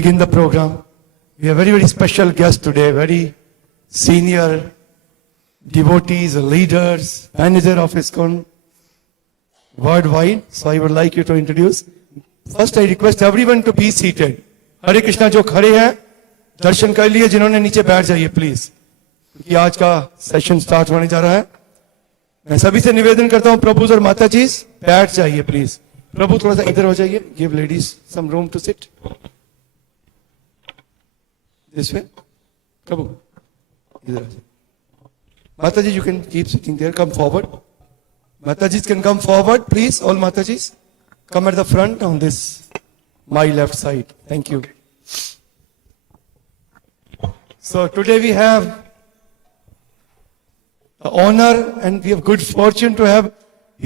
begin the program. We have very special guest today, very senior devotees, leaders, manager of iskcon worldwide. So I would like you to introduce. First I request everyone to be seated. हरे कृष्णा जो खड़े हैं दर्शन कर लिए, जिन्होंने नीचे बैठ जाइए please, क्योंकि आज का सेशन स्टार्ट होने जा रहा है. मैं सभी से निवेदन करता हूं, प्रभु और माता जी बैठ जाइए प्लीज. प्रभु थोड़ा सा इधर हो जाइए. Give ladies some room to sit. This way. प्रभु इधर. माता जी, you can keep sitting there. Come forward. माता जी can come forward please. All माता जी come at the front on this my left side. Thank you. So today we have the honor and we have good fortune to have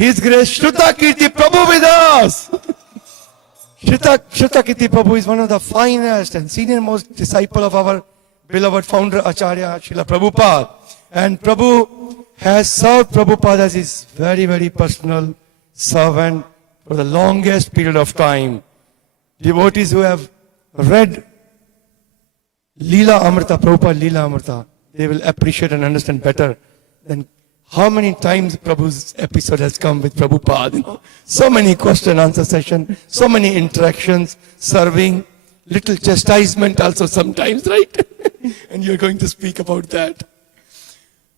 His Grace Srutakirti Prabhu with us. Srutakirti Prabhu is one of the finest and senior most disciple of our beloved founder Acharya Srila Prabhupada. And Prabhu has served Prabhupada as his very personal servant for the longest period of time. Devotees who have read Leela Amrita, Prabhupada Leela Amrita, they will appreciate and understand better than how many times Prabhu's episode has come with Prabhupada. You know, so many question answer session, so many interactions, serving, little chastisement also sometimes, right? And you're going to speak about that.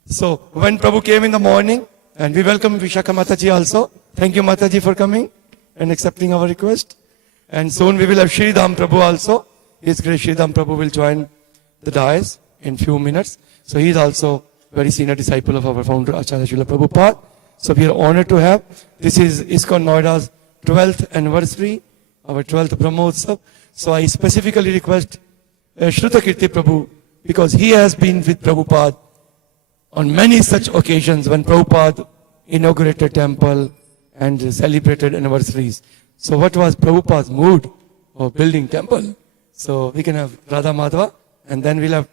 So when Prabhu came in the morning, and we welcome Vishakha Mataji also. Thank you Mataji for coming and accepting our request. And soon we will have Sridham Prabhu also. His Grace Sridham Prabhu will join the dais in few minutes. So he is also very senior disciple of our founder Acharya Srila Prabhupada. So we are honored to have. This is iskcon NOIDA's 12th anniversary, our 12th Brahmotsav. So I specifically request Srutakirti Prabhu, because he has been with Prabhupada on many such occasions when Prabhupada inaugurated temple and celebrated anniversaries. So what was Prabhupada's mood of building temple? So we can have Radha Madhava, and then we'll have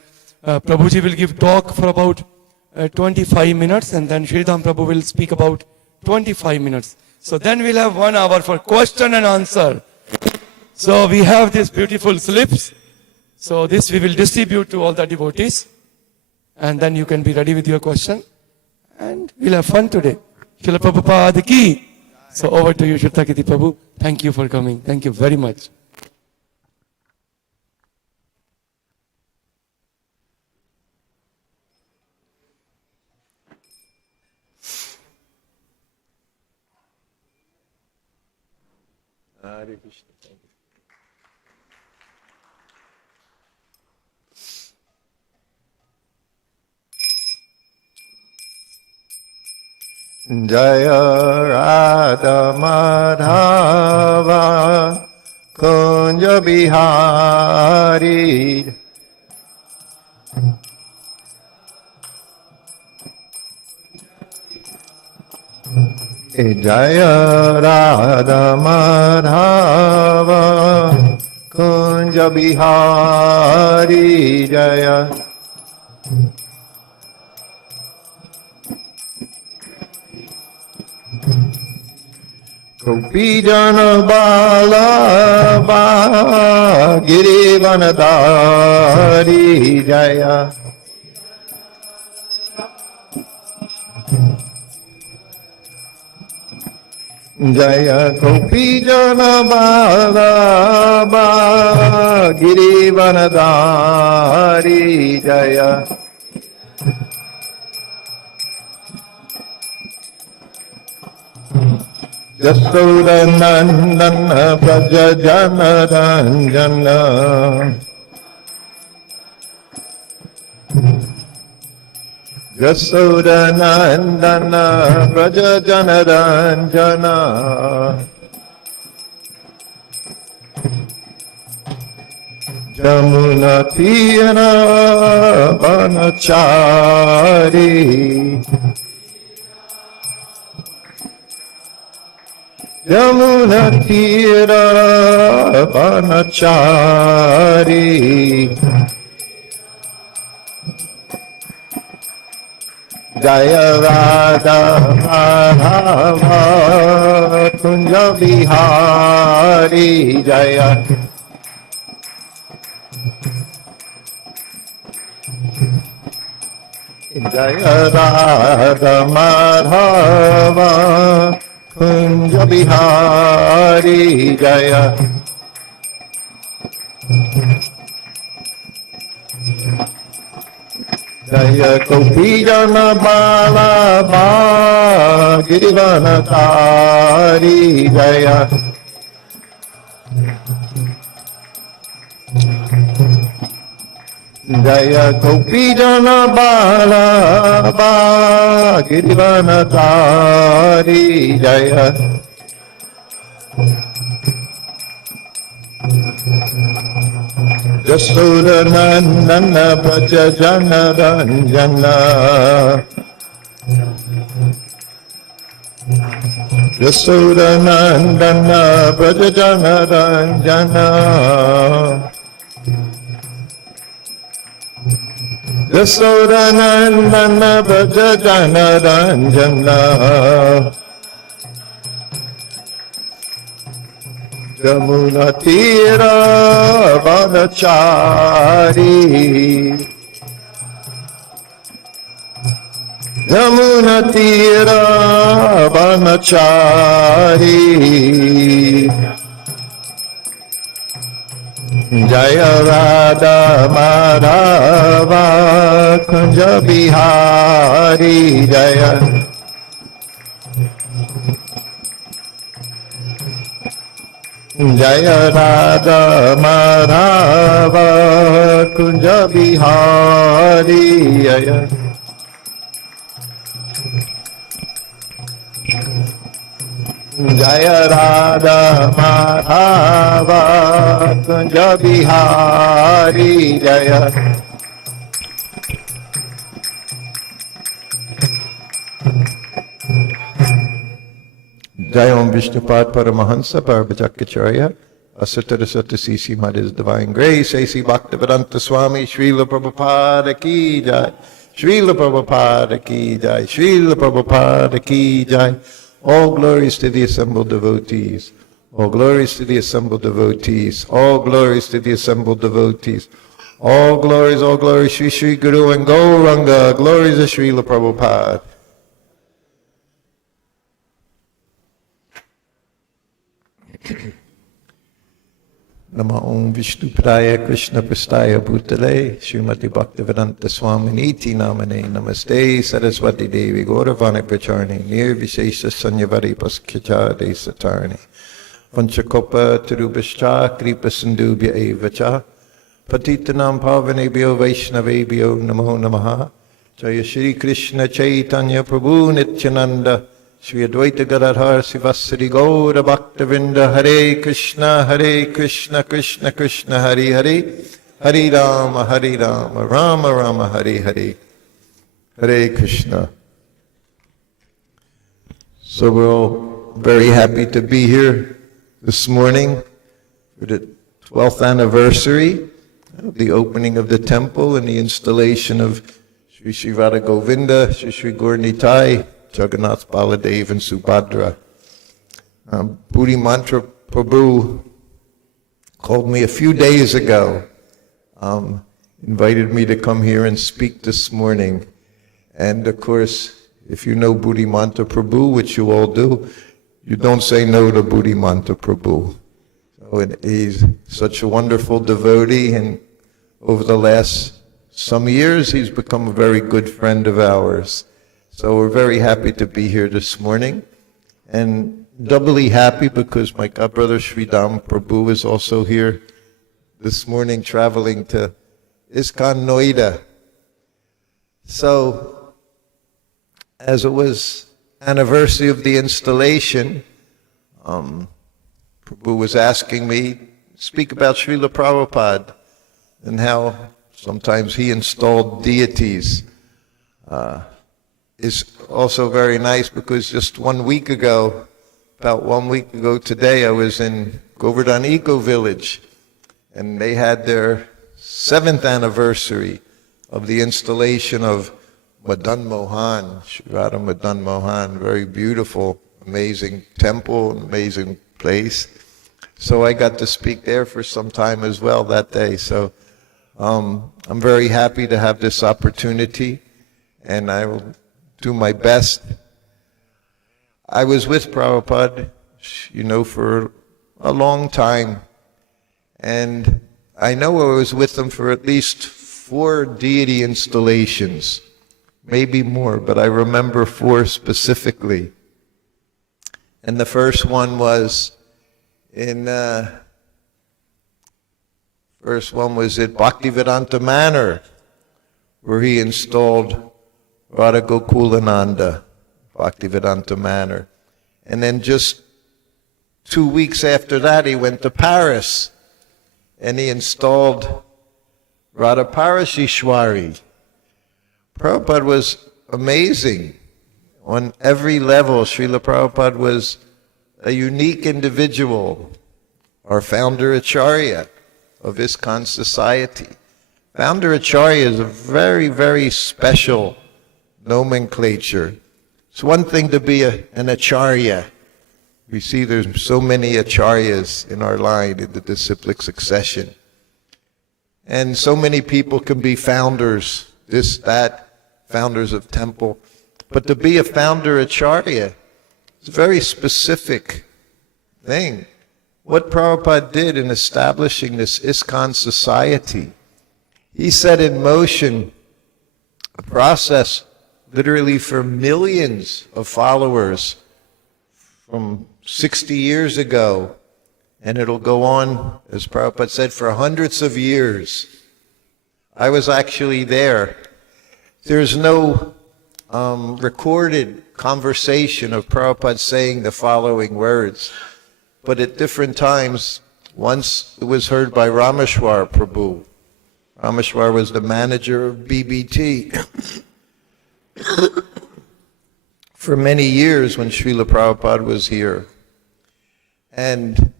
Prabhuji will give talk for about 25 minutes, and then Sridham Prabhu will speak about 25 minutes. So then we'll have 1 hour for question and answer. So we have these beautiful slips. So this we will distribute to all the devotees. And then you can be ready with your question. And we'll have fun today. Srila Prabhupada ki. So over to you, Srutakirti Prabhu. Thank you for coming. Thank you very much. Hare Krishna. Thank you. Jaya Radha Madhava Kunja Bihari. Jaya Radha Madhava Kunja Bihari Jaya. Gopi Jana Balaba Girivanadari Jaya. Jaya Gopi Jana Balaba Girivanadari Jaya. Yasoda Nandana Praja Jana Ranjana. Yasoda Nandana Praja Jana Ranjana. Jamuna Tira Vanachari. Yamuna Tira Vanachari. Jaya Radha Madhava Kunja Bihari Jaya. Jaya Radha Madhava Kunja Bihari Jaya Jaya Gopi Jana Bala Girivana Tari Jaya Jaya Gopi Jana Bala Girivana Tari Jaya Jasoda Nandana Braja Jana Ranjana Jasoda Nandana Braja Jana Ranjana Jasoda Nandana Braja Jana Ranjana Jamuna Tira Vanachari Jamuna Tira Vanachari Jaya Radha Madhava Kunja Bihari Jaya Jaya Radha Madhava Kunja Bihari Jaya Jaya Radha Madhava Kunja Bihari Jaya Jai Om Vishnupad Paramahansa Parvajakacharya Asatarasata Sisi Mother's Divine Grace A.C. Bhaktivedanta Swami Srila Prabhupada Ki Jai Srila Prabhupada Ki Jai Srila Prabhupada Ki Jai. All glories to the assembled devotees. All glories to the assembled devotees. All glories to the assembled devotees. All glories, Shri Shri Guru and Gauranga. Glories of Srila Prabhupada. Nama Om Vishnu Padaya Krishna Prastaya Bhutale Srimati Bhaktivedanta Swaminiti Namane Namaste Saraswati Devi Gauravani Pracharni Nirvishesha Sanyavari Paskhichade Satarni Vanchakopa Tirubhashcha Kripa Sindhubhya Evacha Patitanam Pavanebhyo Vaishnavebhyo Namo Namaha Jaya Shri Krishna Chaitanya Prabhu Nityananda Shri Advaita Gadadhar Sivasari Gaura Bhaktavinda Hare Krishna Krishna Krishna Hare Hare Hare Rama Rama Rama Hare Hare Hare Krishna. So we're all very happy to be here this morning for the 12th anniversary of the opening of the temple and the installation of Sri Sri Radha Govinda, Sri Sri Gaur Nitai, Jagannath Baladev and Subhadra. Budi Mantra Prabhu called me a few days ago, invited me to come here and speak this morning. And of course, if you know Budi Mantra Prabhu, which you all do, you don't say no to Budi Mantra Prabhu. So he's such a wonderful devotee, and over the last some years, he's become a very good friend of ours. So we're very happy to be here this morning, and doubly happy because my godbrother Sridham Prabhu is also here this morning, traveling to IskconnoIda. So, as it was anniversary of the installation, Prabhu was asking me to speak about Srila Prabhupada and how sometimes he installed deities. Is also very nice because just 1 week ago, about 1 week ago today, I was in Govardhan Eco Village, and they had their 7th anniversary of the installation of Madan Mohan, Sri Radha Madan Mohan, very beautiful, amazing temple, amazing place. So I got to speak there for some time as well that day. So I'm very happy to have this opportunity, and I will do my best. I was with Prabhupada, for a long time, and I know I was with him for at least 4 deity installations, maybe more, but I remember 4 specifically. And the first one was at Bhaktivedanta Manor, where he installed Radha Gokulananda, Bhaktivedanta Manor. And then just 2 weeks after that, he went to Paris, and he installed Radha Parashishwari. Prabhupada was amazing on every level. Srila Prabhupada was a unique individual, our founder Acharya of ISKCON society. Founder Acharya is a very, very special nomenclature. It's one thing to be an Acharya. We see there's so many Acharyas in our line in the disciplic succession. And so many people can be founders, this, that, founders of temple. But to be a founder Acharya, it's a very specific thing. What Prabhupada did in establishing this ISKCON society, he set in motion a process literally for millions of followers from 60 years ago, and it'll go on, as Prabhupada said, for hundreds of years. I was actually there. There's no recorded conversation of Prabhupada saying the following words, but at different times, once it was heard by Rameshwar Prabhu. Rameshwar was the manager of BBT for many years when Srila Prabhupada was here. And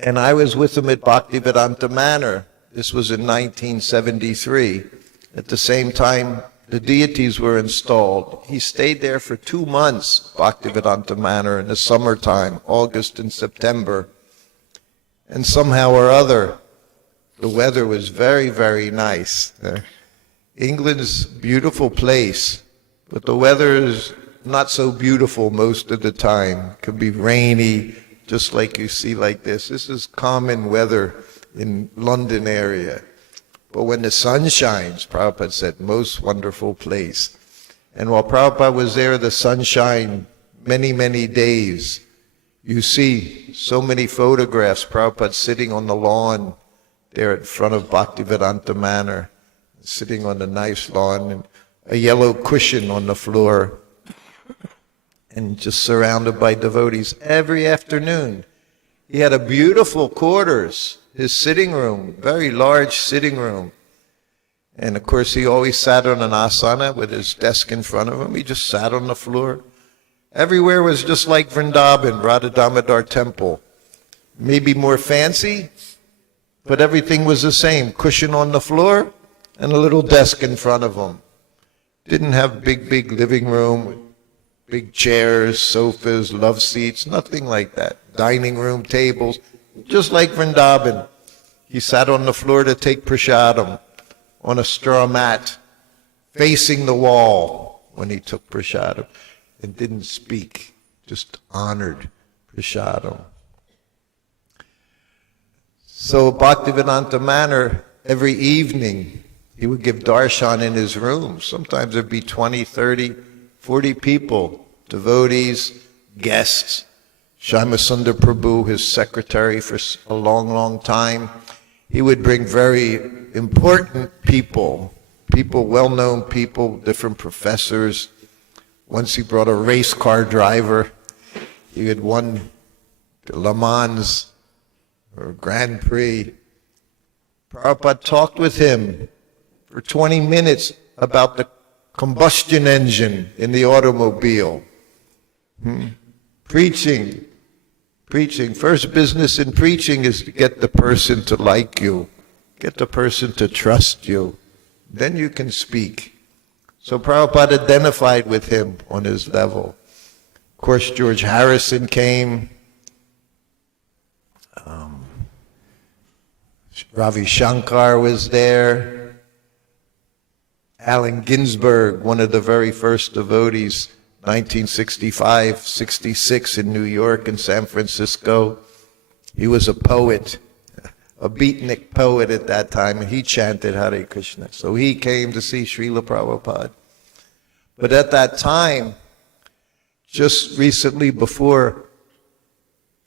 I was with him at Bhaktivedanta Manor. This was in 1973. At the same time, the deities were installed. He stayed there for 2 months, Bhaktivedanta Manor, in the summertime, August and September. And somehow or other, the weather was very, very nice. England's a beautiful place, but the weather is not so beautiful most of the time. It can be rainy, just like you see like this. This is common weather in London area. But when the sun shines, Prabhupada said, most wonderful place. And while Prabhupada was there, the sun shined many, many days. You see so many photographs, Prabhupada sitting on the lawn there in front of Bhaktivedanta Manor, sitting on the nice lawn, and a yellow cushion on the floor, and just surrounded by devotees every afternoon. He had a beautiful quarters, his sitting room, very large sitting room. And of course, he always sat on an asana with his desk in front of him. He just sat on the floor. Everywhere was just like Vrindavan, Radha Damodar temple. Maybe more fancy, but everything was the same. Cushion on the floor and a little desk in front of him. Didn't have big living room with big chairs, sofas, love seats, nothing like that. Dining room tables, just like Vrindavan. He sat on the floor to take prasadam on a straw mat, facing the wall when he took prasadam, and didn't speak, just honored prasadam. So Bhaktivedanta Manor, every evening, he would give darshan in his room. Sometimes there'd be 20, 30, 40 people, devotees, guests. Shyamasundar Prabhu, his secretary for a long, long time. He would bring very important people, well-known people, different professors. Once he brought a race car driver. He had won the Le Mans or Grand Prix. Prabhupada talked with him for 20 minutes about the combustion engine in the automobile. Preaching. First business in preaching is to get the person to like you, get the person to trust you. Then you can speak. So Prabhupada identified with him on his level. Of course, George Harrison came. Ravi Shankar was there. Allen Ginsberg, one of the very first devotees, 1965, 66 in New York and San Francisco. He was a poet, a beatnik poet at that time, and he chanted Hare Krishna. So he came to see Srila Prabhupada. But at that time, just recently before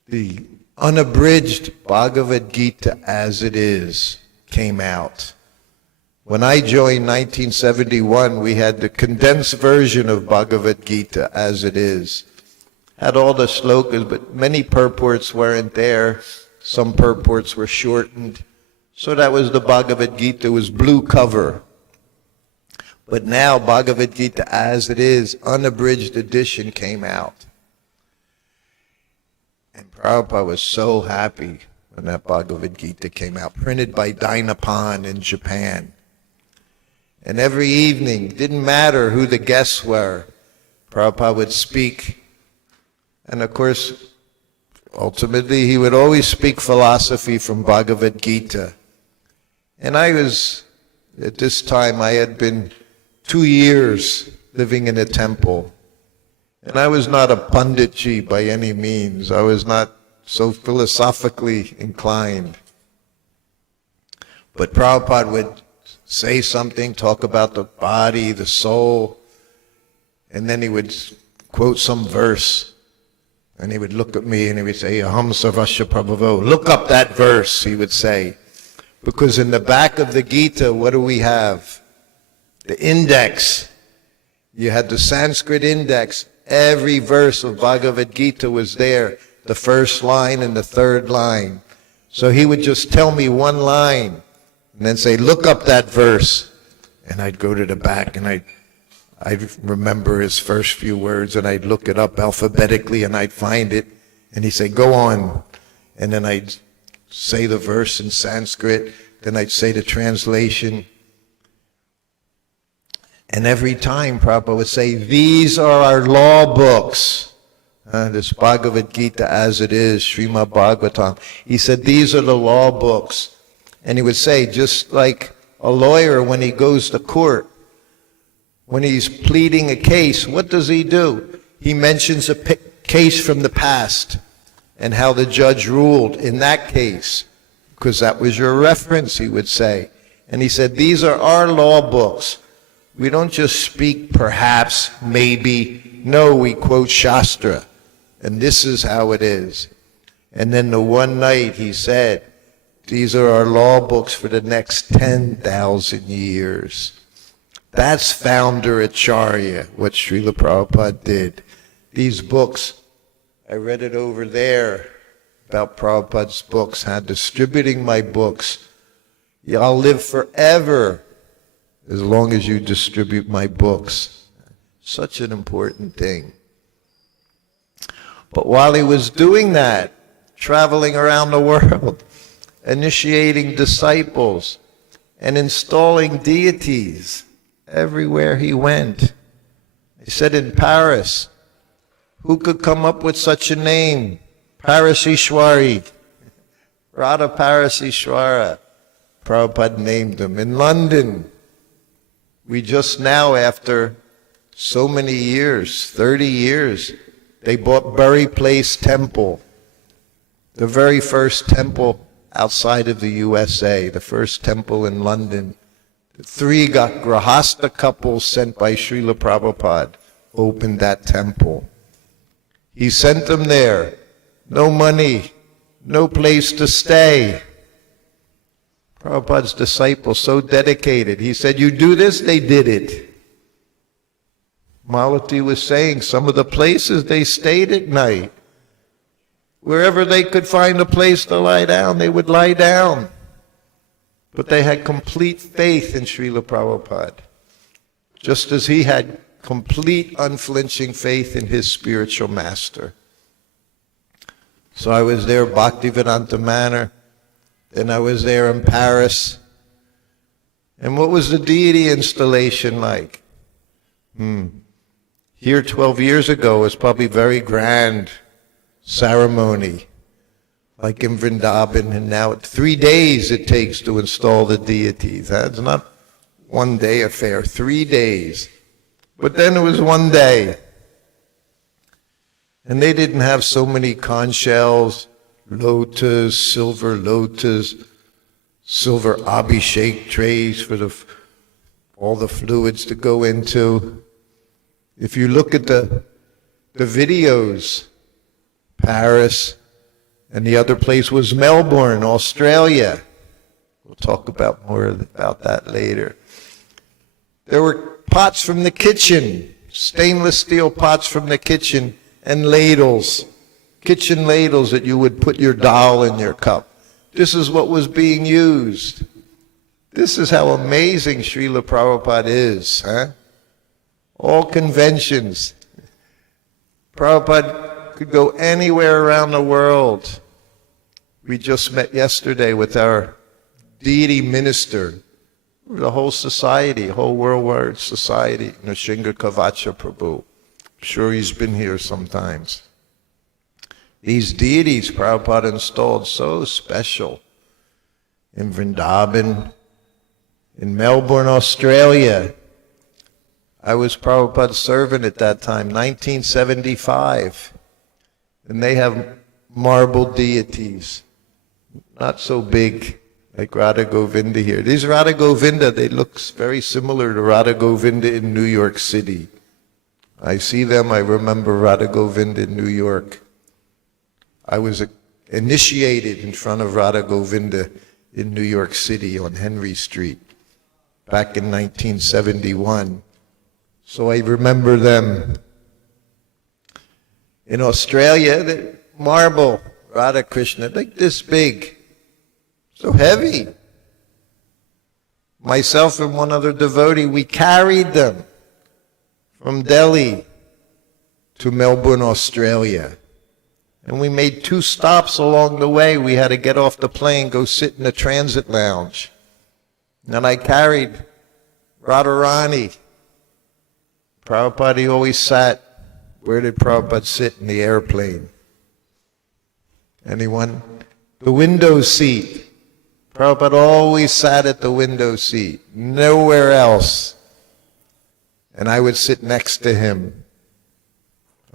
the unabridged Bhagavad Gita as it is came out, when I joined 1971, we had the condensed version of Bhagavad Gita as it is. Had all the slokas, but many purports weren't there. Some purports were shortened. So that was the Bhagavad Gita, it was blue cover. But now Bhagavad Gita as it is, unabridged edition came out. And Prabhupada was so happy when that Bhagavad Gita came out, printed by Dynapan in Japan. And every evening, didn't matter who the guests were, Prabhupada would speak. And of course, ultimately, he would always speak philosophy from Bhagavad Gita. And at this time, I had been 2 years living in a temple. And I was not a panditji by any means. I was not so philosophically inclined. But Prabhupada would say something, talk about the body, the soul, and then he would quote some verse. And he would look at me and he would say, Aham Sarvasya Prabhavo. Look up that verse, he would say. Because in the back of the Gita, what do we have? The index. You had the Sanskrit index. Every verse of Bhagavad Gita was there. The first line and the third line. So he would just tell me one line and then say, look up that verse. And I'd go to the back and I'd remember his first few words and I'd look it up alphabetically and I'd find it. And he'd say, go on. And then I'd say the verse in Sanskrit. Then I'd say the translation. And every time Prabhupada would say, these are our law books. This Bhagavad Gita as it is, Srimad Bhagavatam. He said, these are the law books. And he would say, just like a lawyer when he goes to court, when he's pleading a case, what does he do? He mentions a case from the past and how the judge ruled in that case, because that was your reference, he would say. And he said, these are our law books. We don't just speak perhaps, maybe. No, we quote Shastra. And this is how it is. And then the one night he said, these are our law books for the next 10,000 years. That's founder Acharya, what Srila Prabhupada did. These books, I read it over there about Prabhupada's books, how distributing my books. I'll live forever as long as you distribute my books. Such an important thing. But while he was doing that, traveling around the world, initiating disciples, and installing deities everywhere he went. He said in Paris, who could come up with such a name? Parasishwari, Radha Parasishwara. Prabhupada named him. In London, we just now, after so many years, 30 years, they bought Bury Place Temple, the very first temple outside of the USA, the first temple in London. The 3 Grahasta couples sent by Srila Prabhupada opened that temple. He sent them there. No money, no place to stay. Prabhupada's disciples, so dedicated. He said, you do this, they did it. Malati was saying some of the places they stayed at night. Wherever they could find a place to lie down, they would lie down. But they had complete faith in Srila Prabhupada, just as he had complete unflinching faith in his spiritual master. So I was there, Bhaktivedanta Manor. Then I was there in Paris. And what was the deity installation like? Here 12 years ago was probably very grand ceremony. like in Vrindavan, and now 3 days it takes to install the deities. That's not one day affair, 3 days. But then it was one day. And they didn't have so many conch shells, lotus, silver abhishek trays for all the fluids to go into. If you look at the videos, Paris, and the other place was Melbourne, Australia. We'll talk about more about that later. There were pots from the kitchen, stainless steel pots from the kitchen, and ladles, kitchen ladles that you would put your dal in your cup. This is what was being used. This is how amazing Srila Prabhupada is, huh? All conventions. Prabhupada could go anywhere around the world. We just met yesterday with our deity minister, the whole society, whole worldwide society, Nrsimha Kavacha Prabhu. I'm sure he's been here sometimes. These deities Prabhupada installed so special in Vrindavan, in Melbourne, Australia. I was Prabhupada's servant at that time, 1975. And they have marble deities, not so big like Radha Govinda here. These Radha Govinda, they look very similar to Radha Govinda in New York City. I see them, I remember Radha Govinda in New York. I was initiated in front of Radha Govinda in New York City on Henry Street back in 1971. So I remember them. In Australia, the marble Radha Krishna, like this big, so heavy. Myself and one other devotee, we carried them from Delhi to Melbourne, Australia. And we made 2 stops along the way. We had to get off the plane, go sit in a transit lounge. And I carried Radharani. Prabhupada, he always sat. Where did Prabhupada sit in the airplane? Anyone? The window seat. Prabhupada always sat at the window seat, nowhere else. And I would sit next to him.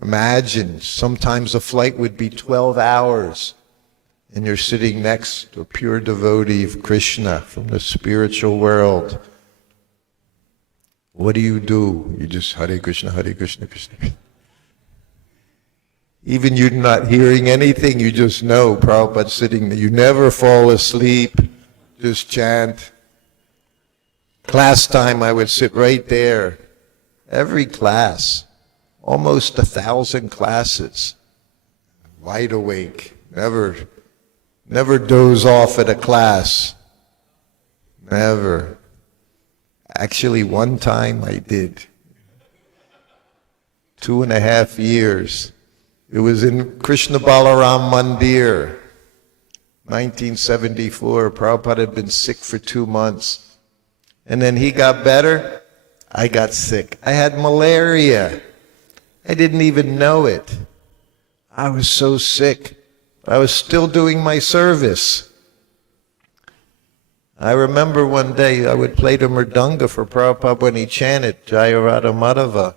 Imagine, sometimes a flight would be 12 hours, and you're sitting next to a pure devotee of Krishna from the spiritual world. What do? You just Hare Krishna, Krishna Krishna. Even you're not hearing anything, you just know Prabhupada's sitting there. You never fall asleep, just chant. Class time, I would sit right there. Every class, almost 1,000 classes. Wide awake, never doze off at a class. Never. Actually, one time I did. 2.5 years. It was in Krishna Balaram Mandir, 1974. Prabhupada had been sick for 2 months. And then he got better. I got sick. I had malaria. I didn't even know it. I was so sick. I was still doing my service. I remember one day I would play the mridanga for Prabhupada when he chanted Jaya Radha Madhava.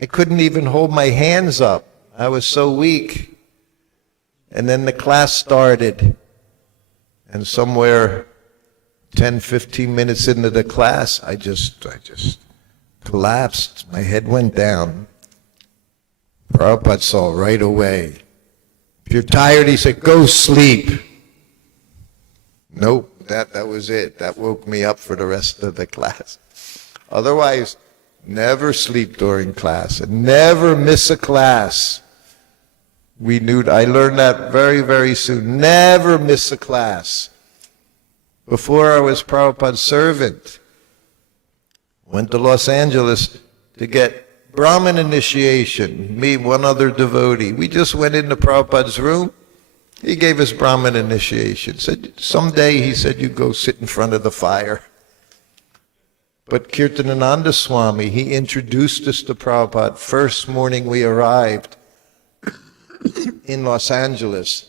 I couldn't even hold my hands up. I was so weak. And then the class started. And somewhere 10, 15 minutes into the class, I just collapsed. My head went down. Prabhupada saw right away. If you're tired, he said, go sleep. Nope, that was it. That woke me up for the rest of the class. Otherwise, never sleep during class and never miss a class. I learned that very, very soon. Never miss a class. Before I was Prabhupada's servant, went to Los Angeles to get Brahmin initiation. Me, one other devotee. We just went into Prabhupada's room. He gave us Brahmin initiation. Someday, he said, you go sit in front of the fire. But Kirtanananda Swami, he introduced us to Prabhupada first morning we arrived in Los Angeles.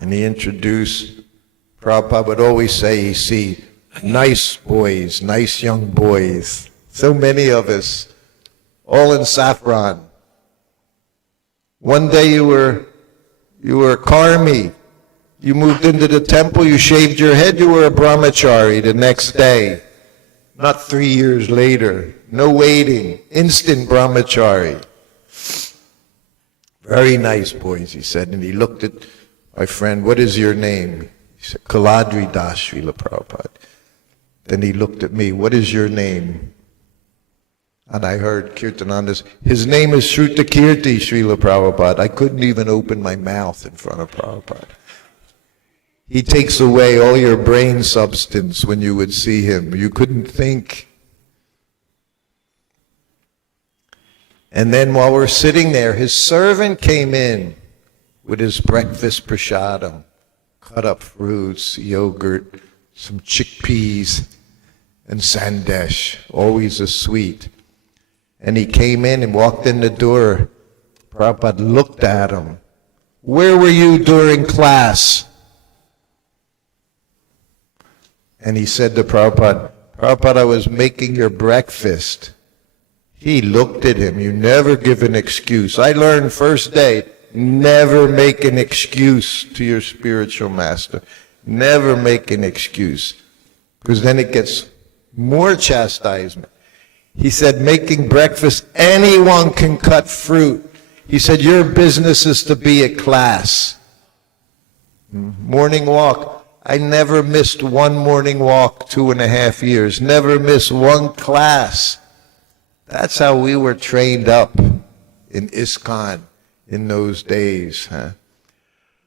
And he introduced, Prabhupada would always say, you see, nice boys, nice young boys. So many of us, all in saffron. One day you were karmi. You moved into the temple, you shaved your head, you were a brahmachari the next day. Not 3 years later. No waiting. Instant brahmachari. Very nice boys, he said. And he looked at my friend, what is your name? He said, Kaladri Das, Srila Prabhupada. Then he looked at me, what is your name? And I heard Kirtananda's, his name is Srutakirti, Srila Prabhupada. I couldn't even open my mouth in front of Prabhupada. He takes away all your brain substance when you would see him. You couldn't think. And then while we're sitting there, his servant came in with his breakfast prasadam, cut up fruits, yogurt, some chickpeas, and sandesh, always a sweet. And he came in and walked in the door. Prabhupada looked at him. Where were you during class? And he said to Prabhupada, Prabhupada, I was making your breakfast. He looked at him. You never give an excuse. I learned first day, never make an excuse to your spiritual master. Never make an excuse. Because then it gets more chastisement. He said, making breakfast, anyone can cut fruit. He said, your business is to be at class. Morning walk. I never missed one morning walk, 2.5 years. Never missed one class. That's how we were trained up in ISKCON in those days. Huh?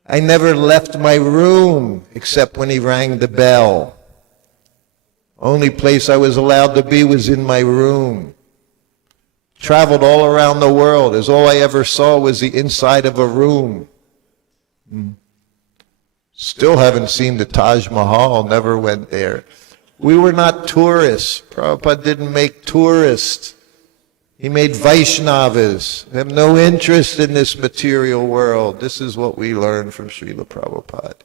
I never left my room except when he rang the bell. Only place I was allowed to be was in my room. Traveled all around the world, as all I ever saw was the inside of a room. Still haven't seen the Taj Mahal, never went there. We were not tourists. Prabhupada didn't make tourists. He made Vaishnavas. They have no interest in this material world. This is what we learned from Srila Prabhupada.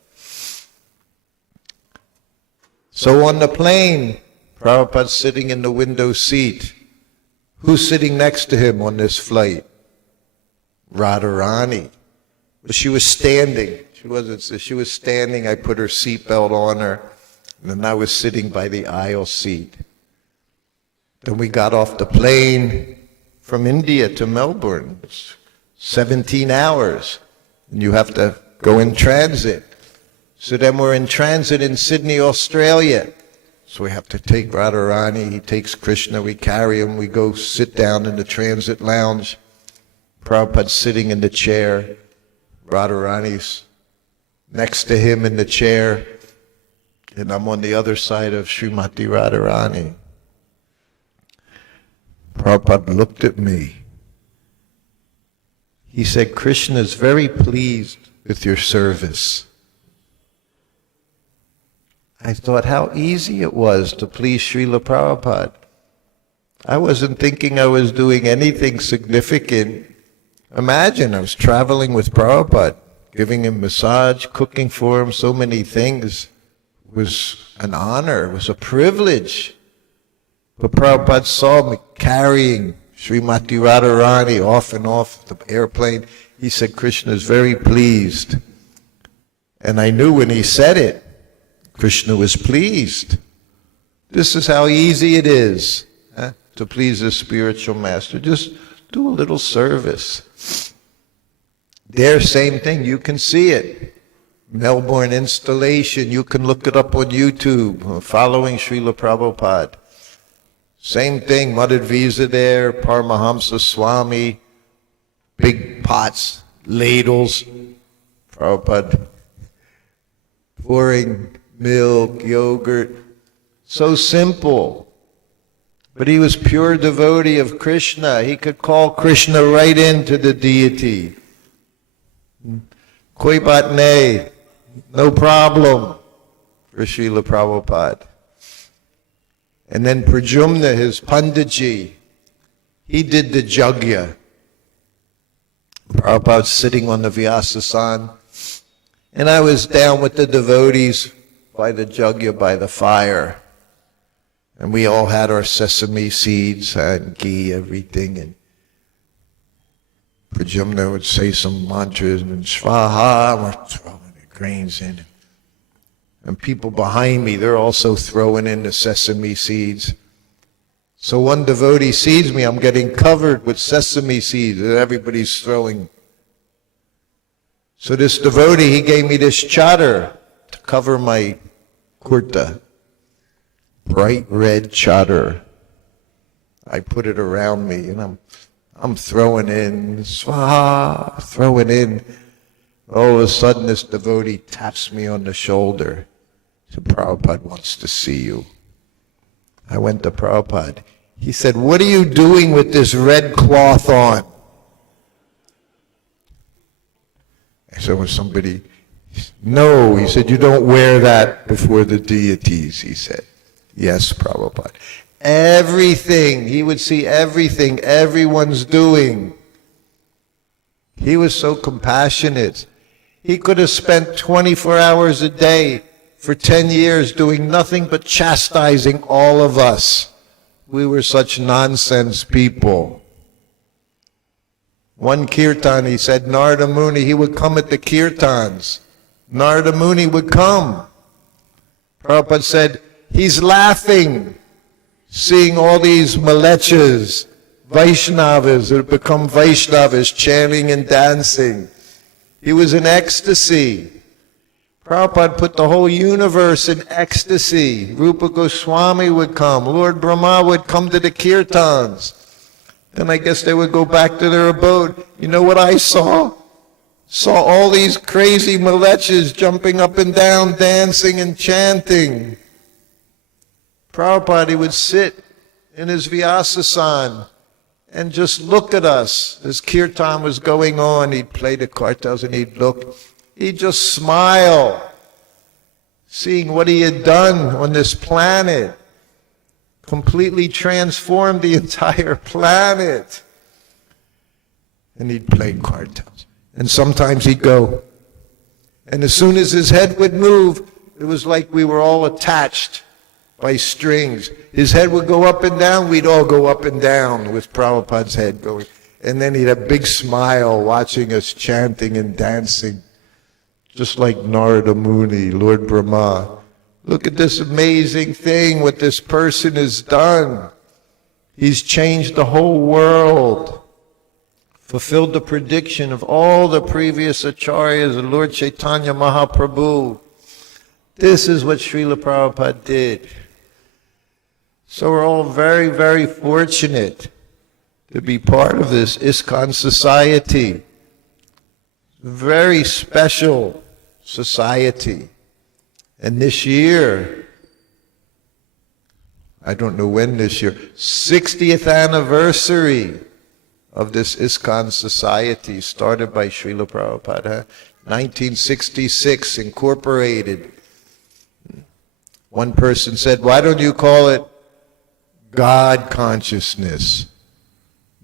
So on the plane, Prabhupada's sitting in the window seat. Who's sitting next to him on this flight? Radharani. But she was standing. She was standing. I put her seatbelt on her, and then I was sitting by the aisle seat. Then we got off the plane from India to Melbourne. It's 17 hours, and you have to go in transit. So then we're in transit in Sydney, Australia. So we have to take Radharani, he takes Krishna, we carry him, we go sit down in the transit lounge. Prabhupada's sitting in the chair, Radharani's next to him in the chair, and I'm on the other side of Srimati Radharani. Prabhupada looked at me. He said, Krishna is very pleased with your service. I thought how easy it was to please Srila Prabhupada. I wasn't thinking I was doing anything significant. Imagine, I was traveling with Prabhupada, giving him massage, cooking for him, so many things. It was an honor, it was a privilege. But Prabhupada saw me carrying Srimati Radharani off and off the airplane. He said, Krishna is very pleased. And I knew when he said it, Krishna was pleased. This is how easy it is to please the spiritual master. Just do a little service. There, same thing. You can see it. Melbourne installation. You can look it up on YouTube. Following Srila Prabhupada. Same thing. Mother Visa there. Paramahamsa Swami. Big pots, ladles. Prabhupada pouring milk, yogurt. So simple. But he was pure devotee of Krishna. He could call Krishna right into the deity. Koi baat nahi, no problem for Srila Prabhupada. And then Prajumna, his Panditji, he did the Jagya. Prabhupada sitting on the Vyasasan. And I was down with the devotees by the jugya, by the fire. And we all had our sesame seeds and ghee, everything. And Prajumna would say some mantras and Svaha, and we're throwing the grains in. And people behind me, they're also throwing in the sesame seeds. So one devotee sees me, I'm getting covered with sesame seeds, and everybody's throwing. So this devotee, he gave me this chadar to cover my kurta. Bright red chadar. I put it around me, and I'm throwing in, swaha, throwing in. All of a sudden, this devotee taps me on the shoulder. He said, Prabhupada wants to see you. I went to Prabhupada. He said, what are you doing with this red cloth on? I said, was somebody? No, he said, you don't wear that before the deities, he said. Yes, Prabhupada. Everything, he would see everything everyone's doing. He was so compassionate. He could have spent 24 hours a day for 10 years doing nothing but chastising all of us. We were such nonsense people. One kirtan, he said, Narada Muni, he would come at the kirtans. Narada Muni would come. Prabhupada said, he's laughing, seeing all these malechas, Vaishnavas, who have become Vaishnavas, chanting and dancing. He was in ecstasy. Prabhupada put the whole universe in ecstasy. Rupa Goswami would come. Lord Brahma would come to the kirtans. Then I guess they would go back to their abode. You know what I saw? Saw all these crazy malechas jumping up and down, dancing and chanting. Prabhupada, he would sit in his Vyasasan and just look at us. As kirtan was going on, he'd play the kartals and he'd look. He'd just smile, seeing what he had done on this planet. Completely transformed the entire planet. And he'd play kartals. And sometimes he'd go. And as soon as his head would move, it was like we were all attached by strings. His head would go up and down, we'd all go up and down with Prabhupada's head going. And then he'd have a big smile watching us chanting and dancing. Just like Narada Muni, Lord Brahma. Look at this amazing thing, what this person has done. He's changed the whole world. Fulfilled the prediction of all the previous acharyas of Lord Chaitanya Mahaprabhu. This is what Srila Prabhupada did. So we're all very, very fortunate to be part of this ISKCON society. Very special society. And this year, I don't know when this year, 60th anniversary of this ISKCON society started by Srila Prabhupada, 1966, incorporated. One person said, why don't you call it God consciousness?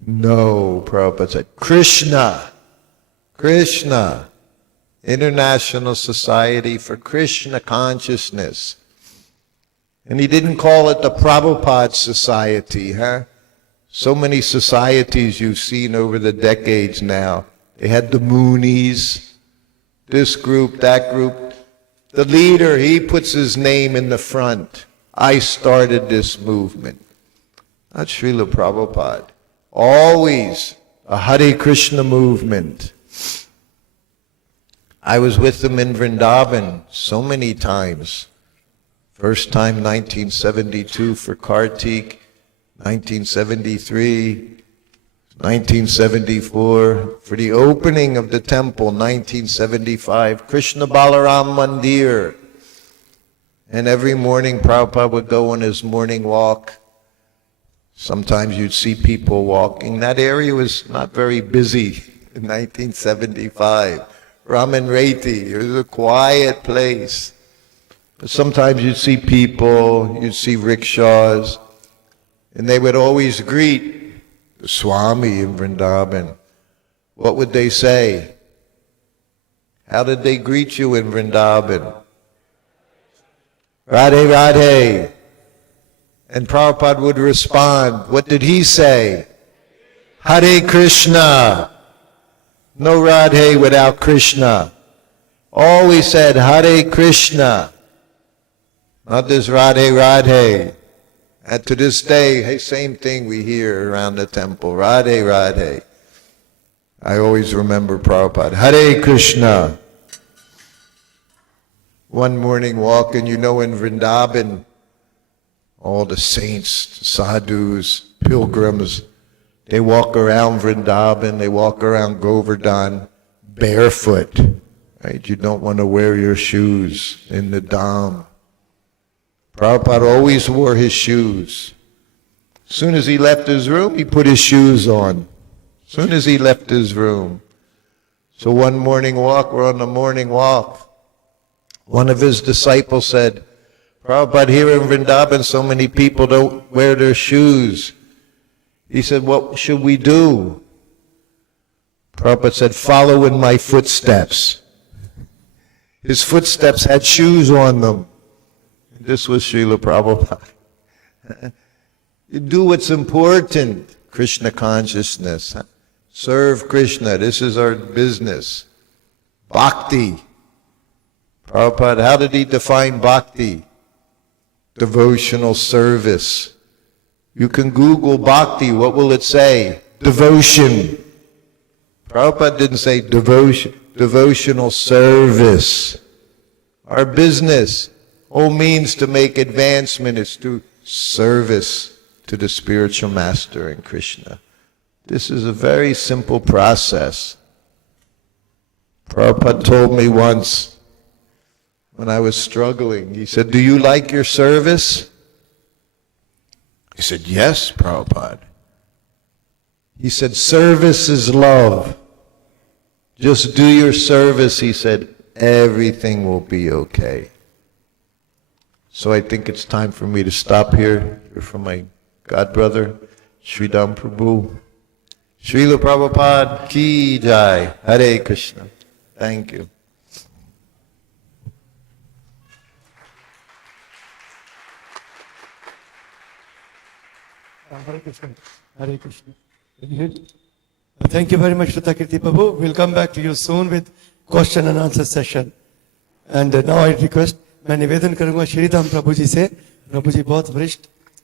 No, Prabhupada said, Krishna, International Society for Krishna Consciousness. And he didn't call it the Prabhupada Society, huh? So many societies you've seen over the decades now. They had the Moonies, this group, that group. The leader, he puts his name in the front. I started this movement. Not Srila Prabhupada. Always a Hare Krishna movement. I was with them in Vrindavan so many times. First time 1972 for Kartik, 1973, 1974 for the opening of the temple, 1975, Krishna Balaram Mandir. And every morning Prabhupada would go on his morning walk. Sometimes you'd see people walking. That area was not very busy in 1975. Raman Reti, it was a quiet place. But sometimes you'd see people, you'd see rickshaws, and they would always greet the Swami in Vrindavan. What would they say? How did they greet you in Vrindavan? Radhe, Radhe. And Prabhupada would respond. What did he say? Hare Krishna. No Radhe without Krishna. Always said Hare Krishna. Not this Radhe, Radhe. And to this day, hey, same thing we hear around the temple. Radhe, Radhe. I always remember Prabhupada. Hare Krishna. One morning walking, in Vrindavan, all the saints, sadhus, pilgrims, they walk around Vrindavan, they walk around Govardhan barefoot. Right? You don't want to wear your shoes in the Dham. Prabhupada always wore his shoes. As soon as he left his room, he put his shoes on. As soon as he left his room. So one morning walk, we're on the morning walk. One of his disciples said, Prabhupada, here in Vrindavan, so many people don't wear their shoes. He said, what should we do? Prabhupada said, follow in my footsteps. His footsteps had shoes on them. This was Srila Prabhupada. You do what's important. Krishna consciousness. Serve Krishna. This is our business. Bhakti. Prabhupada, how did he define bhakti? Devotional service. You can Google bhakti. What will it say? Devotion. Prabhupada didn't say devotion. Devotional service. Our business. Whole means to make advancement is through service to the spiritual master and Krishna. This is a very simple process. Prabhupada told me once when I was struggling, he said, do you like your service? I said, yes, Prabhupada. He said, service is love. Just do your service, he said, everything will be okay. So I think it's time for me to stop here. Hear from my godbrother, Sridham Prabhu. Srila Prabhupada ki jai. Hare Krishna. Thank you. Hare Krishna. Hare Krishna. Thank you very much, Srutakirti Prabhu. We'll come back to you soon with question and answer session. And now I request, मैं निवेदन करूंगा श्रीधाम प्रभु जी से। प्रभु जी बहुत वरिष्ठ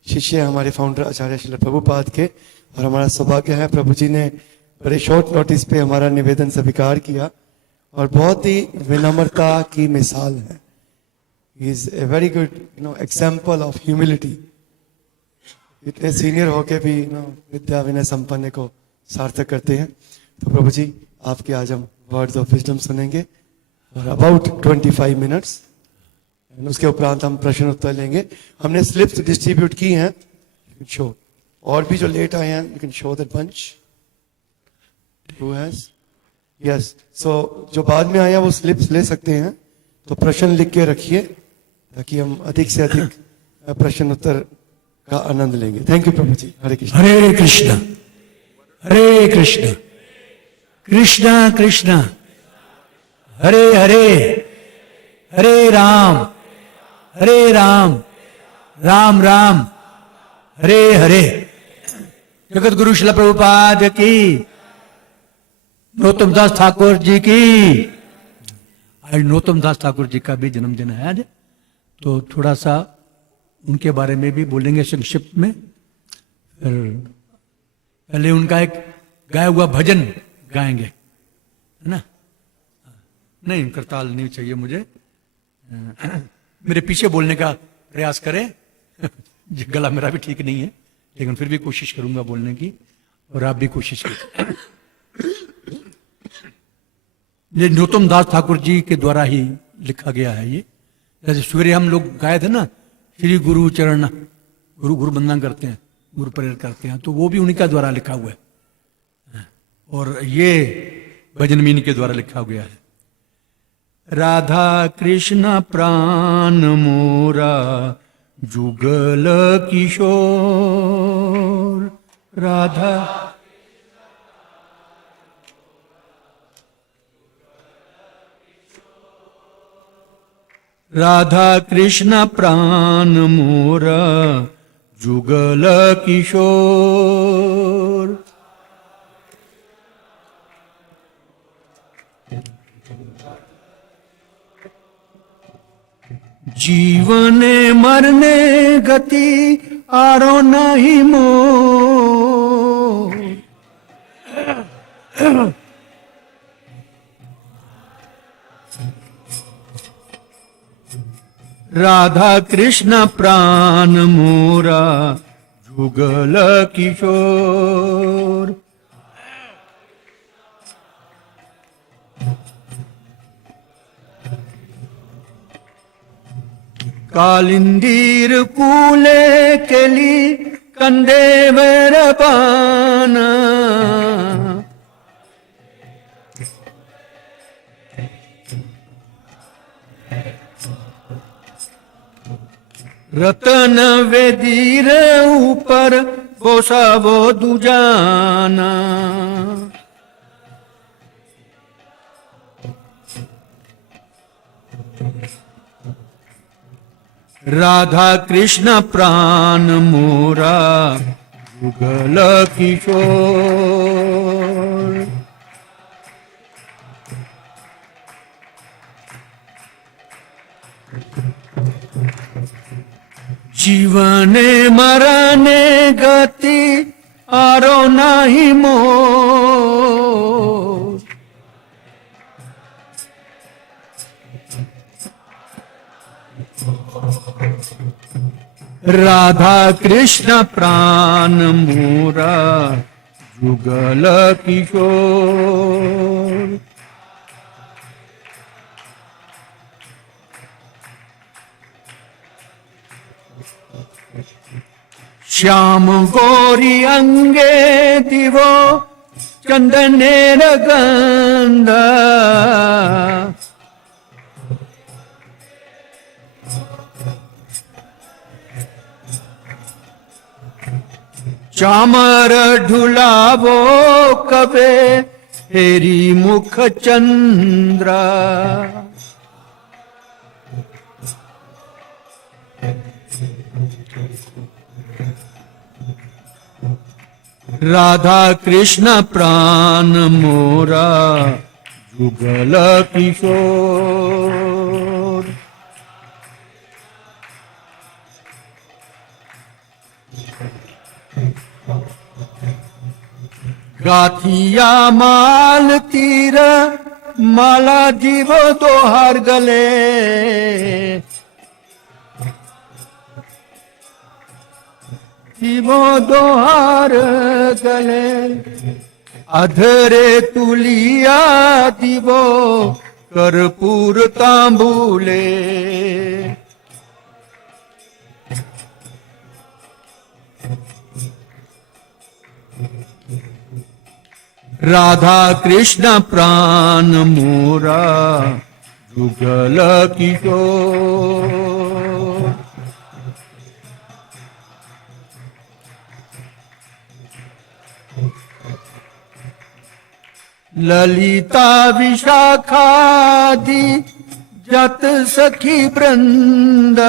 शिष्य हैं हमारे founder आचार्य श्रील प्रभुपाद के, और हमारा सौभाग्य है प्रभु जी ने बड़े शॉर्ट नोटिस पे हमारा निवेदन स्वीकार किया और बहुत ही विनम्रता की मिसाल है। He is a very good example of humility. इतने सीनियर होके भी विद्या विनय संपन्न को सार्थक करते हैं। तो प्रभु जी आपके आज हम वर्ड्स ऑफ विजडम सुनेंगे और अबाउट 25 मिनट्स, उसके उपरांत हम प्रश्न उत्तर लेंगे। हमने स्लिप्स डिस्ट्रीब्यूट की हैं, शो, और भी जो लेट आए हैं you can show that bunch who has yes. So जो बाद में आया वो स्लिप्स ले सकते हैं, तो प्रश्न लिख के रखिए ताकि हम अधिक से अधिक प्रश्न उत्तर का आनंद लेंगे। थैंक यू प्रभु जी। हरे कृष्ण। हरे कृष्ण हरे कृष्ण कृष्ण कृष्ण हरे हरे, हरे राम राम राम हरे हरे। जगत गुरु श्रील प्रभुपाद की, नरोत्तम दास ठाकुर जी की। आज नरोत्तम दास ठाकुर जी का भी जन्मदिन है आज, तो थोड़ा सा उनके बारे में भी बोलेंगे संक्षिप्त में। फिर पहले उनका एक गाया हुआ भजन गाएंगे, है ना? नहीं, करताल नहीं चाहिए मुझे, मेरे पीछे बोलने का प्रयास करें। गला मेरा भी ठीक नहीं है, लेकिन फिर भी कोशिश करूंगा बोलने की, और आप भी कोशिश करें। ये नरोत्तम दास ठाकुर जी के द्वारा ही लिखा गया है। ये जैसे सवेरे हम लोग गाए थे ना, श्री गुरु चरण, गुरु वंदना करते हैं, गुरु प्रेयर करते हैं, तो वो भी उन्हीं का द्वारा लिखा हुआ है। और ये भजन भी इनके द्वारा लिखा गया है। राधा कृष्ण प्राण मोरा जुगल किशोर, राधा राधा कृष्ण प्राण मोर जुगल किशोर। जीवने मरने गति आरो नहीं मोर। राधा कृष्ण प्राण मोरा जुगल किशोर। कालिंदीर कूले केली कंदे मेरपान। रतन वेदीर ऊपर बोसावो दुजाना। राधा कृष्ण प्राण मोरा जुगल किशोर। जीवने मरने गति आरो नहीं मोर। राधा कृष्ण प्राण मोरा जुगल किशोर। श्याम गोरी अंगे दिवो चंदनेर गंध। चामर ढुलावो कबे हेरी मुख चंद्र। राधा कृष्ण प्राण मोरा जुगल किशोर। गाथिया माल तीर माला जीवो दोहार गले। जीवो दोहार गले अधरे तुलिया दिवो कर्पूर तांबूले। राधा कृष्ण प्राण मोरा जुगल किशोर। ललिता विशाखादि जत सखी वृंद।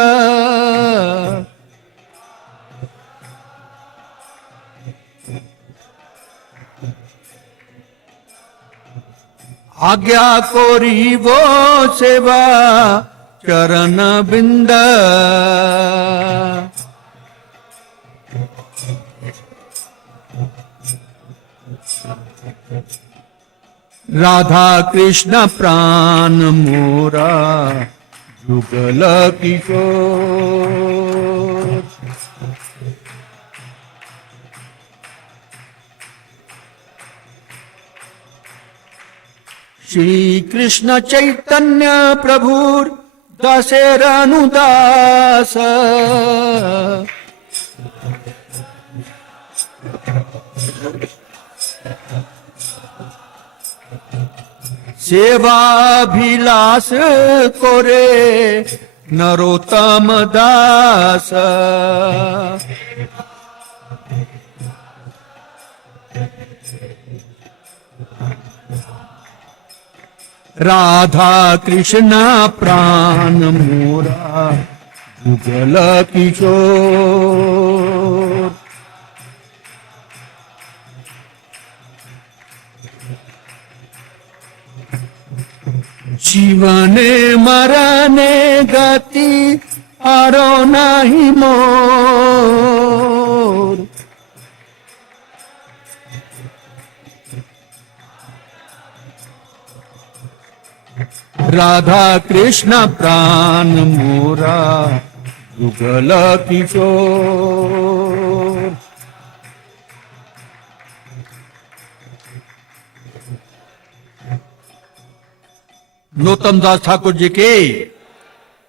आज्ञा कोरी वो सेवा चरण बिंद। राधा कृष्ण प्राण मोरा जुगल किशोर। श्री कृष्ण चैतन्य प्रभुर दासेर अनुदास। सेवाभिलाष कोरे नरोत्तम दास। राधा कृष्ण प्राण मोरा जुगल किशोर। जीवने मरने गति आरो नाही मोर। राधा कृष्ण प्राण मोरा जुगल किशोर। नरोत्तम दास ठाकुर जी के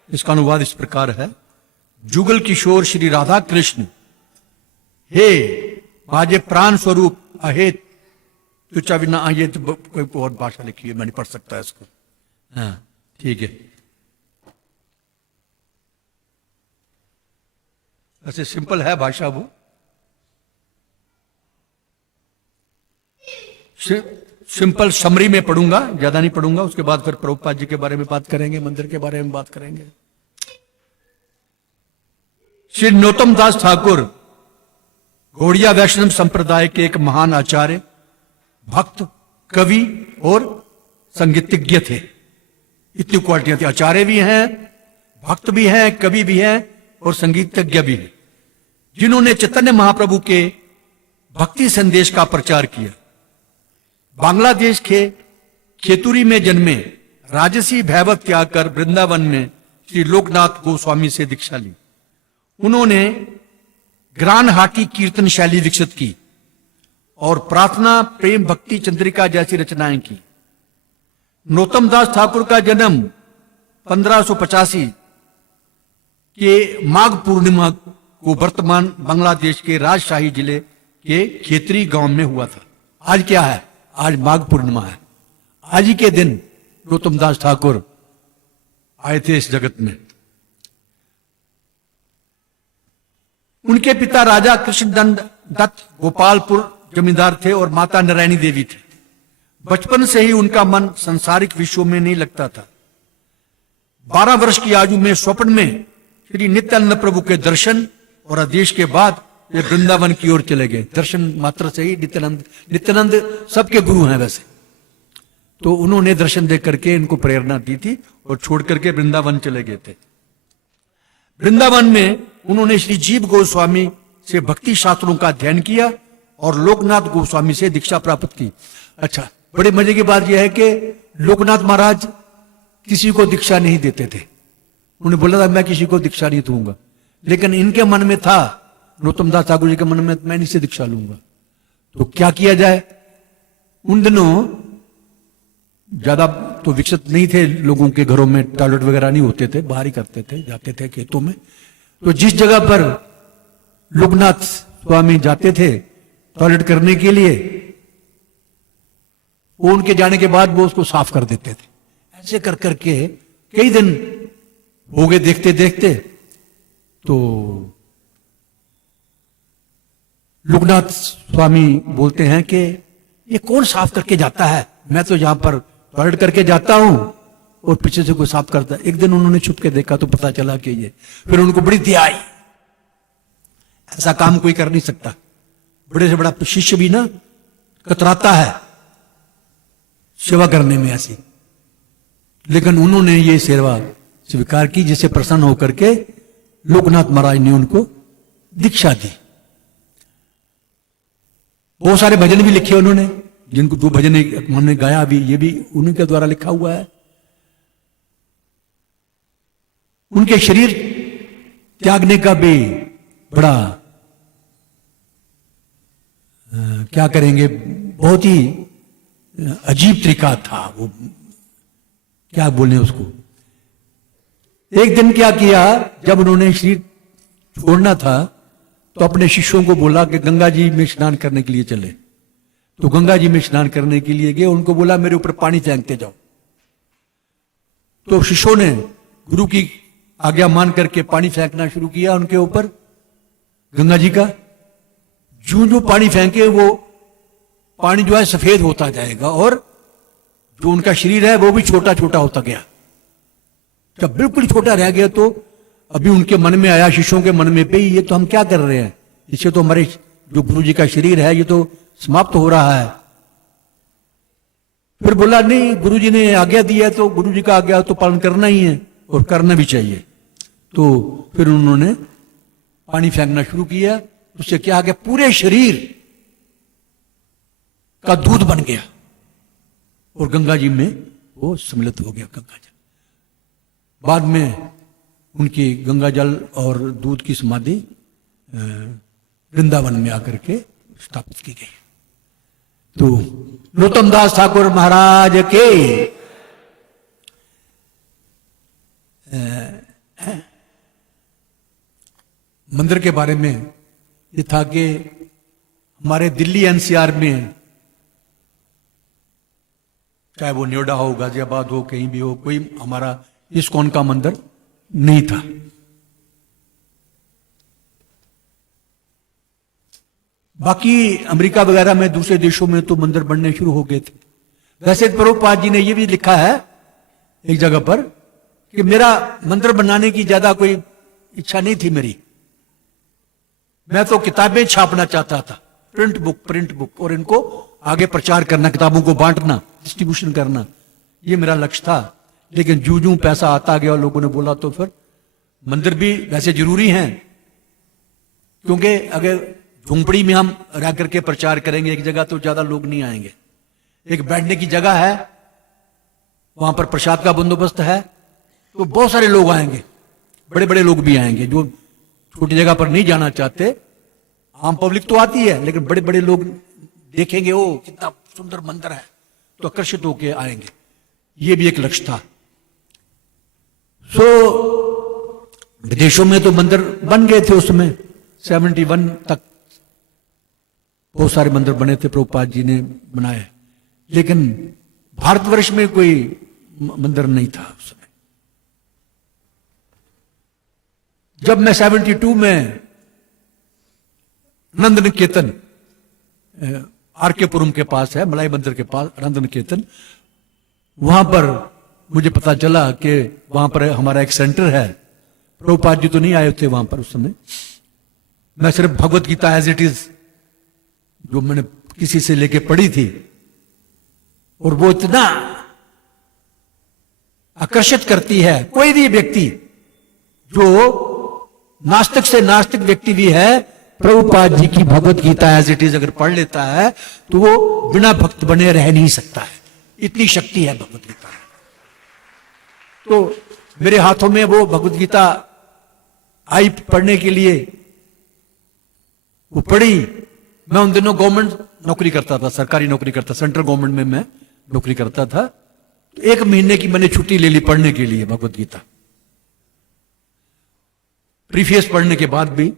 इसका अनुवाद इस प्रकार है। जुगल किशोर श्री राधा कृष्ण, हे माजे प्राण स्वरूप अहेत तुचा बिना। ये तो कोई और भाषा लिखी है, मैं नहीं पढ़ सकता इसको। हाँ ठीक है। ऐसे सिंपल है भाषा वो। सिंपल समरी में पढ़ूंगा, ज्यादा नहीं पढ़ूंगा। उसके बाद फिर प्रभुपाद जी के बारे में बात करेंगे, मंदिर के बारे में बात करेंगे। श्री नरोत्तम दास ठाकुर गौड़िया वैष्णव संप्रदाय के एक महान आचार्य, भक्त, कवि और संगीतज्ञ थे। इतनी क्वालिटियां थी। आचार्य भी हैं, भक्त भी हैं, कवि भी हैं और संगीतज्ञ भी हैं, जिन्होंने चैतन्य महाप्रभु के भक्ति संदेश का प्रचार किया। बांग्लादेश के खेतुरी में जन्मे राजसी वैभव त्याग कर वृंदावन में श्री लोकनाथ गोस्वामी से दीक्षा ली। उन्होंने ग्रान हाटी कीर्तन शैली विकसित की और प्रार्थना, प्रेम, भक्ति चंद्रिका जैसी रचनाएं की। नरोत्तम दास ठाकुर का जन्म 1585 के माघ पूर्णिमा को वर्तमान बांग्लादेश के राजशाही जिले के खेतरी गांव में हुआ था। आज क्या है? आज माघ पूर्णिमा है। आज ही के दिन नरोत्तम दास ठाकुर आए थे इस जगत में। उनके पिता राजा कृष्णदंड दत्त गोपालपुर जमींदार थे और माता नारायणी देवी थे। बचपन से ही उनका मन संसारिक विषयों में नहीं लगता था। 12 वर्ष की आयु में स्वप्न में श्री नित्यानंद प्रभु के दर्शन और आदेश के बाद वे वृंदावन की ओर चले गए। दर्शन मात्र से ही नित्यानंद सबके गुरु हैं वैसे, तो उन्होंने दर्शन देख करके इनको प्रेरणा दी थी और छोड़ करके वृंदावन चले गए थे। वृंदावन में उन्होंने श्री जीव गोस्वामी से भक्ति शास्त्रों का अध्ययन किया और लोकनाथ गोस्वामी से दीक्षा प्राप्त की। अच्छा, बड़े मजे की बात यह है कि लोकनाथ महाराज किसी को दीक्षा नहीं देते थे। उन्होंने बोला था मैं किसी को दीक्षा नहीं दूंगा, लेकिन इनके मन में था, नरोत्तम दास ठाकुर जी के मन में, मैं इनसे दीक्षा लूंगा। तो क्या किया जाए? उन दिनों ज्यादा तो विकसित नहीं थे, लोगों के घरों में टॉयलेट वगैरह नहीं होते थे, बाहर ही करते थे, जाते थे खेतों में। तो जिस जगह पर लोकनाथ स्वामी जाते थे टॉयलेट करने के लिए, वो उनके जाने के बाद वो उसको साफ कर देते थे। ऐसे कर करके कई दिन हो गए देखते देखते। तो लोकनाथ स्वामी बोलते हैं कि ये कौन साफ करके जाता है? मैं तो यहां पर टॉयलेट करके जाता हूं और पीछे से कोई साफ करता है। एक दिन उन्होंने छुप के देखा तो पता चला कि ये, फिर उनको बड़ी दया आई। ऐसा काम कोई कर नहीं सकता। बड़े से बड़ा शिष्य भी ना कतराता है सेवा करने में ऐसी, लेकिन उन्होंने ये सेवा स्वीकार की, जिससे प्रसन्न होकर के लोकनाथ महाराज ने उनको दीक्षा दी। बहुत सारे भजन भी लिखे उन्होंने, जिनको जो भजन उन्होंने गाया भी, ये भी उन्हीं के द्वारा लिखा हुआ है। उनके शरीर त्यागने का भी बड़ा क्या करेंगे, बहुत ही अजीब तरीका था। वो क्या बोलने उसको। एक दिन क्या किया, जब उन्होंने शरीर छोड़ना था तो अपने शिष्यों को बोला कि गंगा जी में स्नान करने के लिए चले। तो गंगा जी में स्नान करने के लिए गए। उनको बोला मेरे ऊपर पानी फेंकते जाओ। तो शिष्यों ने गुरु की आज्ञा मान करके पानी फेंकना शुरू किया उनके ऊपर, गंगा जी का। जो जो पानी फेंके वो पानी जो है सफेद होता जाएगा और जो उनका शरीर है वो भी छोटा छोटा होता गया। जब बिल्कुल छोटा रह गया तो अभी उनके मन में आया, शिष्यों के मन में, भाई ये तो हम क्या कर रहे हैं, इससे तो हमारे जो गुरु जी का शरीर है ये तो समाप्त हो रहा है। फिर बोला नहीं, गुरु जी ने आज्ञा दी है तो गुरु जी का आज्ञा तो पालन करना ही है और करना भी चाहिए। तो फिर उन्होंने पानी फेंकना शुरू किया। उससे क्या आ गया, पूरे शरीर का दूध बन गया और गंगा जी में वो सम्मिलित हो गया गंगा जल। बाद में उनकी गंगा जल और दूध की समाधि वृंदावन में आकर के स्थापित की गई। तो नरोत्तम दास ठाकुर महाराज के मंदिर के बारे में ये था कि हमारे दिल्ली एनसीआर में, चाहे वो नोएडा हो, गाजियाबाद हो, कहीं भी हो, कोई हमारा इस्कॉन का मंदिर नहीं था। बाकी अमेरिका वगैरह में, दूसरे देशों में तो मंदिर बनने शुरू हो गए थे। वैसे प्रभुपाद जी ने यह भी लिखा है एक जगह पर कि मेरा मंदिर बनाने की ज्यादा कोई इच्छा नहीं थी मेरी, मैं तो किताबें छापना चाहता था, प्रिंट बुक, और इनको आगे प्रचार करना, किताबों को बांटना, डिस्ट्रीब्यूशन करना, ये मेरा लक्ष्य था। लेकिन जूं जूं पैसा आता गया और लोगों ने बोला तो फिर मंदिर भी वैसे जरूरी हैं, क्योंकि अगर झोंपड़ी में हम रह करके प्रचार करेंगे एक जगह तो ज्यादा लोग नहीं आएंगे। एक बैठने की जगह है, वहां पर प्रसाद का बंदोबस्त है, तो बहुत सारे लोग आएंगे, बड़े बड़े लोग भी आएंगे जो छोटी जगह पर नहीं जाना चाहते। आम पब्लिक तो आती है, लेकिन बड़े बड़े लोग देखेंगे ओ कितना सुंदर मंदिर है, तो आकर्षित होकर आएंगे। ये भी एक लक्ष्य था। विदेशों में तो मंदिर बन गए थे उस समय 71 तक, बहुत सारे मंदिर बने थे, प्रभुपाद जी ने बनाए। लेकिन भारतवर्ष में कोई मंदिर नहीं था उस समय। जब मैं 72 में आनंद निकेतन, आरकेपुरम के पास है, मलाई मंदिर के पास आनंद निकेतन, वहां पर मुझे पता चला कि वहां पर हमारा एक सेंटर है। प्रभुपाद जी तो नहीं आए थे वहां पर उस समय। मैं सिर्फ भगवत गीता एज इट इज, जो मैंने किसी से लेके पढ़ी थी, और वो इतना आकर्षित करती है। कोई भी व्यक्ति जो नास्तिक से नास्तिक व्यक्ति भी है, प्रभुपाद जी की भगवत गीता एज इट इज अगर पढ़ लेता है तो वो बिना भक्त बने रह नहीं सकता है, इतनी शक्ति है भगवत गीता में। तो मेरे हाथों में वो भगवत गीता आई पढ़ने के लिए, वो पढ़ी। मैं उन दिनों गवर्नमेंट नौकरी करता था, सरकारी नौकरी करता, सेंट्रल गवर्नमेंट में मैं नौकरी करता था। तो 1 महीने की मैंने छुट्टी ले ली पढ़ने के लिए भगवत गीता। प्रीफेस पढ़ने के बाद भी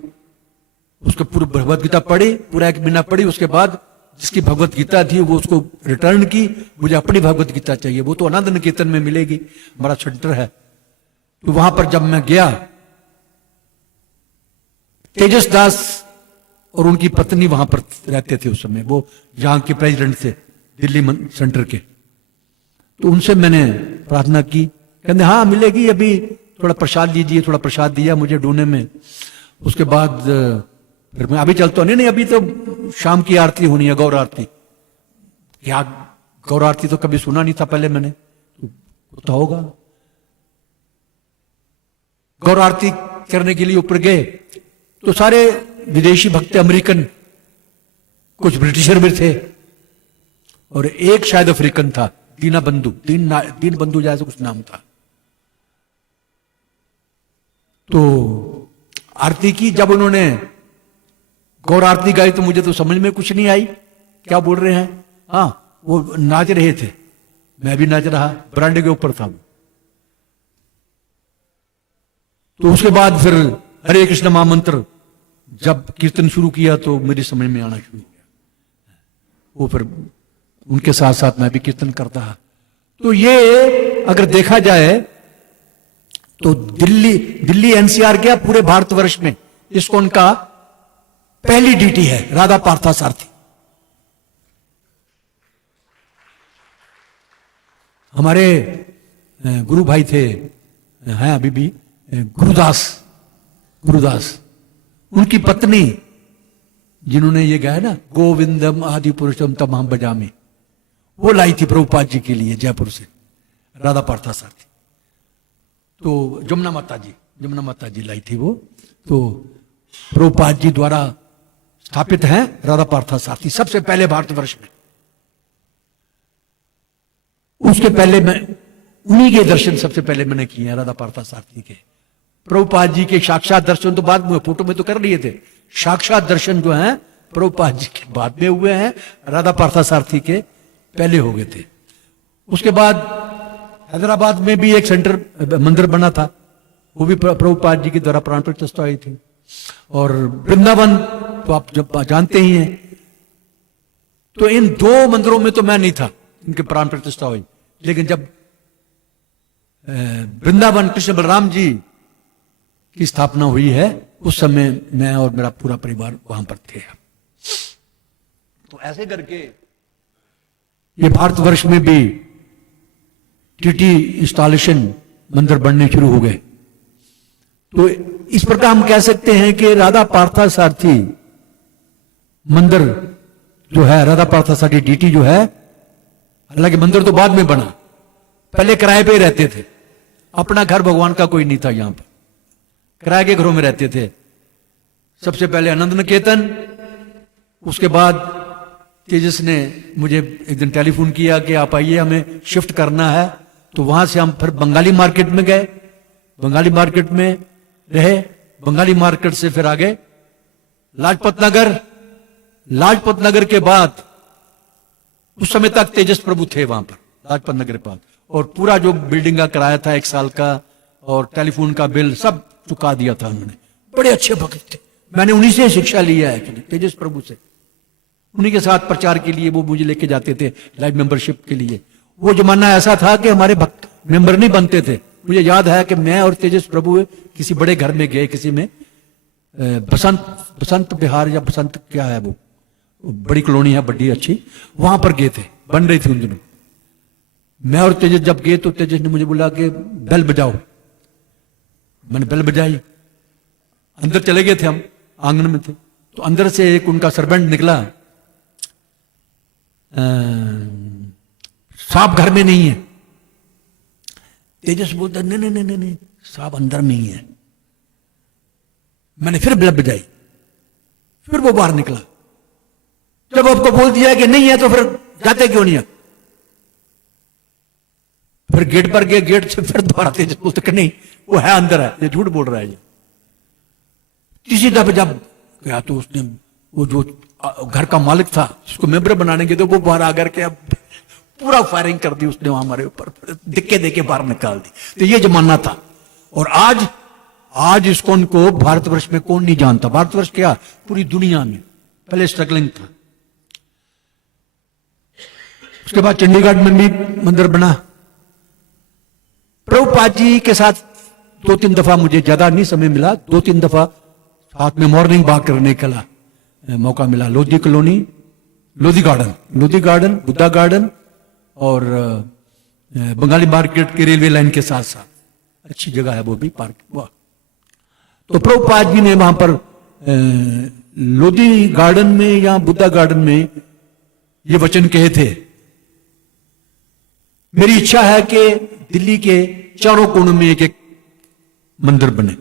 उसको पूरी भगवत गीता पढ़ी, पूरा 1 महीना पढ़ी। उसके बाद जिसकी भगवत गीता थी वो उसको रिटर्न की, मुझे अपनी भगवत गीता चाहिए, वो तो आनंद निकेतन में मिलेगी, हमारा सेंटर है। तो वहां पर जब मैं गया, तेजस दास और उनकी पत्नी वहां पर रहते थे उस समय, वो यहां के प्रेसिडेंट थे दिल्ली सेंटर के। तो उनसे मैंने प्रार्थना की, कहते हाँ मिलेगी, अभी थोड़ा प्रसाद दीजिए। थोड़ा प्रसाद दिया मुझे ढूंढने में। उसके बाद फिर मैं अभी चलता हूं, नहीं अभी तो शाम की आरती होनी है, गौर आरती। क्या गौर आरती तो कभी सुना नहीं था पहले मैंने, तो होगा। गौर आरती करने के लिए ऊपर गए तो सारे विदेशी भक्त, अमेरिकन, कुछ ब्रिटिशर भी थे और एक शायद अफ्रीकन था, दीन बंधु जैसे कुछ नाम था। तो आरती की, जब उन्होंने गौर आरती गाई तो मुझे तो समझ में कुछ नहीं आई क्या बोल रहे हैं। हाँ, वो नाच रहे थे, मैं भी नाच रहा, बरांडे के ऊपर था। तो उसके बाद फिर हरे कृष्ण महामंत्र जब कीर्तन शुरू किया तो मेरी समझ में आना शुरू हो गया। वो फिर उनके साथ साथ मैं भी कीर्तन करता। तो ये अगर देखा जाए तो दिल्ली एनसीआर क्या, पूरे भारतवर्ष में इस्कॉन का पहली डीटी है राधा पार्था सारथी। हमारे गुरु भाई थे, हैं अभी भी, गुरुदास, उनकी पत्नी जिन्होंने ये गाया ना, गोविंदम आदि पुरुषम तमाम बजामी, वो लाई थी प्रभुपाद जी के लिए जयपुर से, राधा पार्था सारथी। तो जमुना माता जी लाई थी वो। तो प्रभुपाद जी द्वारा स्थापित हैं राधा पार्था सारथी, सबसे पहले भारतवर्ष में। उसके पहले मैं उन्हीं के दर्शन सबसे पहले मैंने किए हैं, राधा पार्था सारथी के। प्रभुपाद जी के साक्षात दर्शन तो बाद में, फोटो में तो कर लिए थे, साक्षात दर्शन जो हैं प्रभुपाद जी के बाद में हुए हैं, राधा पार्था सारथी के पहले हो गए थे। उसके बाद हैदराबाद में भी एक सेंटर मंदिर बना था, वो भी प्रभुपाद जी के द्वारा प्राण प्रतिष्ठा हुई थी। और वृंदावन तो आप जब जानते ही हैं। तो इन दो मंदिरों में तो मैं नहीं था, इनके प्राण प्रतिष्ठा हुई। लेकिन जब वृंदावन कृष्ण बलराम जी की स्थापना हुई है, उस समय मैं और मेरा पूरा परिवार वहां पर थे। तो ऐसे करके ये भारतवर्ष में भी टीटी इंस्टॉलेशन मंदिर बनने शुरू हो गए। तो इस प्रकार हम कह सकते हैं कि राधा पार्था सारथी मंदिर जो है, राधा पार्था सारथी डीटी जो है, हालांकि मंदिर तो बाद में बना, पहले किराए पे रहते थे। अपना घर भगवान का कोई नहीं था, यहां पर किराए के घरों में रहते थे। सबसे पहले आनंद निकेतन, उसके बाद तेजस ने मुझे एक दिन टेलीफोन किया कि आप आइए, हमें शिफ्ट करना है। तो वहां से हम फिर बंगाली मार्केट में गए, बंगाली मार्केट में रहे, बंगाली मार्केट से फिर आगे लाजपत नगर, लाजपत नगर के बाद उस समय तक तेजस प्रभु थे वहां पर लाजपत नगर के पास। और पूरा जो बिल्डिंग का किराया था 1 साल का और टेलीफोन का बिल सब चुका दिया था उन्होंने। बड़े अच्छे भक्त थे, मैंने उन्हीं से शिक्षा लिया है एक्चुअली, तेजस प्रभु से। उन्हीं के साथ प्रचार के लिए वो मुझे लेके जाते थे, लाइव मेंबरशिप के लिए। वो जमाना ऐसा था कि हमारे भक्त मेंबर नहीं बनते थे। मुझे याद है कि मैं और तेजस प्रभु किसी बड़े घर में गए, किसी में बसंत विहार या बसंत क्या है वो बड़ी कॉलोनी है, बड़ी अच्छी, वहां पर गए थे, बन रही थी उन दिनों। मैं और तेजस जब गए तो तेजस ने मुझे बोला कि बेल बजाओ। मैंने बेल बजाई, अंदर चले गए थे, हम आंगन में थे। तो अंदर से एक उनका सर्वेंट निकला, सांप घर में नहीं है। तेजस बोलता नहीं नहीं नहीं नहीं, सांप अंदर नहीं है। मैंने फिर बेल बजाई, फिर वो बाहर निकला। जब आपको बोल दिया कि नहीं है तो फिर जाते क्यों नहीं है? फिर गेट पर गए, गेट से फिर दोबारा तेजस बोलते कि नहीं वो है, अंदर है, ये झूठ बोल रहा है। ये किसी दफे जब गया तो उसने वो जो घर का मालिक था उसको मेंबर बनाने के, तो वो बाहर आकर के अब पूरा फायरिंग कर दी उसने हमारे ऊपर, दिक्के देके बाहर निकाल दी। तो ये जमाना था। और आज इस्कॉन को भारतवर्ष में कौन नहीं जानता? भारतवर्ष क्या, पूरी दुनिया में पहले स्ट्रगलिंग था। उसके बाद चंडीगढ़ में भी मंदिर बना। प्रभुपाद जी के साथ 2-3 दफा, मुझे ज्यादा नहीं समय मिला, 2-3 दफा साथ में मॉर्निंग वॉक करने का मौका मिला। Lodhi colony, Lodhi garden, Buddha garden और बंगाली मार्केट के रेलवे लाइन के साथ साथ अच्छी जगह है वो भी, पार्क। वाह! तो प्रभुपाद जी ने वहां पर लोधी गार्डन में या बुद्धा गार्डन में ये वचन कहे थे, मेरी इच्छा है कि दिल्ली के चारों कोनों में एक एक मंदिर बने।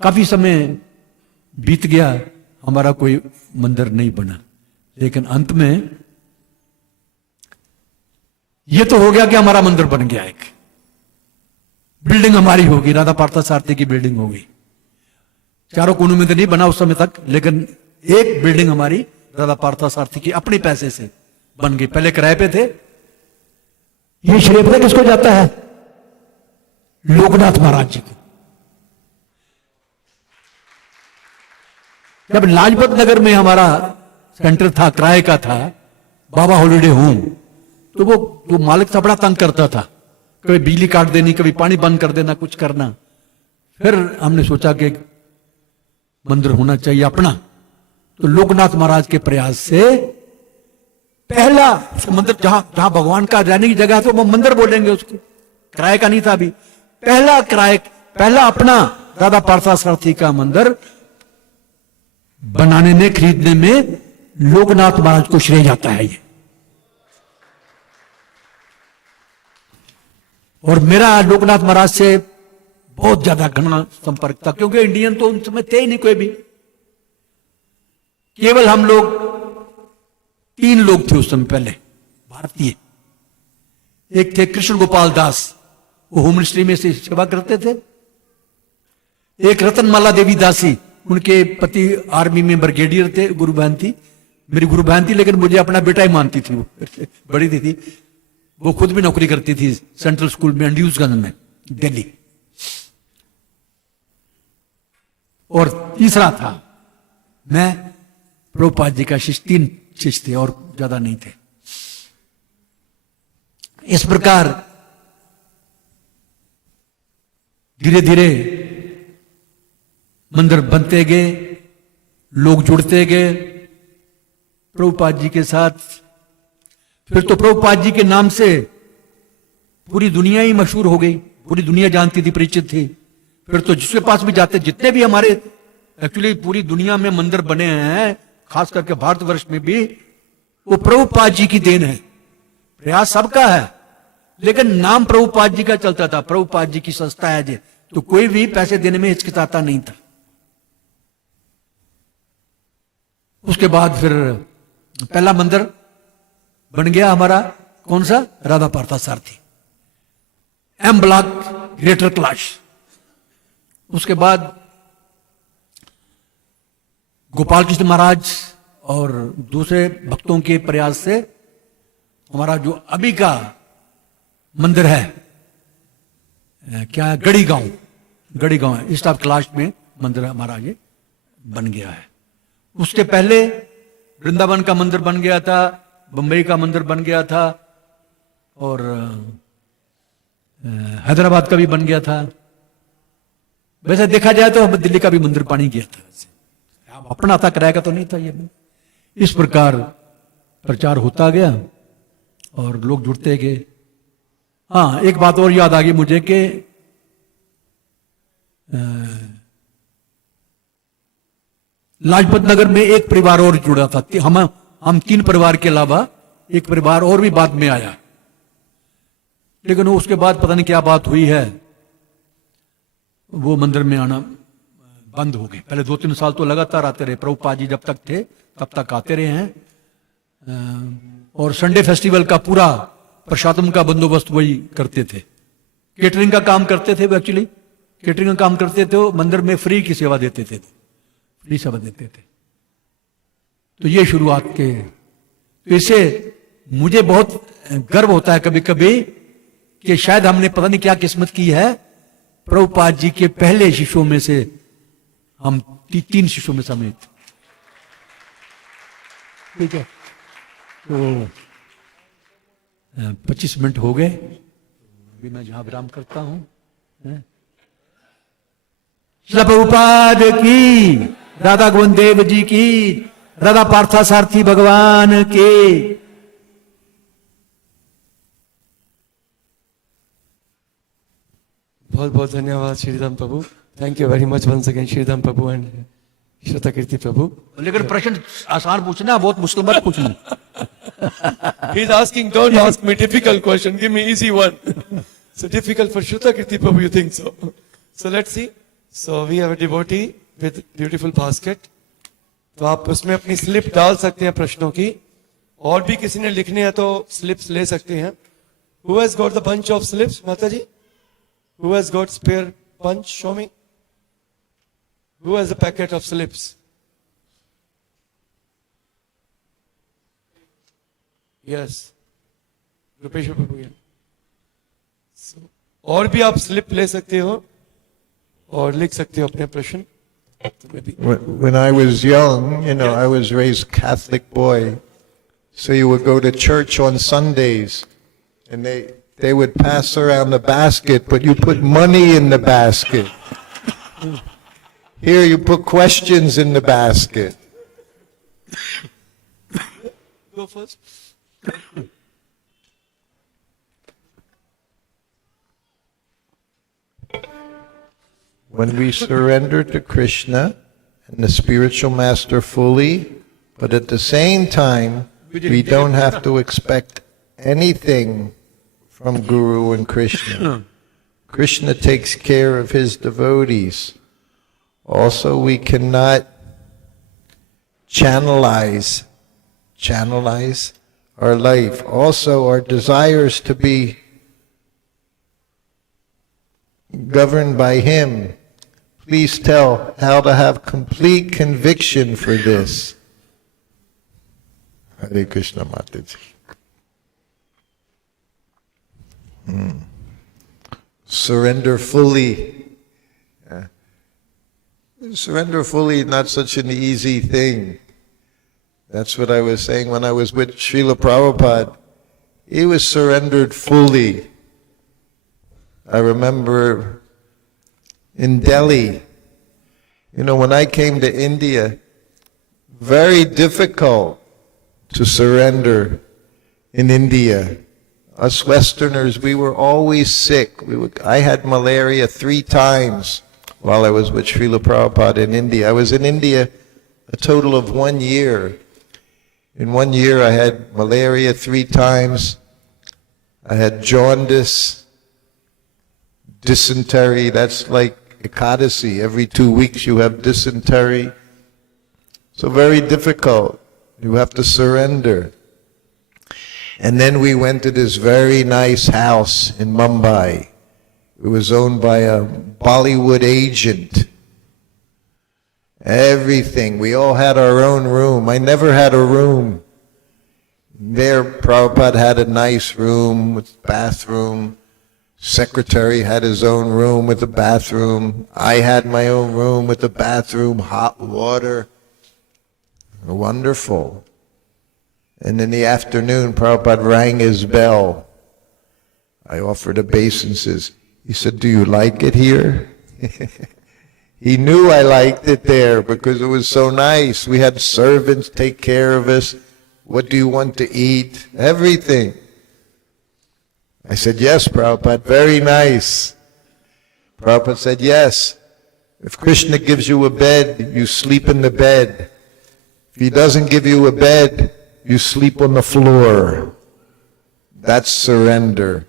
काफी समय बीत गया, हमारा कोई मंदिर नहीं बना। लेकिन अंत में यह तो हो गया कि हमारा मंदिर बन गया, एक बिल्डिंग हमारी होगी, राधा पार्था सारथी की बिल्डिंग होगी। चारों कोनों में तो नहीं बना उस समय तक, लेकिन एक बिल्डिंग हमारी राधा पार्था सारथी की अपने पैसे से बन गई। पहले किराए पे थे। ये श्रेय पता किसको जाता है? लोकनाथ महाराज जी को। जब लाजपत नगर में हमारा सेंटर था, किराए का था, बाबा हॉलिडे होम, तो वो जो मालिक था बड़ा तंग करता था, कभी बिजली काट देनी, कभी पानी बंद कर देना, कुछ करना। फिर हमने सोचा कि मंदिर होना चाहिए अपना। तो लोकनाथ महाराज के प्रयास से पहला मंदिर, जहां जहां भगवान का रहने की जगह है तो वो मंदिर बोलेंगे उसको, किराए का नहीं था अभी। पहला अपना दादा पार्थसारथी का मंदिर बनाने में, खरीदने में लोकनाथ महाराज को श्रेय जाता है ये। और मेरा लोकनाथ महाराज से बहुत ज्यादा घना संपर्क था, क्योंकि इंडियन तो उन समय थे ही नहीं कोई भी। केवल हम लोग 3 लोग थे उस समय पहले भारतीय। एक थे कृष्ण गोपाल दास, वो होम मिनिस्ट्री में से सेवा करते थे। एक रतनमाला देवी दासी, उनके पति आर्मी में ब्रिगेडियर थे, गुरु बहन थी, मेरी गुरु बहन थी, लेकिन मुझे अपना बेटा ही मानती थी, वो बड़ी थी। वो खुद भी नौकरी करती थी सेंट्रल स्कूल में अंड्यूजगंज में, दिल्ली। और तीसरा था मैं, प्रभुपाद जी का शिष्य। 3 शिष्य थे और ज्यादा नहीं थे। इस प्रकार धीरे धीरे मंदिर बनते गए, लोग जुड़ते गए प्रभुपाद जी के साथ। फिर तो प्रभुपाद जी के नाम से पूरी दुनिया ही मशहूर हो गई, पूरी दुनिया जानती थी, परिचित थी। फिर तो जिसके पास भी जाते, जितने भी हमारे एक्चुअली पूरी दुनिया में मंदिर बने हैं, खास करके भारतवर्ष में भी, वो प्रभुपाद जी की देन है। प्रयास सबका है, लेकिन नाम प्रभुपाद जी का चलता था। प्रभुपाद जी की संस्था है जे, तो कोई भी पैसे देने में हिचकिचाता नहीं था। उसके बाद फिर पहला मंदिर बन गया हमारा, कौन सा? Radha Parthasarathy, M block, Greater Kailash. उसके बाद गोपाल कृष्ण महाराज और दूसरे भक्तों के प्रयास से हमारा जो अभी का मंदिर है, क्या है, गढ़ी गांव है, ईस्ट ऑफ कैलाश में मंदिर हमारा ये बन गया है। उसके पहले वृंदावन का मंदिर बन गया था, बंबई का मंदिर बन गया था, और हैदराबाद का भी बन गया था। वैसे देखा जाए तो दिल्ली का भी मंदिर पानी गया था, अपना था, किराए का तो नहीं था ये। इस प्रकार प्रचार होता गया और लोग जुड़ते गए। हाँ, एक बात और याद आ गई मुझे कि लाजपत नगर में एक परिवार और जुड़ा था। हम 3 परिवार के अलावा एक परिवार और भी बाद में आया, लेकिन उसके बाद पता नहीं क्या बात हुई है, वो मंदिर में आना बंद हो गए। पहले 2-3 साल तो लगातार आते रहे, प्रभुपाद जी जब तक थे तब तक आते रहे हैं। और संडे फेस्टिवल का पूरा प्रसादम का बंदोबस्त वही करते थे। केटरिंग का काम करते थे वो, एक्चुअली केटरिंग का काम करते थे। वो मंदिर में फ्री की सेवा देते थे, फ्री सेवा देते थे। तो ये शुरुआत के, तो इससे मुझे बहुत गर्व होता है कभी कभी कि शायद हमने पता नहीं क्या किस्मत की है, प्रभुपाद जी के पहले शिष्यों में से हम 3 शिष्यों में समेत। ठीक है, तो 25 मिनट हो गए, अभी मैं जहां विराम करता हूं। श्री प्रभुपाद की, राधा गोविंद देव जी की, राधा पार्थसारथी भगवान के। बहुत बहुत धन्यवाद श्रीराम प्रभु। Thank you very much once again Shriram प्रभु एंड श्रुतकीर्ति प्रभु। लेकिन प्रश्न आसान पूछना, बहुत मुश्किल मत पूछना। He is asking, don't ask me difficult question, give me easy one. So difficult for Srutakirti Prabhu, you think so? So let's see. So we have a devotee with beautiful basket. तो आप उसमें अपनी slip डाल सकते हैं प्रश्नों की, और भी किसी ने लिखने हैं तो स्लिप्स ले सकते हैं। Who has got the bunch of slips, माता जी? Who has got spare bunch? Show me. Who has a packet of slips? Yes. Rupesh Prabhu. So, और भी आप स्लिप ले सकते हो और लिख सकते हो अपने प्रश्न। When I was young, I was raised Catholic boy. So you would go to church on Sundays and they would pass around the basket, but you put money in the basket. Here you put questions in the basket. Go first. When we surrender to Krishna and the spiritual master fully, but at the same time, we don't have to expect anything from Guru and Krishna. Krishna takes care of his devotees. Also, we cannot channelize our life. Also, our desires to be governed by him. Please tell how to have complete conviction for this. Hare Krishna Mataji. Surrender fully. Surrender fully is not such an easy thing. That's what I was saying when I was with Srila Prabhupada. He was surrendered fully. I remember in Delhi, when I came to India, very difficult to surrender in India. Us Westerners, we were always sick. I had malaria 3 times while I was with Srila Prabhupada in India. I was in India a total of 1 year. In 1 year I had malaria 3 times. I had jaundice, dysentery. That's like Ekadasi. Every 2 weeks you have dysentery. So very difficult. You have to surrender. And then we went to this very nice house in Mumbai. It was owned by a Bollywood agent. Everything. We all had our own room. I never had a room. There, Prabhupada had a nice room with bathroom. Secretary had his own room with a bathroom. I had my own room with a bathroom, hot water. Wonderful. And in the afternoon, Prabhupada rang his bell. I offered a basin, he said, "Do you like it here?" He knew I liked it there because it was so nice. We had servants take care of us. What do you want to eat? Everything. I said, "Yes, Prabhupada, very nice." Prabhupada said, "Yes, if Krishna gives you a bed, you sleep in the bed. If he doesn't give you a bed, you sleep on the floor." That's surrender.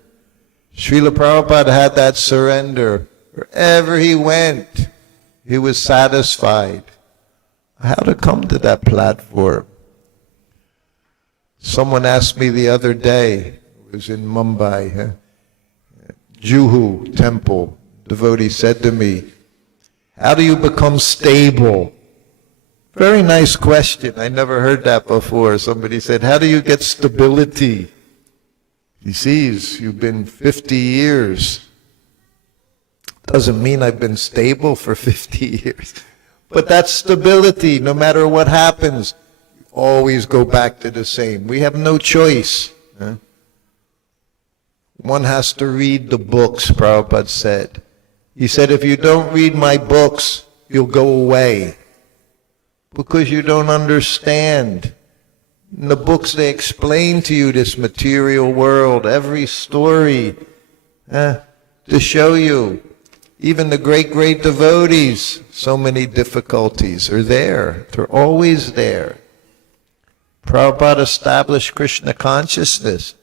Srila Prabhupada had that surrender. Wherever he went, he was satisfied. How to come to that platform? Someone asked me the other day, it was in Mumbai, Juhu temple, devotee said to me, "How do you become stable?" Very nice question. I never heard that before. Somebody said, "How do you get stability?" He sees you've been 50 years. Doesn't mean I've been stable for 50 years. But that's stability. No matter what happens, you always go back to the same. We have no choice. One has to read the books, Prabhupada said. He said, if you don't read my books, you'll go away. Because you don't understand. In the books they explain to you this material world, every story, to show you. Even the great, great devotees, so many difficulties are there. They're always there. Prabhupada established Krishna consciousness.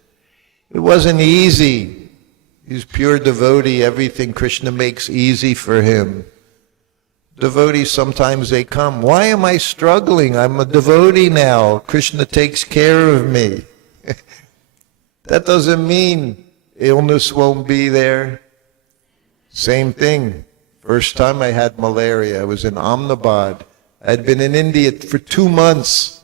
It wasn't easy. He's pure devotee. Everything Krishna makes easy for him. Devotees, sometimes they come, "Why am I struggling? I'm a devotee now. Krishna takes care of me." That doesn't mean illness won't be there. Same thing. First time I had malaria, I was in Ahmedabad. I had been in India for 2 months.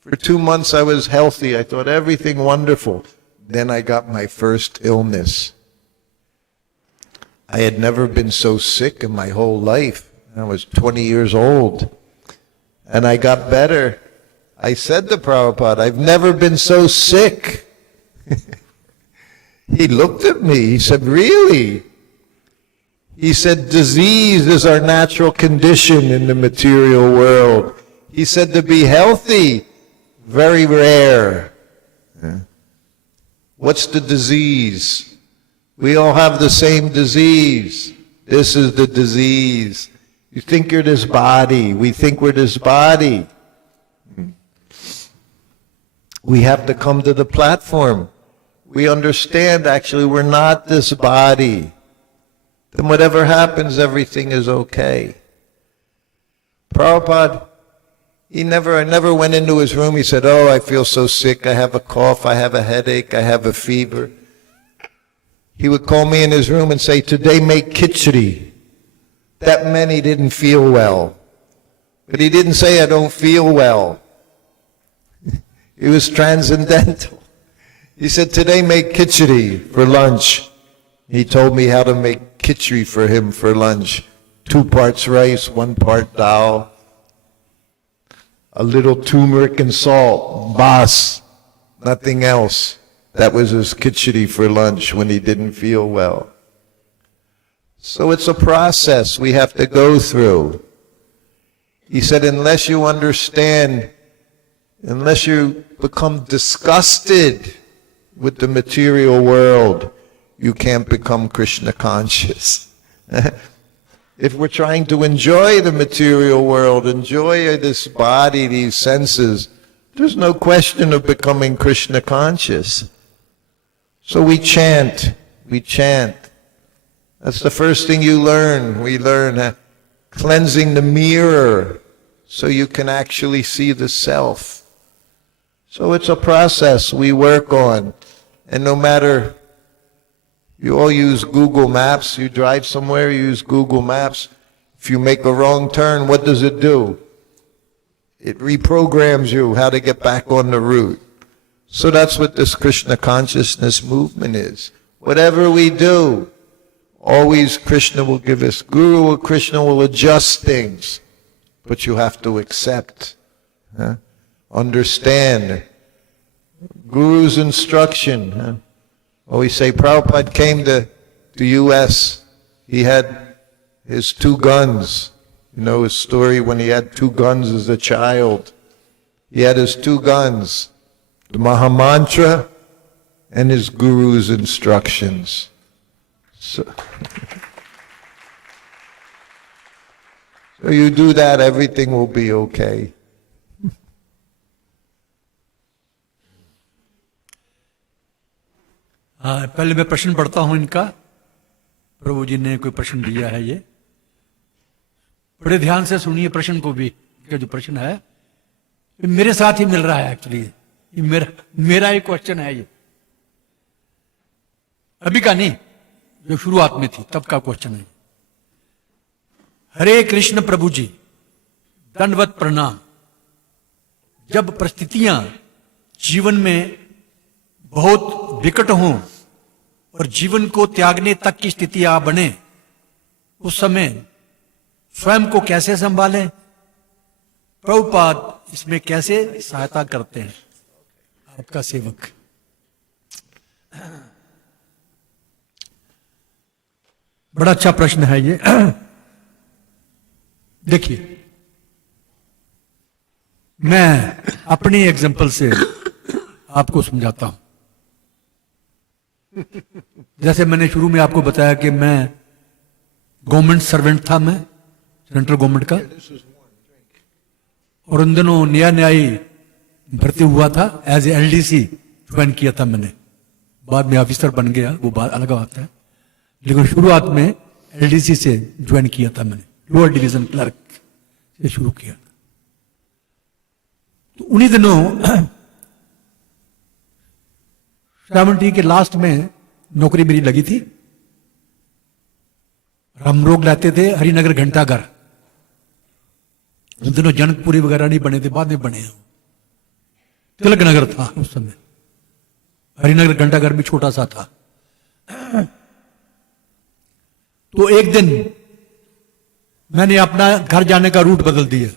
For 2 months I was healthy. I thought everything wonderful. Then I got my first illness. I had never been so sick in my whole life. I was 20 years old. And I got better. I said to Prabhupada, "I've never been so sick." He looked at me. He said, "Really?" He said, "Disease is our natural condition in the material world." He said, "To be healthy, very rare." What's the disease? We all have the same disease. This is the disease. You think you're this body. We think we're this body. We have to come to the platform. We understand actually we're not this body. Then whatever happens, everything is okay. Prabhupada, I never went into his room. He said, oh, I feel so sick. I have a cough. I have a headache. I have a fever. He would call me in his room and say, today make khichdi. That meant he didn't feel well. But he didn't say, I don't feel well. It was transcendental. He said, today make khichdi for lunch. He told me how to make khichdi for him for lunch. 2 parts rice, 1 part dal, a little turmeric and salt, bas, nothing else. That was his khichdi for lunch when he didn't feel well. So it's a process we have to go through. He said, unless you understand, unless you become disgusted with the material world, you can't become Krishna conscious. If we're trying to enjoy the material world, enjoy this body, these senses, there's no question of becoming Krishna conscious. So we chant, we chant. That's the first thing you learn. We learn cleansing the mirror so you can actually see the self. So it's a process we work on. And no matter, you all use Google Maps, you drive somewhere, you use Google Maps. If you make a wrong turn, what does it do? It reprograms you how to get back on the route. So that's what this Krishna consciousness movement is. Whatever we do, always Krishna will give us, Guru or Krishna will adjust things. But you have to accept, understand. Guru's instruction. Always say, Prabhupada came to the U.S. He had his 2 guns. You know his story when he had 2 guns as a child. He had his 2 guns, the Mahamantra and his Guru's instructions. So you do that, everything will be okay. पहले मैं प्रश्न पढ़ता हूं इनका। प्रभु जी ने कोई प्रश्न दिया है, ये बड़े ध्यान से सुनिए प्रश्न को भी। ये जो प्रश्न है ये मेरे साथ ही मिल रहा है, एक्चुअली ये मेरा ही क्वेश्चन है। ये अभी का नहीं, जो शुरुआत में थी तब का क्वेश्चन है। हरे कृष्ण प्रभु जी, दंडवत प्रणाम। जब परिस्थितियां जीवन में बहुत विकट हों और जीवन को त्यागने तक की स्थिति आ बने, उस समय स्वयं को कैसे संभालें? प्रभुपाद इसमें कैसे सहायता करते हैं? आपका सेवक। बड़ा अच्छा प्रश्न है ये। देखिए, मैं अपनी एग्जांपल से आपको समझाता हूं। जैसे मैंने शुरू में आपको बताया कि मैं गवर्नमेंट सर्वेंट था, मैं सेंट्रल गवर्नमेंट का, और उन दिनों नया ही भर्ती हुआ था। एज ए एलडीसी ज्वाइन किया था मैंने, बाद में ऑफिसर बन गया, वो बात अलग बात है, लेकिन शुरुआत में एलडीसी से ज्वाइन किया था मैंने, लोअर डिवीजन क्लर्क से शुरू किया। तो उन्हीं दिनों 70 के लास्ट में नौकरी मेरी लगी थी। हम लोग लाते थे हरिनगर घंटाघर। उन दिनों जनकपुरी वगैरह नहीं बने थे, बाद में बने। तिलक नगर था उस समय, हरिनगर घंटाघर भी छोटा सा था। तो एक दिन मैंने अपना घर जाने का रूट बदल दिया।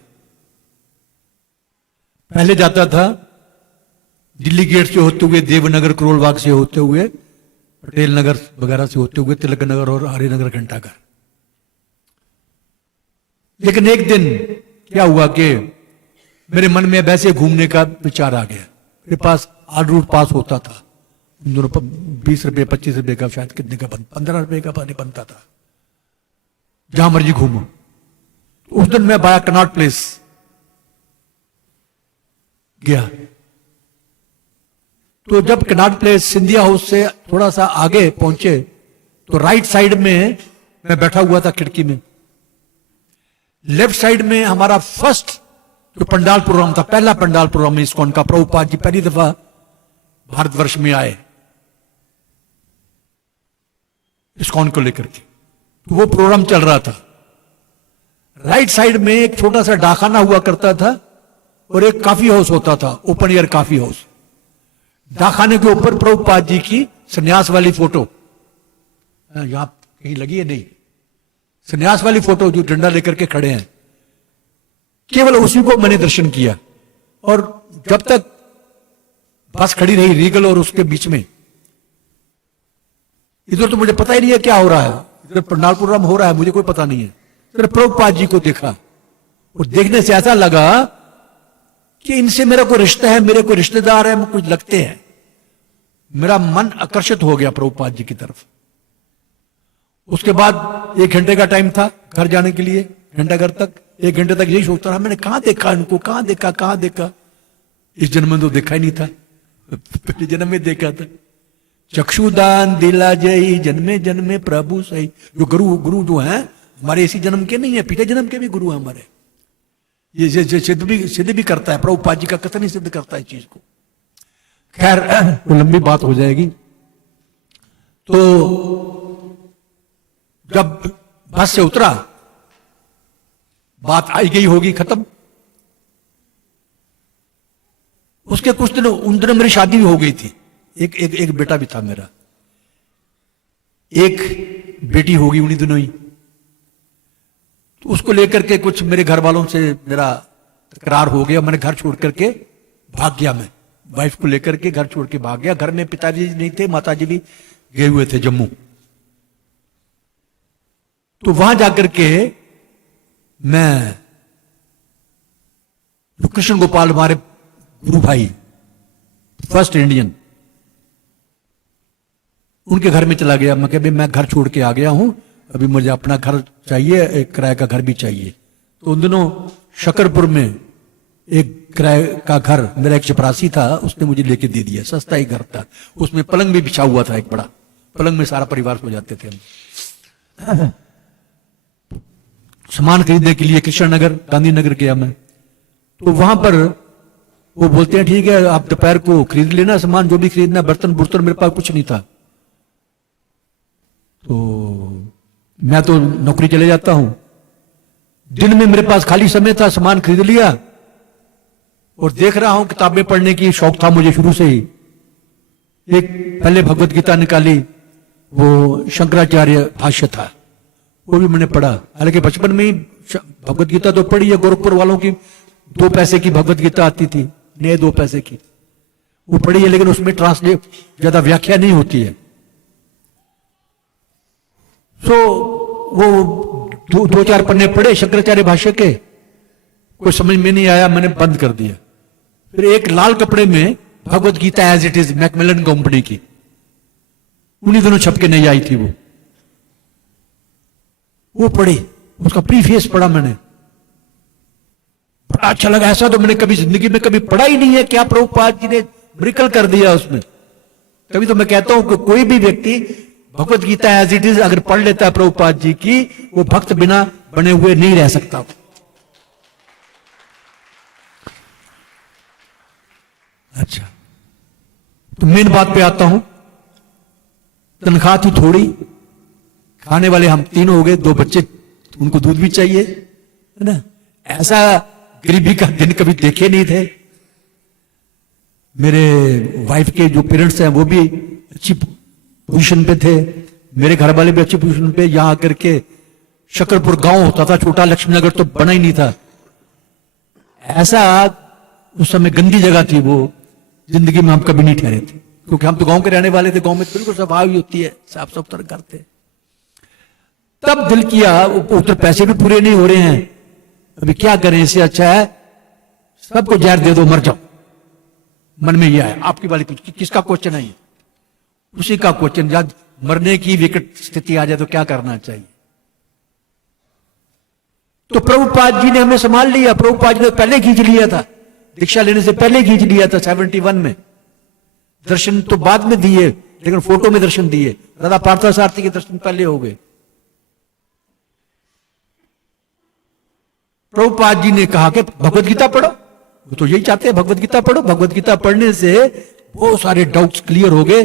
पहले जाता था दिल्ली गेट से होते हुए, देवनगर करोलबाग से होते हुए, पटेल नगर वगैरह से होते हुए तिलक नगर और हरिनगर घंटाघर। लेकिन एक दिन क्या हुआ कि मेरे मन में वैसे घूमने का विचार आ गया। मेरे पास आड रूट पास होता था, उन दोनों पर 20 रुपये 25 रुपये का शायद कितने का 15 रुपये का पानी बनता था, जहां मर्जी घूमो। उस दिन मैं बाया कनॉट प्लेस गया, तो जब कनॉट प्लेस सिंधिया हाउस से थोड़ा सा आगे पहुंचे तो राइट साइड में मैं बैठा हुआ था खिड़की में, लेफ्ट साइड में हमारा फर्स्ट जो पंडाल प्रोग्राम था, पहला पंडाल प्रोग्राम इस्कॉन का, प्रभुपाद जी पहली दफा भारतवर्ष में आए इस्कॉन को लेकर के, तो वो प्रोग्राम चल रहा था। राइट साइड में एक छोटा सा डाखाना हुआ करता था और एक काफी हाउस होता था, ओपन एयर काफी हाउस। डाखाने के ऊपर प्रभुपाद जी की सन्यास वाली फोटो, यहां कहीं लगी है नहीं, सन्यास वाली फोटो जो डंडा लेकर के खड़े हैं, केवल उसी को मैंने दर्शन किया। और जब तक बस खड़ी रही रीगल और उसके बीच में, इधर तो मुझे पता ही नहीं है क्या हो रहा है, इधर पंडाल प्रोग्राम हो रहा है, मुझे कोई पता नहीं है। इधर प्रभुपाद जी को देखा और देखने से ऐसा लगा कि इनसे मेरा कोई रिश्ता है, मेरे कोई रिश्तेदार है, कुछ लगते हैं। मेरा मन आकर्षित हो गया प्रभुपाद जी की तरफ। उसके बाद 1 घंटे का टाइम था घर जाने के लिए, घंटाघर तक, 1 घंटे तक यही सोचता रहा, मैंने कहां देखा इनको, कहां देखा। इस जन्म में तो देखा ही नहीं था, पहले जन्म में देखा था। चक्षुदान दिला जय जन्मे जन्मे प्रभु सही। जो गुरु जो हैं हमारे इसी जन्म के नहीं है, पिछले जन्म के भी गुरु हैं हमारे। ये सिद्ध भी करता है, प्रभुपाद जी का कथन ही सिद्ध करता है इस चीज को। खैर वो लंबी बात हो जाएगी। तो जब बस से उतरा, बात आई गई होगी खत्म। उसके कुछ दिनों, उन दिनों मेरी शादी भी हो गई थी, एक बेटा भी था मेरा, एक बेटी होगी उन्हीं दिनों ही। तो उसको लेकर के कुछ मेरे घर वालों से मेरा तकरार हो गया, मैंने घर छोड़ करके भाग गया। मैं वाइफ को लेकर के घर छोड़ के भाग गया। घर में पिताजी नहीं थे, माताजी भी गए हुए थे जम्मू। तो वहां जाकर के मैं कृष्ण गोपाल हमारे गुरु भाई, फर्स्ट इंडियन, उनके घर में चला गया। मैं कह मैं घर छोड़ के आ गया हूं, अभी मुझे अपना घर चाहिए, एक किराए का घर भी चाहिए। तो उन दिनों शकरपुर में एक किराए का घर मेरा एक चपरासी था, उसने मुझे लेके दे दिया, सस्ता ही घर था। उसमें पलंग भी बिछा हुआ था, एक बड़ा पलंग में सारा परिवार सो जाते थे हम। सामान खरीदने के लिए कृष्णनगर गांधीनगर गया मैं, तो वहां पर वो बोलते हैं ठीक है आप दोपहर को खरीद लेना सामान, जो भी खरीदना, बर्तन बुर्तन, मेरे पास कुछ नहीं था। तो मैं तो नौकरी चले जाता हूं, दिन में मेरे पास खाली समय था, सामान खरीद लिया और देख रहा हूं, किताबें पढ़ने की शौक था मुझे शुरू से ही। एक पहले भगवत गीता निकाली, वो शंकराचार्य भाष्य था, वो भी मैंने पढ़ा। हालांकि बचपन में ही भगवत गीता तो पढ़ी है, गोरखपुर वालों की 2 पैसे की भगवत गीता आती थी, नए 2 पैसे की, वो पढ़ी है, लेकिन उसमें ट्रांसलेट ज्यादा व्याख्या नहीं होती है। सो वो 2-4 पन्ने पढ़े शंकराचार्य भाष्य के, कोई समझ में नहीं आया, मैंने बंद कर दिया। फिर एक लाल कपड़े में Bhagavad Gita as it is, Macmillan company की, उन्हीं दिनों छप के नहीं आई थी, वो पढ़ी, उसका प्रीफेस पढ़ा मैंने, बड़ा अच्छा लगा। ऐसा तो मैंने कभी जिंदगी में कभी पढ़ा ही नहीं है, क्या प्रभुपाद जी ने मिरेकल कर दिया उसमें। कभी तो मैं कहता हूं कि कोई भी व्यक्ति भगवत गीता एज इट इज अगर पढ़ लेता है प्रभुपाद जी की, वो भक्त बिना बने हुए नहीं रह सकता। अच्छा, तो मेन बात पे आता हूं। तनख्वाह थी थोड़ी, खाने वाले हम 3 हो गए, 2 बच्चे, उनको दूध भी चाहिए, है ना। ऐसा गरीबी का दिन कभी देखे नहीं थे। मेरे वाइफ के जो पेरेंट्स हैं वो भी अच्छी पोजीशन पे थे, मेरे घर वाले भी अच्छी पोजीशन पे। यहां आकर के शकरपुर गांव होता था छोटा, लक्ष्मीनगर तो बना ही नहीं था। ऐसा उस समय गंदी जगह थी वो, जिंदगी में हम कभी नहीं ठहरे थे, क्योंकि हम तो गांव के रहने वाले थे। गांव में बिल्कुल सफाई होती है, साफ सुथरा करते। तब दिल किया, उधर पैसे भी पूरे नहीं हो रहे हैं, अभी क्या करें, इससे अच्छा है सबको जहर दे दो, मर जाओ। मन में यह है। आपकी वाली किसका क्वेश्चन है ये? उसी का क्वेश्चन, जब मरने की विकट स्थिति आ जाए तो क्या करना चाहिए। तो प्रभुपाद जी ने हमें संभाल लिया। प्रभुपाद जी ने पहले खींच लिया था, दीक्षा लेने से पहले खींच लिया था 71 में। दर्शन तो बाद में दिए, लेकिन फोटो में दर्शन दिए। राधा पार्थसारथी के दर्शन पहले हो गए। प्रभुपाद जी ने कहा कि भगवत गीता पढ़ो, वो तो यही चाहते हैं, भगवत गीता पढ़ो। भगवत गीता पढ़ने से बहुत सारे डाउट्स क्लियर हो गए,